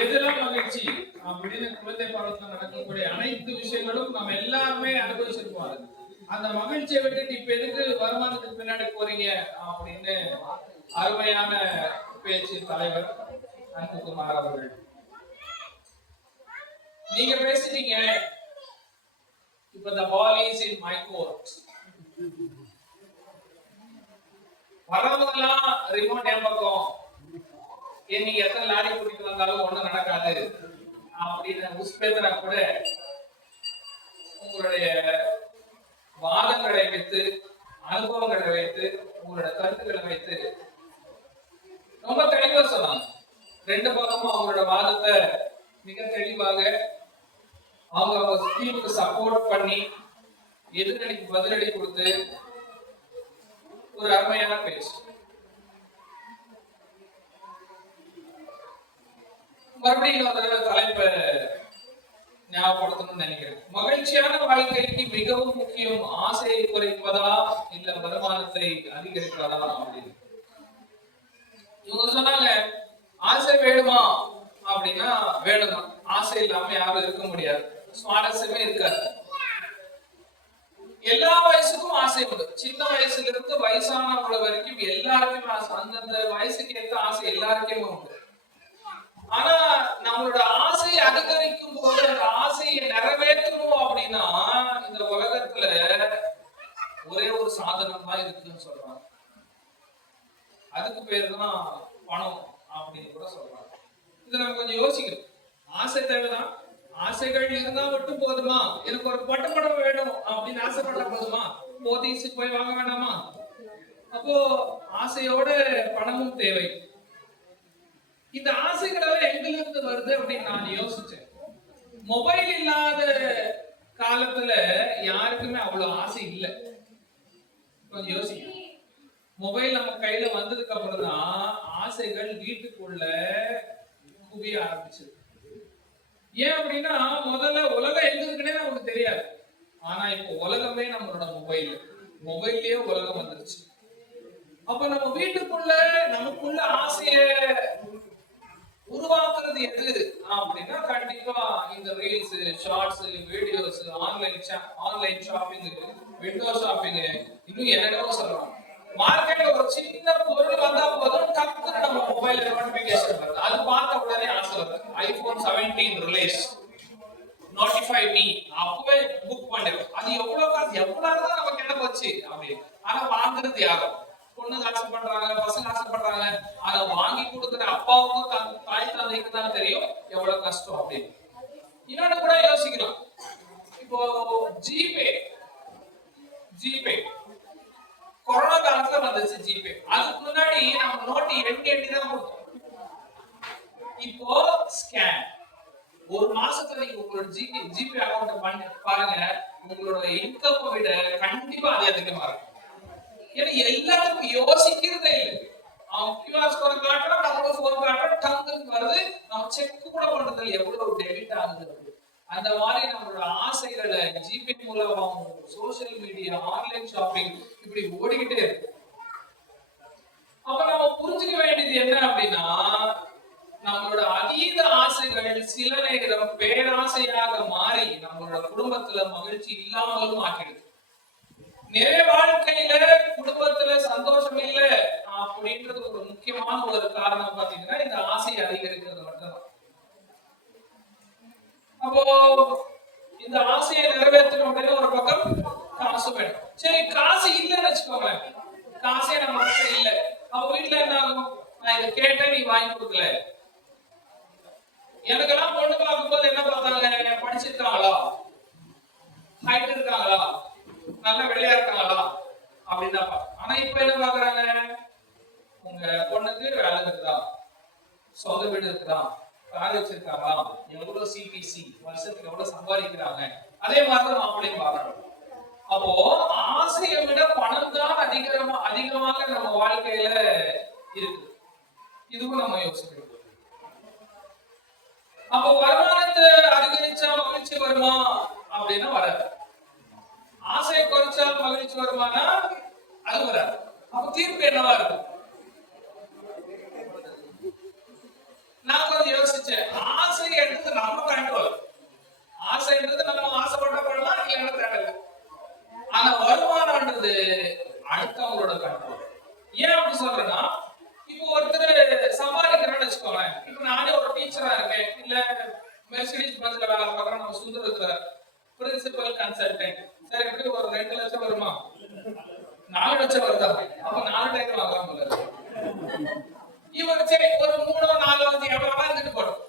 எதெல்லாம் மகிழ்ச்சி அப்படின்னு குழந்தை பருவத்தில் நடக்கக்கூடிய அனைத்து விஷயங்களும் நம்ம எல்லாருமே அனுபவிச்சிருப்போம். அந்த மகிழ்ச்சியை விட்டுட்டு இப்ப எதுக்கு வருமானத்துக்கு பின்னாடி போறீங்க அப்படின்னு அருமையான பேச்சு தலைவர் அன்புகுமார் அவர்கள். நீங்க பேசிட்டீங்க, இப்ப the ball is in my court. வரவங்கெல்லாம் ரிமோட் என் பக்கம், நீங்க எத்தனை லாரி கூட்டிட்டு வந்தாலும் ஒண்ணும் நடக்காது அப்படின்னு உஸ்பேத்தரா கூட உங்களுடைய வாதங்களை வைத்து, அனுபவங்களை வைத்து, உங்களோட கருத்துக்களை வைத்து ரொம்ப தெளிவா சொன்னாங்க. ரெண்டு பக்கமும் அவங்களோட வாதத்தை மிக தெளிவாக அவங்க ஸ்கீமுக்கு சப்போர்ட் பண்ணி எதிரடிக்கு பதிலடி கொடுத்து ஒரு அருமையான பேச்சு. மறுபடியும் ஒரு தலைப்பை ஞாபகப்படுத்தணும்னு நினைக்கிறேன். மகிழ்ச்சியான வாழ்க்கைக்கு மிகவும் முக்கியம் ஆசையை குறைப்பதா இல்ல வருமானத்தை அதிகரிப்பதா அப்படின்னு. இவங்க சொன்னாங்க, ஆசை வேணுமா அப்படின்னா வேணும். ஆசை இல்லாம யாரும் இருக்க முடியாது, சுவாரஸ்யமே இருக்காது. எல்லா வயசுக்கும் ஆசை உண்டு. சின்ன வயசுல இருந்து வயசானவங்கள வரைக்கும் எல்லாருக்குமே ஆசை, அந்தந்த வயசுக்கு ஏற்ற ஆசை எல்லாருக்குமே உண்டு. ஆனா நம்மளோட ஆசையை அதிகரிக்கும் போது அந்த ஆசையை நிறைவேற்றணும் அப்படின்னா இந்த உலகத்துல ஒரே ஒரு சாதனம் தான் இருக்குன்னு சொல்றாங்க. அதுக்கு பேரு தான் பணம் அப்படின்னு கூட சொல்றாங்க. இதை நம்ம கொஞ்சம் யோசிக்கணும். ஆசை தேவைதான். ஆசைகள் இருந்தா மட்டும் போதுமா? எனக்கு ஒரு பட்டுப்படம் வேணும் அப்படின்னு ஆசைப்பட்டா போதுமா? போத்தீஸுக்கு போய் வாங்க வேண்டாமா? அப்போ ஆசையோட பணமும் தேவை. இந்த ஆசைகள் எங்கிலிருந்து வருது அப்படின்னு நான் யோசிச்சேன். மொபைல் இல்லாத காலத்துல யாருக்குமே அவ்வளவு ஆசை இல்லை. கொஞ்சம் யோசிக்க. மொபைல் நம்ம கையில வந்ததுக்கு அப்புறம் தான் ஆசைகள் வீட்டுக்குள்ள குவிய ஆரம்பிச்சது. ஏன் அப்படின்னா முதல்ல உலகம் எங்க இருக்குன்னே நமக்கு தெரியாது. ஆனா இப்போ உலகமே நம்மளோட மொபைல்லயே உலகம் வந்துருச்சு. அப்ப நம்ம வீட்டுக்குள்ள நமக்குள்ள ஆசைய உருவாக்குறது எது அப்படின்னா கண்டிப்பா இந்த reels, shorts, videos, online shopping, window shopping, இன்னும் என்னென்னவோ சொல்றாங்க. மார்க்கெட்ல ஒரு சின்ன பொருள் வந்தா போதும் டக்குன்னு நம்ம மொபைல்ல நோட்டிபிகேஷன் வருது. அது பார்த்த உடனே ஆசை வருது. iPhone 17 ரிலீஸ், நோட்டிஃபை மீ, அப்பவே புக் பண்ணிடுவோம். அது எவ்வளவு தான் நமக்கு என்ன போச்சு அப்படின்னு. ஆனா வாங்குறது யாரும்? பொண்ணுங்க ஆசைப்படுறாங்க, பசங்க ஆசைப்படுறாங்க. அதை வாங்கி கொடுக்குற அப்பாவுக்கும் தாய் தந்தைக்கு தான் தெரியும் எவ்வளவு கஷ்டம் அப்படின்னு. இன்னொன்னு கூட யோசிக்கலாம். இப்போ ஜிபே கொரோனா காலத்துல வந்துச்சு ஜிபே. அதுக்கு முன்னாடி நம்ம நோட்டு எண்ணி தான் கொடுத்தோம். இப்போ ஸ்கேன். ஒரு மாசத்துல நீங்க உங்களோட ஜிபே அக்கௌண்ட் பண்ணி பாருங்க, உங்களோட இன்கம் விட கண்டிப்பா அது அதிகமா இருக்கும். ஏன்னா எல்லாத்துக்கும் யோசிக்கிறதே இல்லை. அவன் கியூஆர் ஸ்கோர் காட்டுறோம், நம்மளும் போன் காட்டுறோம், டங்குன்னு வருது. நம்ம செக் கூட பண்றது எவ்வளவு டெபிட் ஆகுது. அந்த மாதிரி நம்மளோட ஆசைகளை ஜிபே மூலமாகவும், சோசியல் மீடியா, ஆன்லைன் ஷாப்பிங் இப்படி ஓடிக்கிட்டே இருக்கு. அப்ப நம்ம புரிஞ்சுக்க வேண்டியது என்ன அப்படின்னா, நம்மளோட அதீத ஆசைகள் சில நேரம் பேராசையாக மாறி நம்மளோட குடும்பத்துல மகிழ்ச்சி இல்லாமலும் ஆக்கிடுது. நிறைய வாழ்க்கையில குடும்பத்துல சந்தோஷம் இல்ல அப்படின்றது ஒரு முக்கியமான ஒரு காரணம் பாத்தீங்கன்னா இந்த ஆசையை அதிகரிக்கிறது மட்டும்தான். அப்போ இந்த ஆசையை நிறைவேற்றணும் அப்படின்னு ஒரு பக்கம் காசு வேணும். சரி, காசு இல்லைன்னு வச்சுக்கோங்க. காசே நம்ம இல்ல. அப்ப வீட்டுல என்ன ஆகும்? நான் இதை கேட்டேன், நீ வாங்கி கொடுக்கல. எனக்கெல்லாம் பொண்ணு பார்க்கும்போது என்ன பார்த்தாங்க? படிச்சிருக்காங்களா, ஹைட் இருக்காங்களா, நல்ல வெள்ளையா இருக்காங்களா அப்படின்னு தான் பார்க்க. ஆனா இப்ப என்ன பாக்குறாங்க? உங்க பொண்ணுக்கு வேலை இருக்குதா, சொந்த வீடு இருக்குதா, கார் வச்சிருக்காங்களா, எவ்வளவு சிபிசி, வருஷத்துக்கு எவ்வளவு சம்பாதிக்கிறாங்க, அதே மாதிரிதான் மாப்பிள்ளையும் பாக்குறாங்க. அப்போ ஆசையை விட பணம் தான் அதிகமாக நம்ம வாழ்க்கையில இதுவும் நம்ம யோசிக்கணும். அப்போ வருமானத்தை அதிகரிச்சா மகிழ்ச்சி வருமா அப்படின்னா வராது. ஆசையை குறைச்சால் மகிழ்ச்சி வருமானா அது வராது. அப்ப தீர்ப்பு என்னவா இருக்கும்? நான் கொஞ்சம் யோசிச்சேன். ஆசை எடுத்து நம்ம கண்ட்ரோல், ஆசைன்றது நம்ம ஆசைப்பட்ட பண்ணலாம், இல்லைன்னா தேவையில்லை. ஆனா வருமானம்ன்றது அடுத்தவங்களோட கண்ட்ரோல். ஏன் அப்படி சொல்றேன்னா, இப்போ ஒருத்தர் சம்பாதிக்கிறான்னு வச்சுக்கோங்களேன். இப்போ நானே ஒரு டீச்சரா இருக்கேன், இல்ல மெர்சிடிஸ் பஸ்ல வேலை பார்க்கறேன், நம்ம சுந்தரத்துல பிரின்சிபல் கன்சல்டன்ட். சரி, எப்படி ஒரு 2 லட்சம் வருமா? 4 லட்சம் வருதா? அப்ப 4 டைம் வாங்கலாம். இவர் சரி ஒரு 3 4 எவ்வளவு இருந்துட்டு போடும்.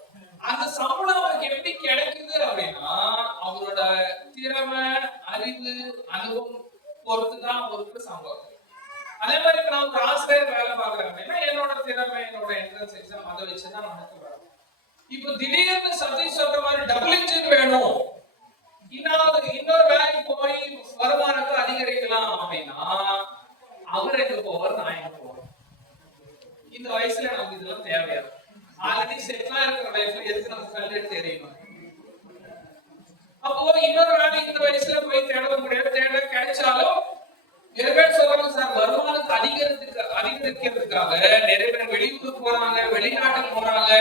அந்த சம்பளம் அவருக்கு எப்படி கிடைக்குது அப்படின்னா, அவரோட திறமை, அறிவு, அனுபவம் பொறுத்துதான் அவருக்கு சம்பளம். அதே மாதிரி இப்ப நான் ஒரு ஆசிரியர் வேலை பார்க்கறேன் அப்படின்னா, என்னோட திறமை, என்னோட என்ட்ரன்ஸ் எக்ஸாம் அதை வச்சுதான் நமக்கு வரும். இப்போ திடீர்னு சதீஷ் சொல்ற மாதிரி டபுள் இன்ஜின் வேணும், இன்னொரு வேலைக்கு போய் வருமானத்தை அதிகரிக்கலாம் அப்படின்னா, அவர் எங்க போவார், நான் எங்க போவேன்? இந்த வயசுல நமக்கு இதெல்லாம் தேவையா? ஆல்ரெடி செட்டிலா இருக்கிற லைஃப்ல எதுக்கு நமக்கு கல்வி தெரியும்? அப்போ இன்னொரு வேலை இந்த வயசுல போய் தேட முடியாது. தேட கிடைச்சாலும் நிறைய பேர் சொல்றாங்க, சார் வருமானத்தை அதிகரிக்கிறதுக்காக நிறைய பேர் வெளியூருக்கு போறாங்க, வெளிநாட்டுக்கு போறாங்க,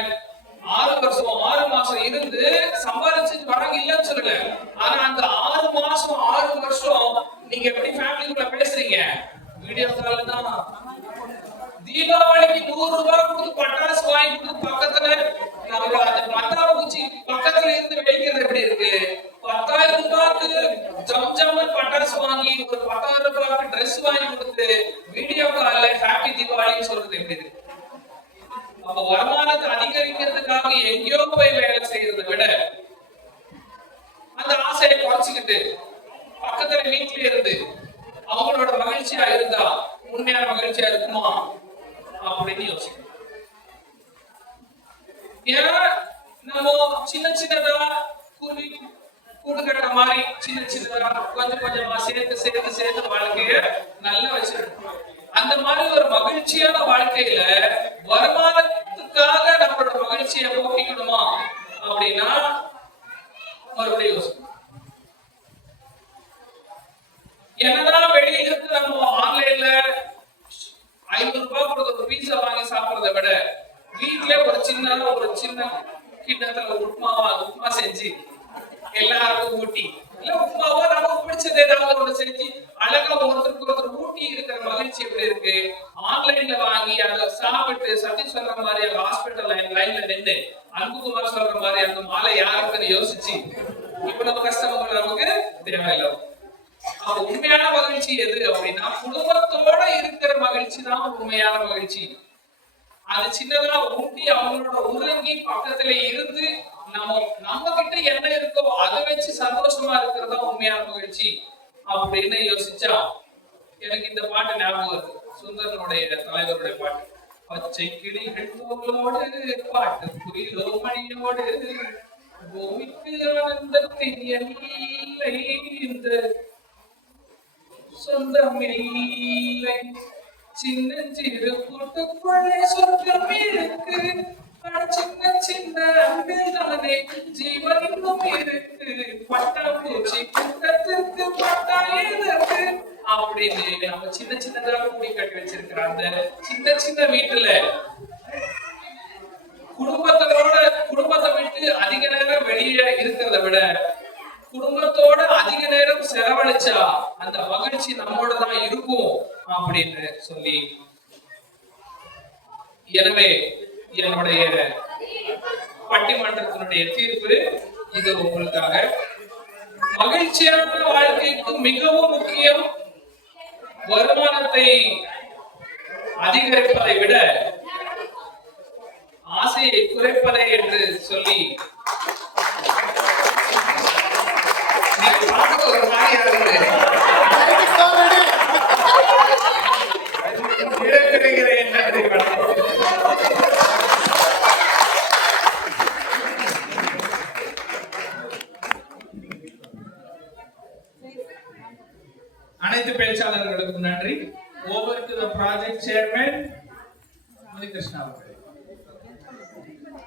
6 வருஷம் 6 மாசம் இருந்து சம்பாதிச்சுட்டு வராங்க, இல்லைன்னு சொல்லல. ஆனா அந்த 6 மாசம் 6 வருஷம் நீங்க எப்படி ஃபேமிலிக்குள்ள பேசுறீங்க? வீடியோ கால் தான். தீபாவளிக்கு 100 ரூபாய் கொடுத்து பட்டாசு வாங்கி கொடுத்து பக்கத்துல நம்ம அந்த மத்தாவை குச்சி பக்கத்துல இருந்து வெடிக்கிறது எப்படி இருக்கு? 10,000 ரூபாய்க்கு ஜம்ஜம் பட்டாசு வாங்கி ஒரு 10,000 ரூபாய்க்கு ட்ரெஸ் வாங்கி கொடுத்து வீடியோ கால்ல ஹாப்பி தீபாவளின்னு சொல்றது எப்படி இருக்கு? அப்ப வருமானத்தை அதிகரிக்கிறதுக்காக எங்கேயோ போய் வேலை செய்யறதை விட அந்த ஆசையை குறைச்சிக்கிட்டு பக்கத்துல வீட்டுல இருந்து அவங்களோட மகிழ்ச்சியா இருந்தா உண்மையான மகிழ்ச்சியா இருக்குமா அப்படின்னு யோசிக்கணும். ஏன்னா நம்ம சின்ன சின்னதா கூடு கட்ட மாதிரி சின்ன சின்னதா கொஞ்சம் கொஞ்சமா சேர்த்து வாழ்க்கைய நல்லா வச்சிருக்கோம். அந்த மாதிரி ஒரு மகிழ்ச்சியான வாழ்க்கையில வருமானத்துக்காக நம்மளோட மகிழ்ச்சியை போக்கிக்கணுமா அப்படின்னா மறுபடியும் யோசிக்கணும். என்னதான் வெளியில இருந்து நம்ம ஆன்லைன்ல 500 ரூபாய் கொடுத்து ஒரு பீஸா வாங்கி சாப்பிடுறதை விட வீட்டுல ஒரு சின்ன கிண்ணத்துல உப்புமா செஞ்சு எல்லாருக்கும் ஊட்டி, இல்ல உப்புமாவோ நமக்கு பிடிச்சது ஏதாவது ஒண்ணு செஞ்சு அழகா ஒருத்தருக்கு ஊட்டி இருக்கிற மகிழ்ச்சி எப்படி இருக்கு? ஆன்லைன்ல வாங்கி அதை சாப்பிட்டு சதீஷ் சொல்ற மாதிரி அந்த ஹாஸ்பிட்டல் லைன்ல நின்று அன்புகுமார் சொல்ற மாதிரி அந்த மாலை யாருக்குன்னு யோசிச்சு இவ்வளவு கஷ்டங்கள் நமக்கு தேவையில்லை. அப்ப உண்மையான மகிழ்ச்சி எது அப்படின்னா, குடும்பத்தோட இருக்கிற மகிழ்ச்சி தான் உண்மையான மகிழ்ச்சி. அது சின்னதா ஊட்டி அவங்களோட உறங்கி பக்கத்துல இருந்து நம்ம கிட்ட என்ன இருக்கோ அதை வச்சு சந்தோஷமா இருக்கிறதா உண்மையான மகிழ்ச்சி அப்படின்னு யோசிச்சா எனக்கு இந்த பாட்டு ஞாபகம் வருது. சுந்தரனுடைய தலைவருடைய பாட்டு. பச்சை கிளிகள் தோளோடு பாட்டு புரியலோ மணியோடு பூமிக்கு ஆனந்தத்தின் எல்லை இந்த சொந்தமில்லை சின்ன சிறு கூட்டுக்குள்ளே சொர்க்கம் இருக்கு சின்ன சின்ன அன்பில் தானே ஜீவன் இன்னும் இருக்கு பட்டாம்பூச்சி கூட்டத்திற்கு பட்டாயிருக்கு அப்படின்னு நம்ம சின்ன சின்னதா கூடி கட்டி வச்சிருக்கிற அந்த சின்ன சின்ன வீட்டுல குடும்பத்தை விட்டு அதிக நேரம் வெளியே இருக்கிறத விட குடும்பத்தோட அதிக நேரம் செலவழிச்சா அந்த மகிழ்ச்சி நம்மோட தான் இருக்கும் அப்படின்னு சொல்லி, எனவே என்னுடைய பட்டிமன்றத்தினுடைய தீர்ப்பு இது உங்களுக்காக. மகிழ்ச்சியான வாழ்க்கைக்கு மிகவும் முக்கியம் வருமானத்தை அதிகரிப்பதை விட ஆசையை குறைப்பதை என்று சொல்லி அனைத்து பேச்சாளர்களுக்கும் நன்றி. Over to the project chairman Munikrishna அவர்கள்.